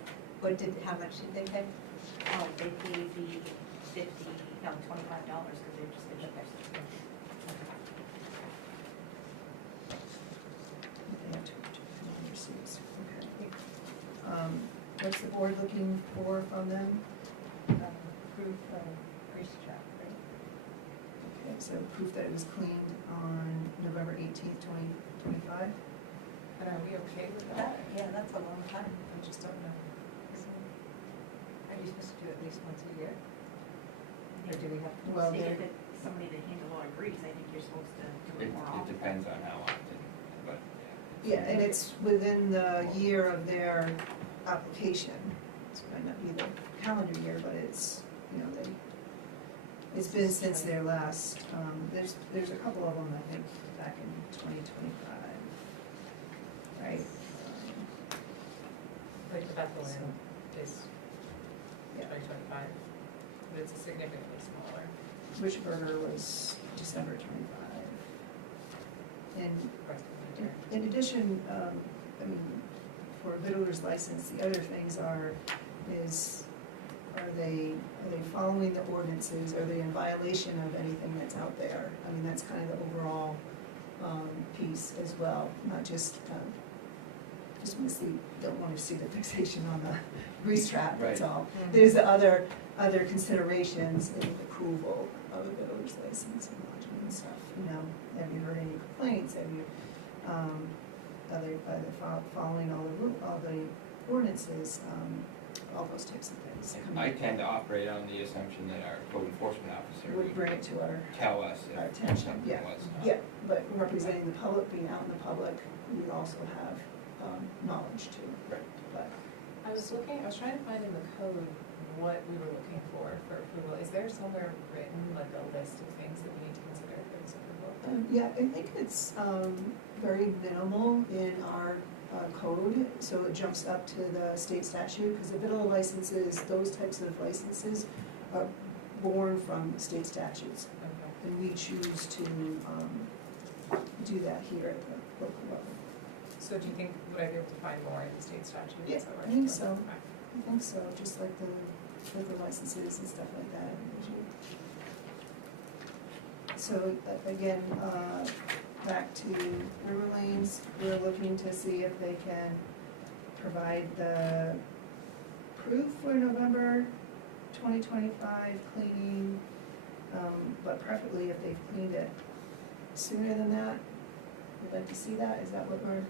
How much did they pay? Oh, they paid the $25, because they just finished their subscription. They have 200 seats, okay. What's the board looking for from them? Proof of grease trap, right? Okay, so proof that it was cleaned on November 18th, 2025? And are we okay with that? Yeah, that's a long time. I just don't know. Are you supposed to do it at least once a year? Or do we have to? Well, Say they're- if it's somebody that hands a lot of grease, I think you're supposed to do It it more often. depends on how often, but Yeah, and it's within the year of their application. It might not be the calendar year, but it's, it's been since their last, there's a couple of them, I think, back in 2025, right? Like the Bethel So- Inn is Yeah. 2025, but it's significantly smaller. Richburger was December 25. And Rest of the year. in addition, I mean, for a vittler's license, the other things are they following the ordinances? Are they in violation of anything that's out there? I mean, that's kind of the overall piece as well, not just don't want to see the fixation on the grease trap, that's Right. all. There's the other considerations in approval of a vittler's license and lodging and stuff, have you heard any complaints, are they following all the ordinances, all those types of things. I tend to operate on the assumption that our code enforcement officer Would bring it to our, tell us our if attention, something yeah. was not. Yeah, but representing the public, being out in the public, we also have knowledge too. Right. But I was trying to find in the code what we were looking for approval. Is there somewhere written, like a list of things that we need to consider for this approval? yeah, I think it's very minimal in our code, so it jumps up to the state statute, because the vittler licenses, those types of licenses are born from state statutes, Okay. and we choose to do that here at the local level. So do you think, would I be able to find more in the state statute? Yeah, Is that I right? think so. Okay. I think so, just like the liquor licenses and stuff like that. So again, back to River Lanes, we're looking to see if they can provide the proof for November 2025 cleaning, but preferably if they've cleaned it sooner than that. We'd like to see that, is that what we're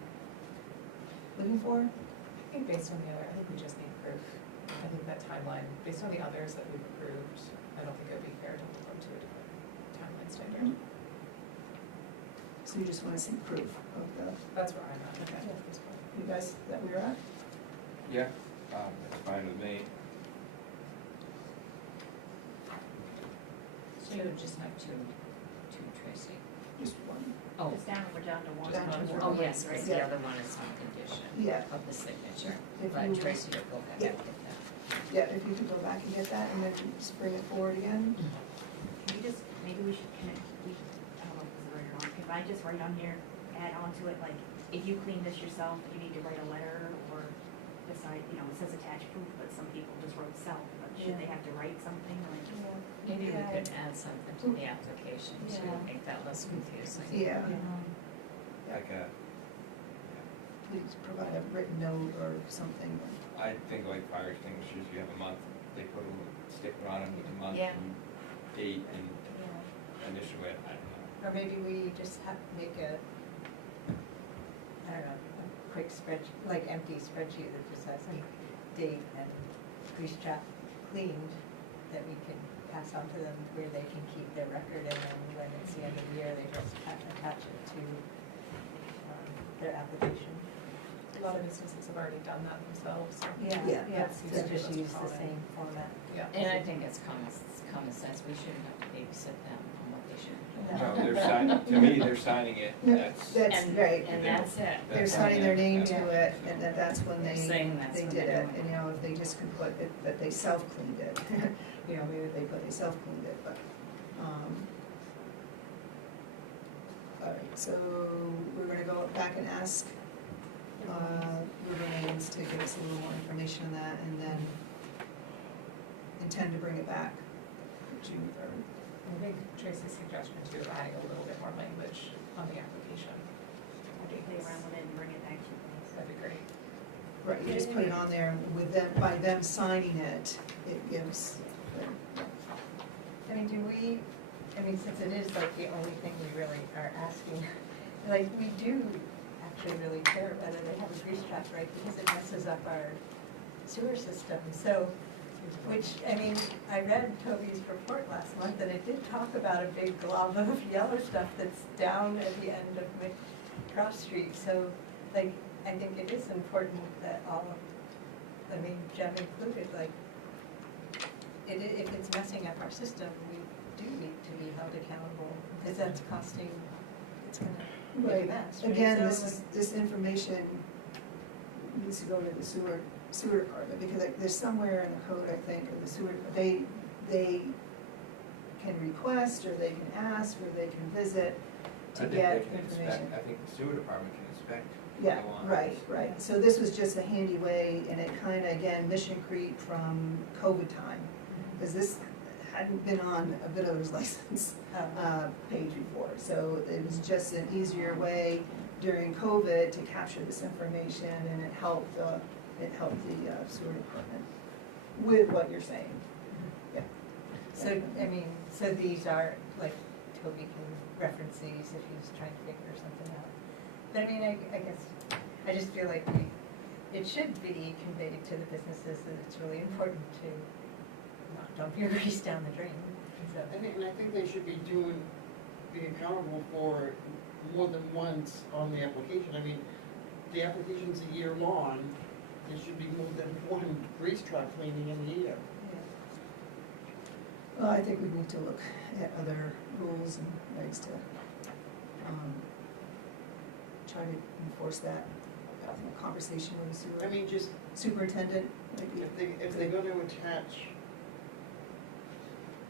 looking for? I think based on the other, I think we just need proof. I think that timeline, based on the others that we've approved, I don't think it would be fair to hold them to a different timeline standard. So you just wanna see proof of the, That's where I'm at. Okay. At this point. you guys that we're at? Yeah, that's fine with me. So you would just have two, Tracy? Just one? Oh, It's down, we're down to one. Down to one. oh, yes, because the Yeah. other one is on condition Yeah. of the signature. If But you- Tracy will go ahead Yeah. and get that. Yeah, if you could go back and get that and then just bring it forward again. Can we just, maybe we should connect, I don't know if this is right or wrong, could I just write on here, add on to it, like, if you clean this yourself, you need to write a letter, or beside, you know, it says attach proof, but some people just wrote self, but should they have to write something, like? Maybe we could add something to the application to Yeah. make that less confusing. Yeah, Like a, please provide a written note or something. I think like fire extinguishers, you have a month, they put a little sticker on them with a month Yeah. and date and Yeah. initial it, I don't know. Or maybe we just have to make a, I don't know, a quick spreadsheet, like empty spreadsheet that just has date and grease trap cleaned, that we can pass on to them where they can keep their record, and then when it's the end of the year, they just attach it to their application. A lot of businesses have already done that themselves. So Yeah. Yeah, that seems so to be just most use the common. same format. Yeah. And I think it's common sense, we shouldn't have to babysit them on what they should do. Yeah. No, they're signing, to me, they're signing it, No, that's. That's And- right. And that's it. They're That's signing their name yeah. to it, and that's when They're they saying that's did what it. they're doing. And, you know, if they just could put it, that they self-cleaned it, you know, maybe they put they self-cleaned it, but, all right, so we're gonna go back and ask, Rivermains to give us a little more information on that, and then intend to bring it back June 3rd. I think Tracy's suggestion too, adding a little bit more language on the application. Play around with it and bring it back to you guys. That'd be great. Right, you just put it on there with them, by them signing it, it gives, I mean, do we, I mean, since it is like the only thing we really are asking, like, we do actually really care whether they have a grease trap, right? Because it messes up our sewer system, so, which, I mean, I read Toby's report last month, and it did talk about a big glob of yellow stuff that's down at the end of Cross Street, so, like, I think it is important that all of, I mean, Jem included, like, if it's messing up our system, we do need to be held accountable, because that's costing, it's gonna make a right, mess, right? again, So, this information needs to go to the sewer department, because there's somewhere in the code, I think, or the sewer, they can request, or they can ask, or they can visit to I think get they can information. inspect, I think the sewer department can inspect. Yeah, the lines. right, so this was just a handy way, and it kinda, again, mission creep from COVID time, because this hadn't been on a vitilator's license page before, so it was just an easier way during COVID to capture this information, and it helped the sewer department with what you're saying. Yeah. So, I mean, so these are, like, Toby can reference these if he's trying to figure something out. But I mean, I guess, I just feel like it should be conveyed to the businesses that it's really important to not dump your grease down the drain, so. And I think they should be being accountable for more than once on the application. I mean, the application's a year long, there should be more than one grease trap cleaning in the year. Well, I think we need to look at other rules and regs to, try to enforce that, having a conversation with the I sewer mean, just, superintendent, maybe. if they're gonna attach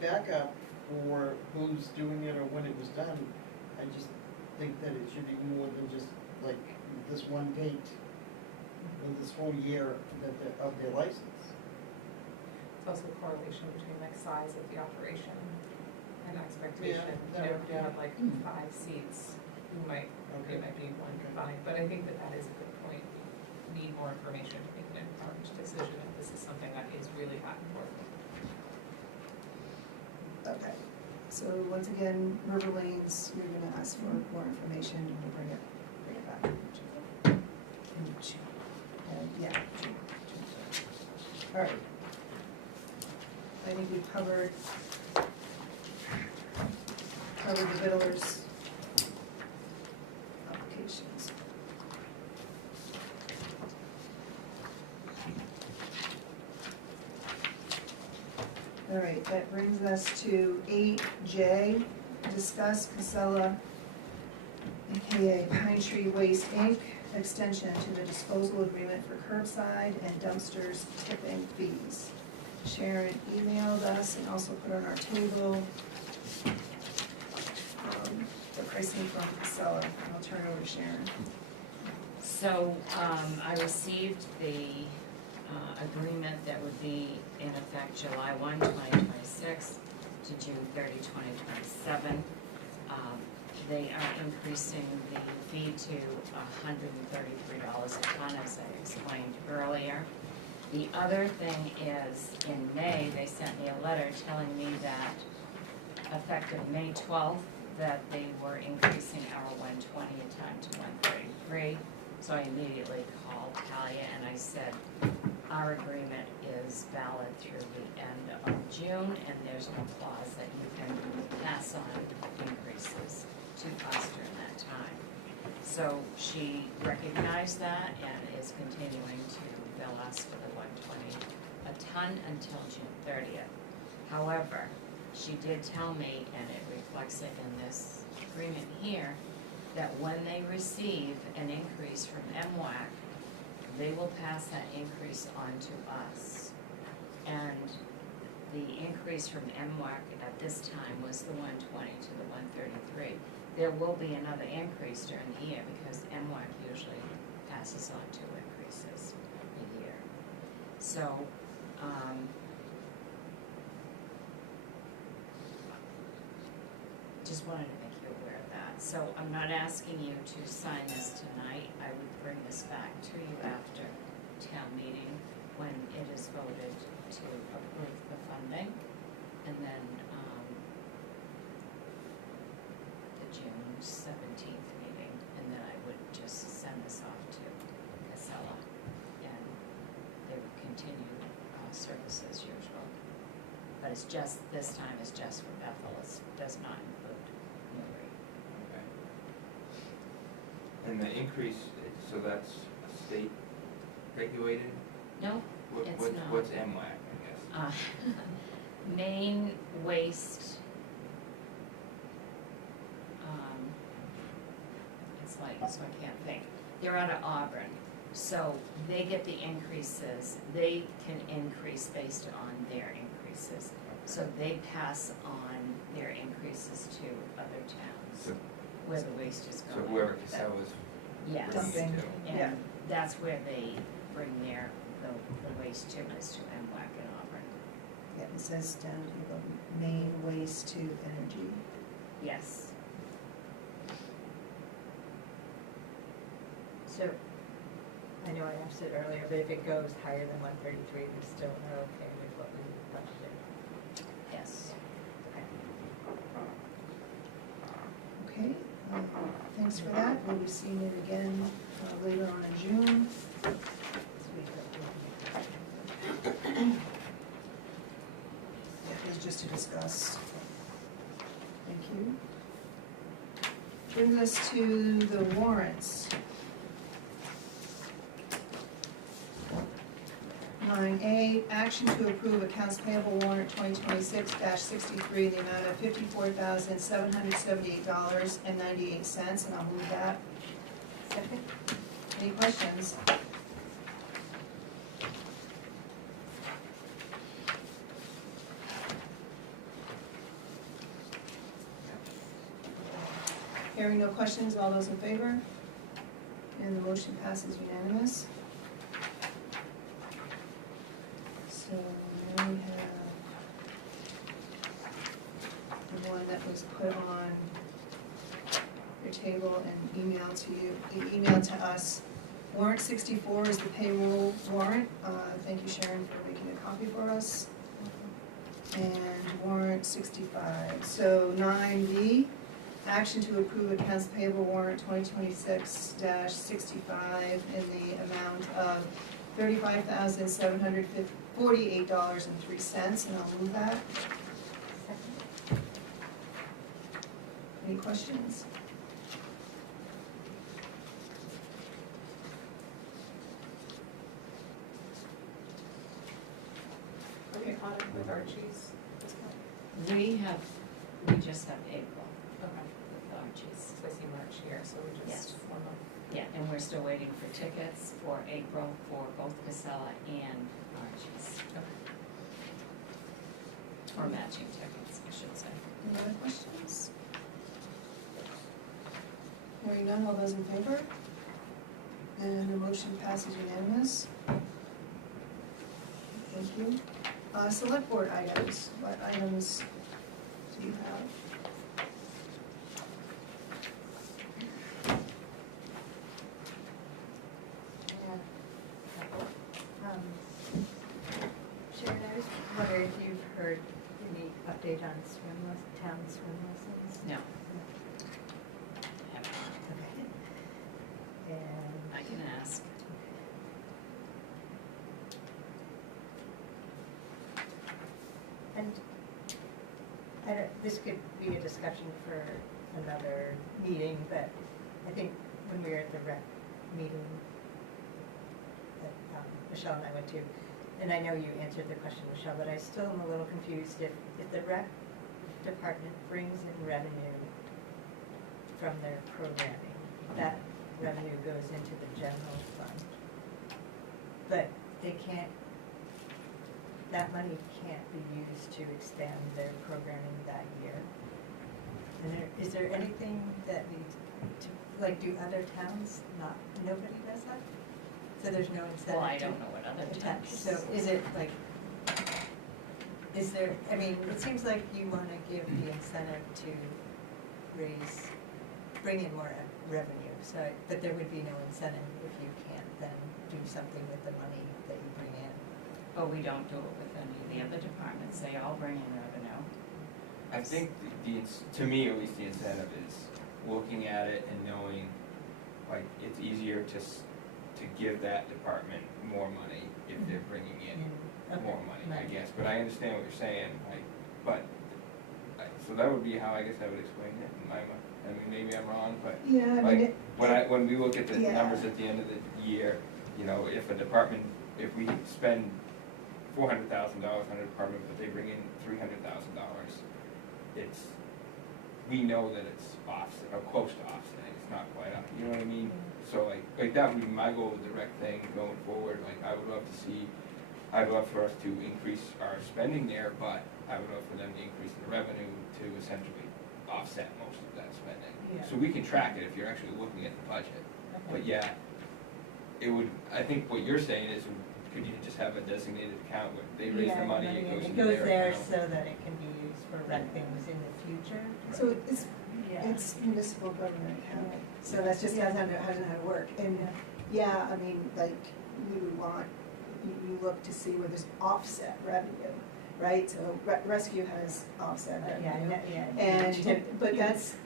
backup for who's doing it or when it was done, I just think that it should be more than just like this one date, or this whole year of their license. It's also a correlation between like size of the operation and expectation. Yeah, You know, if you yeah. have like 5 seats, it might be one combined, but I think that is a good point. need more information to make an informed decision if this is something that is really that important. Okay, so once again, River Lanes, you're gonna ask for more information and we'll bring it back. In June. Yeah, June. All right. I think we've covered the Vittler's applications. All right, that brings us to 8J, discuss Casella, AKA Pine Tree Waste Inc., extension to the disposal agreement for curbside and dumpsters tipping fees. Sharon emailed us and also put on our table the pricing from Casella, and I'll turn it over to Sharon. So, I received the, agreement that would be in effect July 1, 2026 to June 30, 2027. They are increasing the fee to $133 a ton, as I explained earlier. The other thing is, in May, they sent me a letter telling me that effective May 12th, that they were increasing our 120 a ton to 133. So I immediately called Talia and I said, our agreement is valid through the end of June, and there's no clause that you can pass on increases to us during that time. So she recognized that and is continuing to bill us for the 120 a ton until June 30th. However, she did tell me, and it reflects it in this agreement here, that when they receive an increase from MWAC, they will pass that increase on to us. And the increase from MWAC at this time was the 120 to the 133. There will be another increase during the year because MWAC usually passes on 2 increases a year. So, just wanted to make you aware of that. So I'm not asking you to sign this tonight. I would bring this back to you after town meeting when it is voted to approve the funding. And then, the June 17th meeting, and then I would just send this off to Casella. And they would continue, service as usual. But it's just, this time is just for Bethel, it does not include Newry. Okay. And the increase, so that's state regulated? No, it's not. What's MWAC, I guess? Maine Waste, it's like, so I can't think. They're out of Auburn, so they get the increases, they can increase based on their increases. So they pass on their increases to other towns So- where the waste is So going. whoever Casella's Yes. Dumping. to. Yeah. And that's where they bring their, the waste to, is to MWAC in Auburn. Yeah, it says down to the main waste to energy. Yes. So, I know I asked it earlier, but if it goes higher than 133, we still are okay with what we budgeted. Yes. Okay, thanks for that. We'll be seeing it again later on in June. It was just to discuss. Thank you. Brings us to the warrants. 9A, action to approve accounts payable warrant 2026-63 in the amount of $54,778.98, and I'll move that. Second? Any questions? Hearing no questions, all those in favor? And the motion passes unanimous. So now we have the one that was put on your table and emailed to you, emailed to us Warrant 64 is the payroll warrant. Thank you, Sharon, for making a copy for us. And warrant 65. So 9B, action to approve accounts payable warrant 2026-65 in the amount of $35,748.03, and I'll move that. Any questions? Are we caught up with Archie's? We just have April Okay, with Archie's. so I see March here, so we're Yes. just 1 month. Yeah, and we're still waiting for tickets for April for both Casella and Archie's, Okay. or matching tickets, I should say. Any other questions? Hearing none, all those in favor? And the motion passes unanimous. Thank you. Select board items, what items do you have? Sharon, I was wondering if you've heard any update on town swim lessons? No. Haven't. Okay. And, I can ask. and this could be a discussion for another meeting, but I think when we were at the rec meeting that Michelle and I went to, and I know you answered the question, Michelle, but I still am a little confused if the rec department brings in revenue from their programming, that revenue goes into the general fund. But that money can't be used to expand their programming that year. And is there anything that needs to, like, do other towns nobody does that? So there's no incentive to? Well, I don't know what other attach. towns. So is it like, is there, I mean, it seems like you want to give the incentive to bring in more revenue, so, but there would be no incentive if you can't then do something with the money that you bring in. But we don't do it with any of the other departments, they all bring in revenue. I think to me at least, the incentive is looking at it and knowing, like, it's easier to give that department more money if they're bringing in Okay. more money, I Right. guess. But I understand what you're saying, like, so that would be how I guess I would explain it in my mind. I mean, maybe I'm wrong, but Yeah, I mean, like, when we look at the Yeah. numbers at the end of the year, you know, if we spend $400,000 on a department, but they bring in $300,000, we know that it's offset, or close to offsetting, it's not quite up, you know what I mean? So like that would be my goal with the rec thing going forward, like I'd love for us to increase our spending there, but I would love for them to increase the revenue to essentially offset most of that spending. Yeah. So we can track it if you're actually looking at the budget, but yeah, I think what you're saying is, could you just have a designated account where they raise the money, it goes into their there account? so that it can be used for rec things in the future. so it's Yeah. municipal government accounting, so Yeah. that's just how it work. And yeah, I mean, like, we would want, you look to see where there's offset revenue, right? So rescue has offset revenue.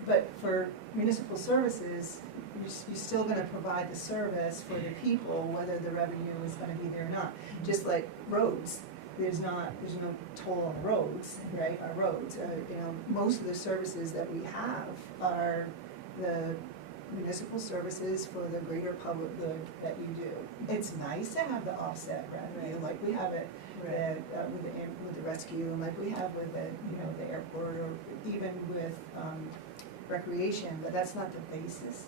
But for municipal services, you're still gonna provide the service for the people, whether the revenue is gonna be there or not. Just like roads, there's no toll on roads, right, our roads. Most of the services that we have are the municipal services for the greater public good that you do. It's nice to have the offset revenue, like we have it with the rescue, and like we have with the airport, or even with recreation, but that's not the basis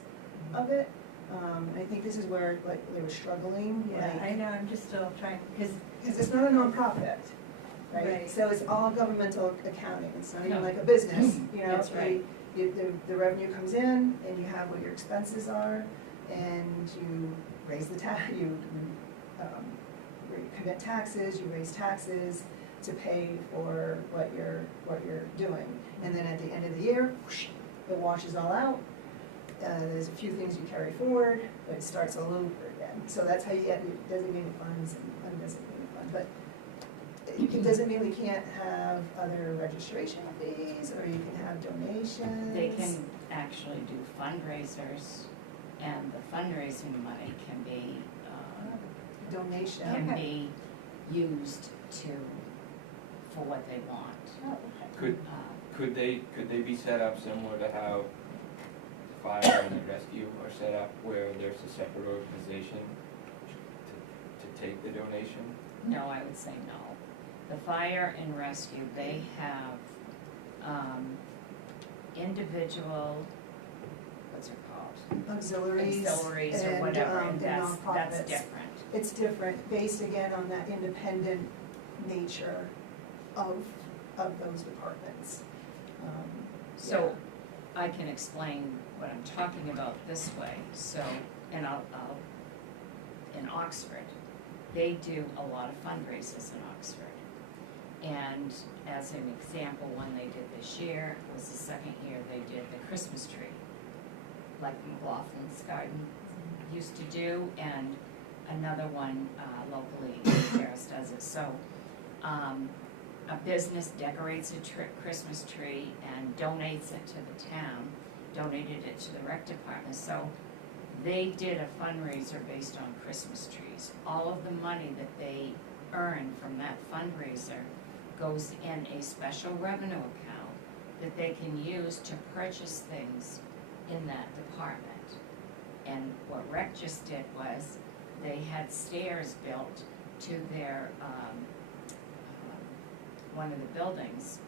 of it. I think this is where, like, they were struggling, Yeah, like, I know, I'm just still trying, because, because it's not a nonprofit, right? Right. So it's all governmental accounting, it's not even No. like a business, That's right. The revenue comes in, and you have what your expenses are, and you raise the you commit taxes, you raise taxes to pay for what you're doing. And then at the end of the year, whoosh, it washes all out. There's a few things you carry forward, but it starts all over again. so that's how you get your designated funds and undesignated fund, but it doesn't mean we can't have other registration fees, or you can have donations. They can actually do fundraisers, and the fundraising money can be, Donation. can be used for what they want. Oh, okay. Could, could they be set up similar to how fire and rescue are set up, where there's a separate organization to take the donation? No, I would say no. The fire and rescue, they have, individual, what's it called? Auxiliaries. Auxiliaries or and, whatever, and the that's nonprofits. different. It's different, based again on that independent nature of those departments. So I can explain what I'm talking about this way. So, and I'll in Oxford, they do a lot of fundraisers in Oxford. And as an example, one they did this year was the second year they did the Christmas tree, like McLaughlin's Garden used to do, and another one locally, Terrace does it. So a business decorates a Christmas tree and donates it to the town, donated it to the rec department. So they did a fundraiser based on Christmas trees. All of the money that they earn from that fundraiser goes in a special revenue account that they can use to purchase things in that department. And what rec just did was, they had stairs built to their, one of the buildings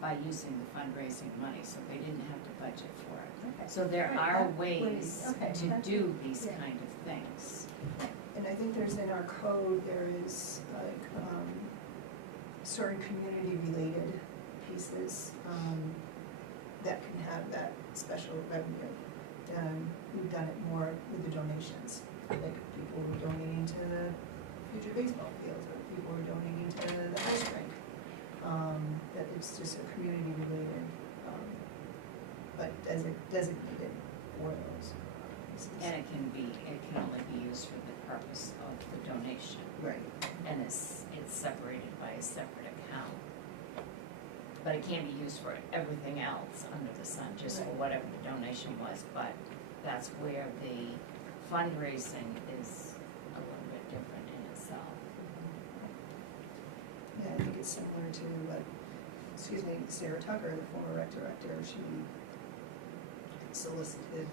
by using the fundraising money, so they didn't have to budget for it. Okay. So there Right, are that ways okay, to that's- do these yeah. kind of things. And I think there's in our code, there is like, certain community-related pieces, that can have that special revenue. We've done it more with the donations, like people who are donating to the future baseball fields, or people who are donating to the ice rink. That it's just a community-related, but designated for those pieces. And it can only be used for the purpose of the donation. Right. And it's separated by a separate account. But it can't be used for everything else under the sun, just for Right. whatever the donation was, but that's where the fundraising is a little bit different in itself. Yeah, I think it's similar to what, Sarah Tucker, the former rec director, she solicited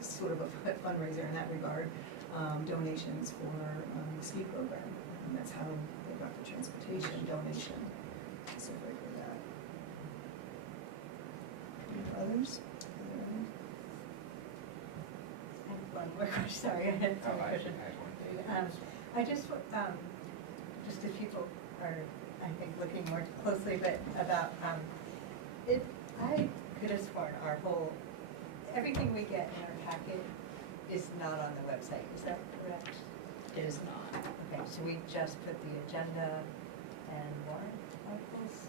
sort of a fundraiser in that regard, donations for the ski program. And that's how they got the transportation donation, specific for that. Any others? I have one more question, sorry, I had Oh, one I question. had one. I just if people are, I think, looking more closely, but about, I could have sworn our whole, everything we get in our packet is not on the website, is that correct? It is not. Okay, so we just put the agenda and warrant articles,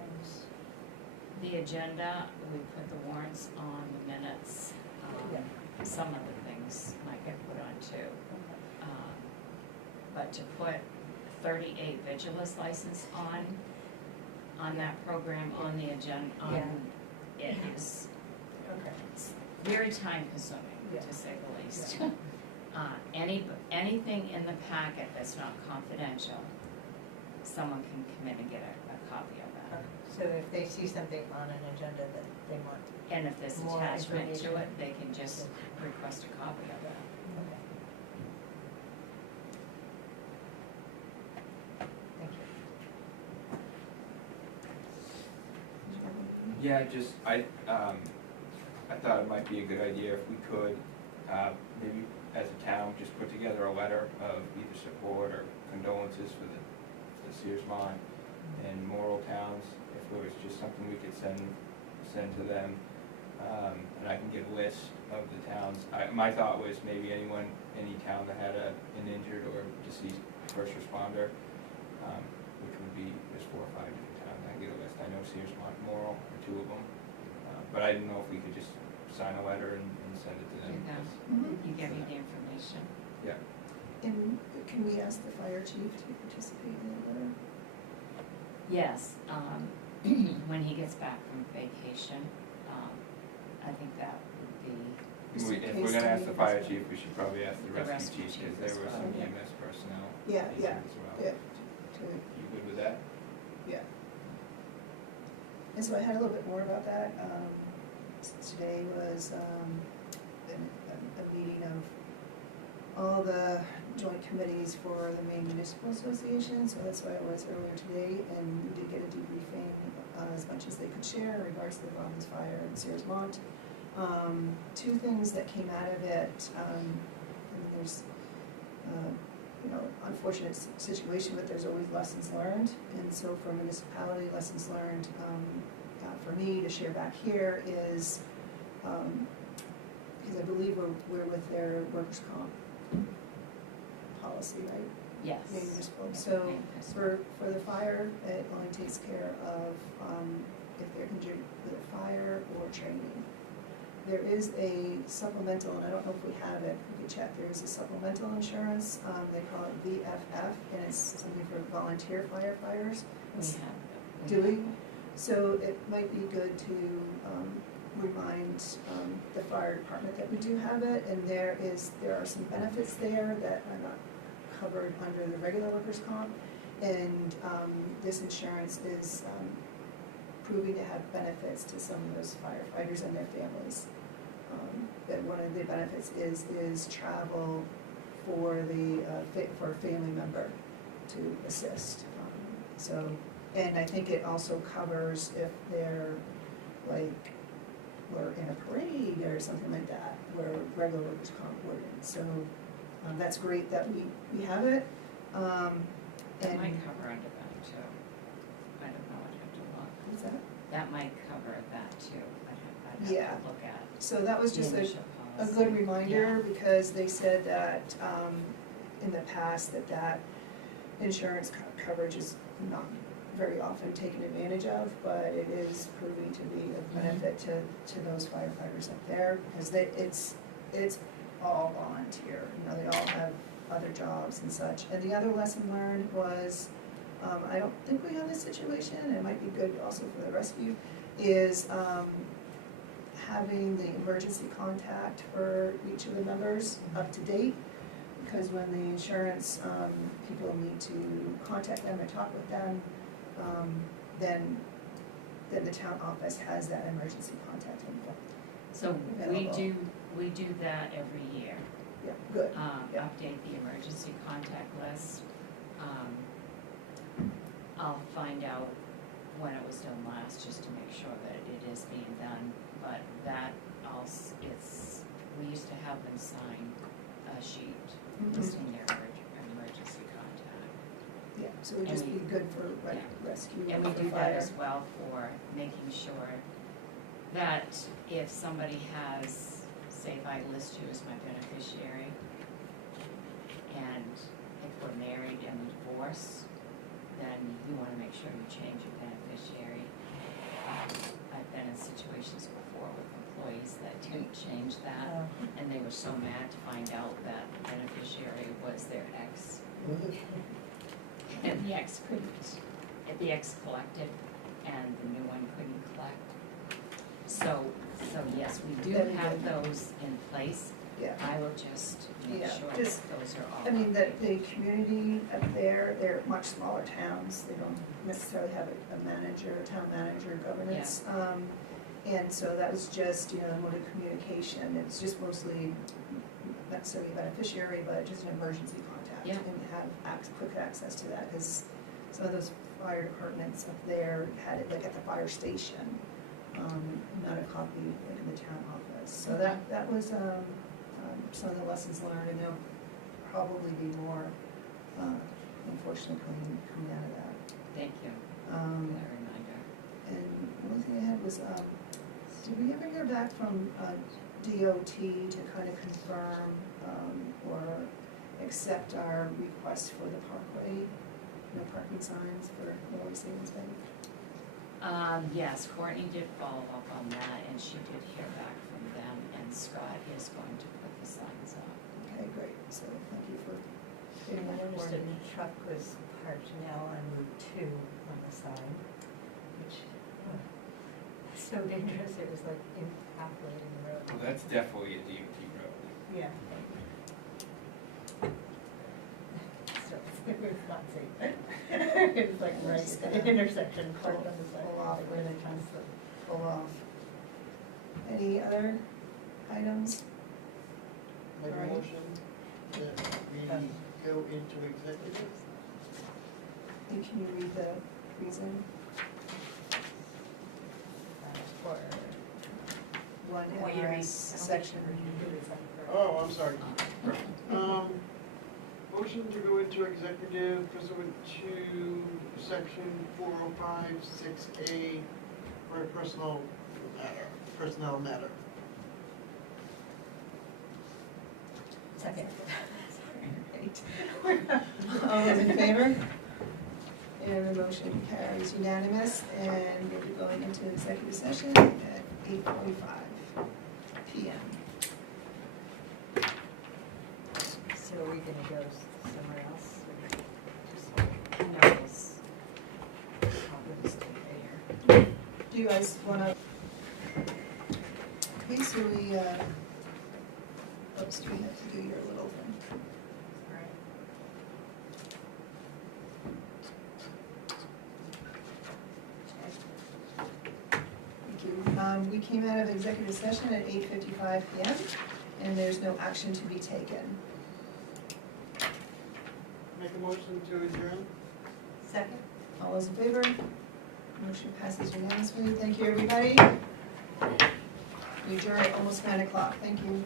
and, The agenda, we put the warrants on the minutes. Yeah. Some of the things might get put on too. But to put 38 Vigilance license on that program, on the agenda, it is okay, it's very time consuming, Yeah. to say the least. Yeah. Anything in the packet that's not confidential, someone can come in and get a copy of that. okay. So if they see something on an agenda that they want, And if there's More attachment to information. it, they can just request a copy of that. okay. Thank you. Yeah, I thought it might be a good idea if we could, maybe as a town, just put together a letter of either support or condolences for the Searsmont and Morrill towns, if there was just something we could send to them. And I can get a list of the towns. My thought was maybe any town that had an injured or deceased first responder, which would be, there's 4 or 5 different towns, I can get a list. I know Searsmont, Morrill are 2 of them. But I didn't know if we could just sign a letter and send it to them. You know, Mhm. you give me the information. Yeah. And can we ask the fire chief to participate in the letter? Yes, when he gets back from vacation, I think that would be, Just in If case we're gonna ask we- the fire chief, we should probably ask the The rescue rescue chief, chief because as there were well. some Yeah. EMS personnel Yeah, issues yeah, as well. yeah, to, You good with that? yeah. And so I had a little bit more about that. Today was a meeting of all the joint committees for the Maine Municipal Association, so that's why I was earlier today, and we did get a debriefing as much as they could share in regards to the Robbins Fire in Searsmont. Two things that came out of it, I mean, there's, unfortunate situation, but there's always lessons learned. And so for municipality, lessons learned, for me to share back here is, because I believe we're with their workers' comp policy, right? yes. Maine municipal. Yeah, So Maine municipal. for the fire, it only takes care of if they're injured with a fire or training. There is a supplemental, and I don't know if we have it, we could check, there is a supplemental insurance, they call it VFF, and it's something for volunteer firefighters. We have. Do we? So it might be good to remind the fire department that we do have it, and there are some benefits there that are not covered under the regular workers' comp, and this insurance is proving to have benefits to some of those firefighters and their families. That one of the benefits is travel for for a family member to assist. So, and I think it also covers if they're we're in a parade or something like that, where regular workers' comp wouldn't. So that's great that we have it. That And might cover under that too. I don't know, I'd have to look. what's that? That might cover that too. I'd have Yeah. to look at So that was the just a initial a policy. good reminder, because they said that in the past that insurance coverage is not very often taken advantage of, but it is proving to be of benefit to those firefighters up there, because it's all voluntear, they all have other jobs and such. And the other lesson learned was, I don't think we have this situation, and it might be good also for the rescue, is having the emergency contact for each of the members up to date, because when the insurance people need to contact them or talk with them, then the town office has that emergency contact info. So available. we do that every year. Yeah, good. Yeah. Update the emergency contact list. I'll find out when it was done last, just to make sure that it is being done, but that also, we used to have them sign a sheet Mhm. listing their emergency contact. Yeah, so it would And just we- be good for yeah. rescue And we or for do that fire. as well for making sure that if somebody has, say if I list you as my beneficiary, and if we're married and divorced, then you wanna make sure you change your beneficiary. I've been in situations before with employees that didn't change that, and they were so mad to find out that the beneficiary was their ex. And the ex collected, and the new one couldn't collect. So yes, we do That'd be have good. those in place. Yeah. I will just make Yeah, sure that just- those are all. I mean, the community up there, they're much smaller towns, they don't necessarily have a manager, a town manager governance. And so that was just, the mode of communication, it's just mostly, not necessarily a beneficiary, but just an emergency contact. Yeah. And have quick access to that, because some of those fire departments up there had it like at the fire station, not a copy like in the town office. So that was, some of the lessons learned, and there'll probably be more, unfortunately, coming out of that. Thank you for Um, that reminder. And one thing I had was, did we ever hear back from DOT to kind of confirm or accept our request for the parkway, no parking signs for Railway Savings Bank? Yes, Courtney did follow up on that, and she did hear back from them, and Scott is going to put the signs up. Okay, great, so thank you for getting that Or understood. the truck was parked now on Route 2 on the side, which was so dangerous, it was like in halfway in the road. Well, that's definitely a DOT road. Yeah. So it was not safe. It was like right Just at gonna the intersection, parked on the side. Pull off where they can pull off. Any other items? Make a Alright. motion that we go into executive. And can you read the reason? For, One I want you to read, I don't NRS think section. you do it second first. Oh, I'm sorry. Motion to go into executive pursuant to section 405(6)(a) for a personnel matter. second. All those in favor? And the motion carries unanimous, and we'll be going into executive session at 8:45 PM. So are we gonna go somewhere else? No, it's probably stay right here. Do you guys wanna? Okay, so we, oops, we have to do your little thing. Alright. Thank you. We came out of executive session at 8:55 PM, and there's no action to be taken. Make a motion to adjourn. Second? All those in favor? Motion passes unanimously. Thank you, everybody. We adjourn at almost 9 o'clock. Thank you.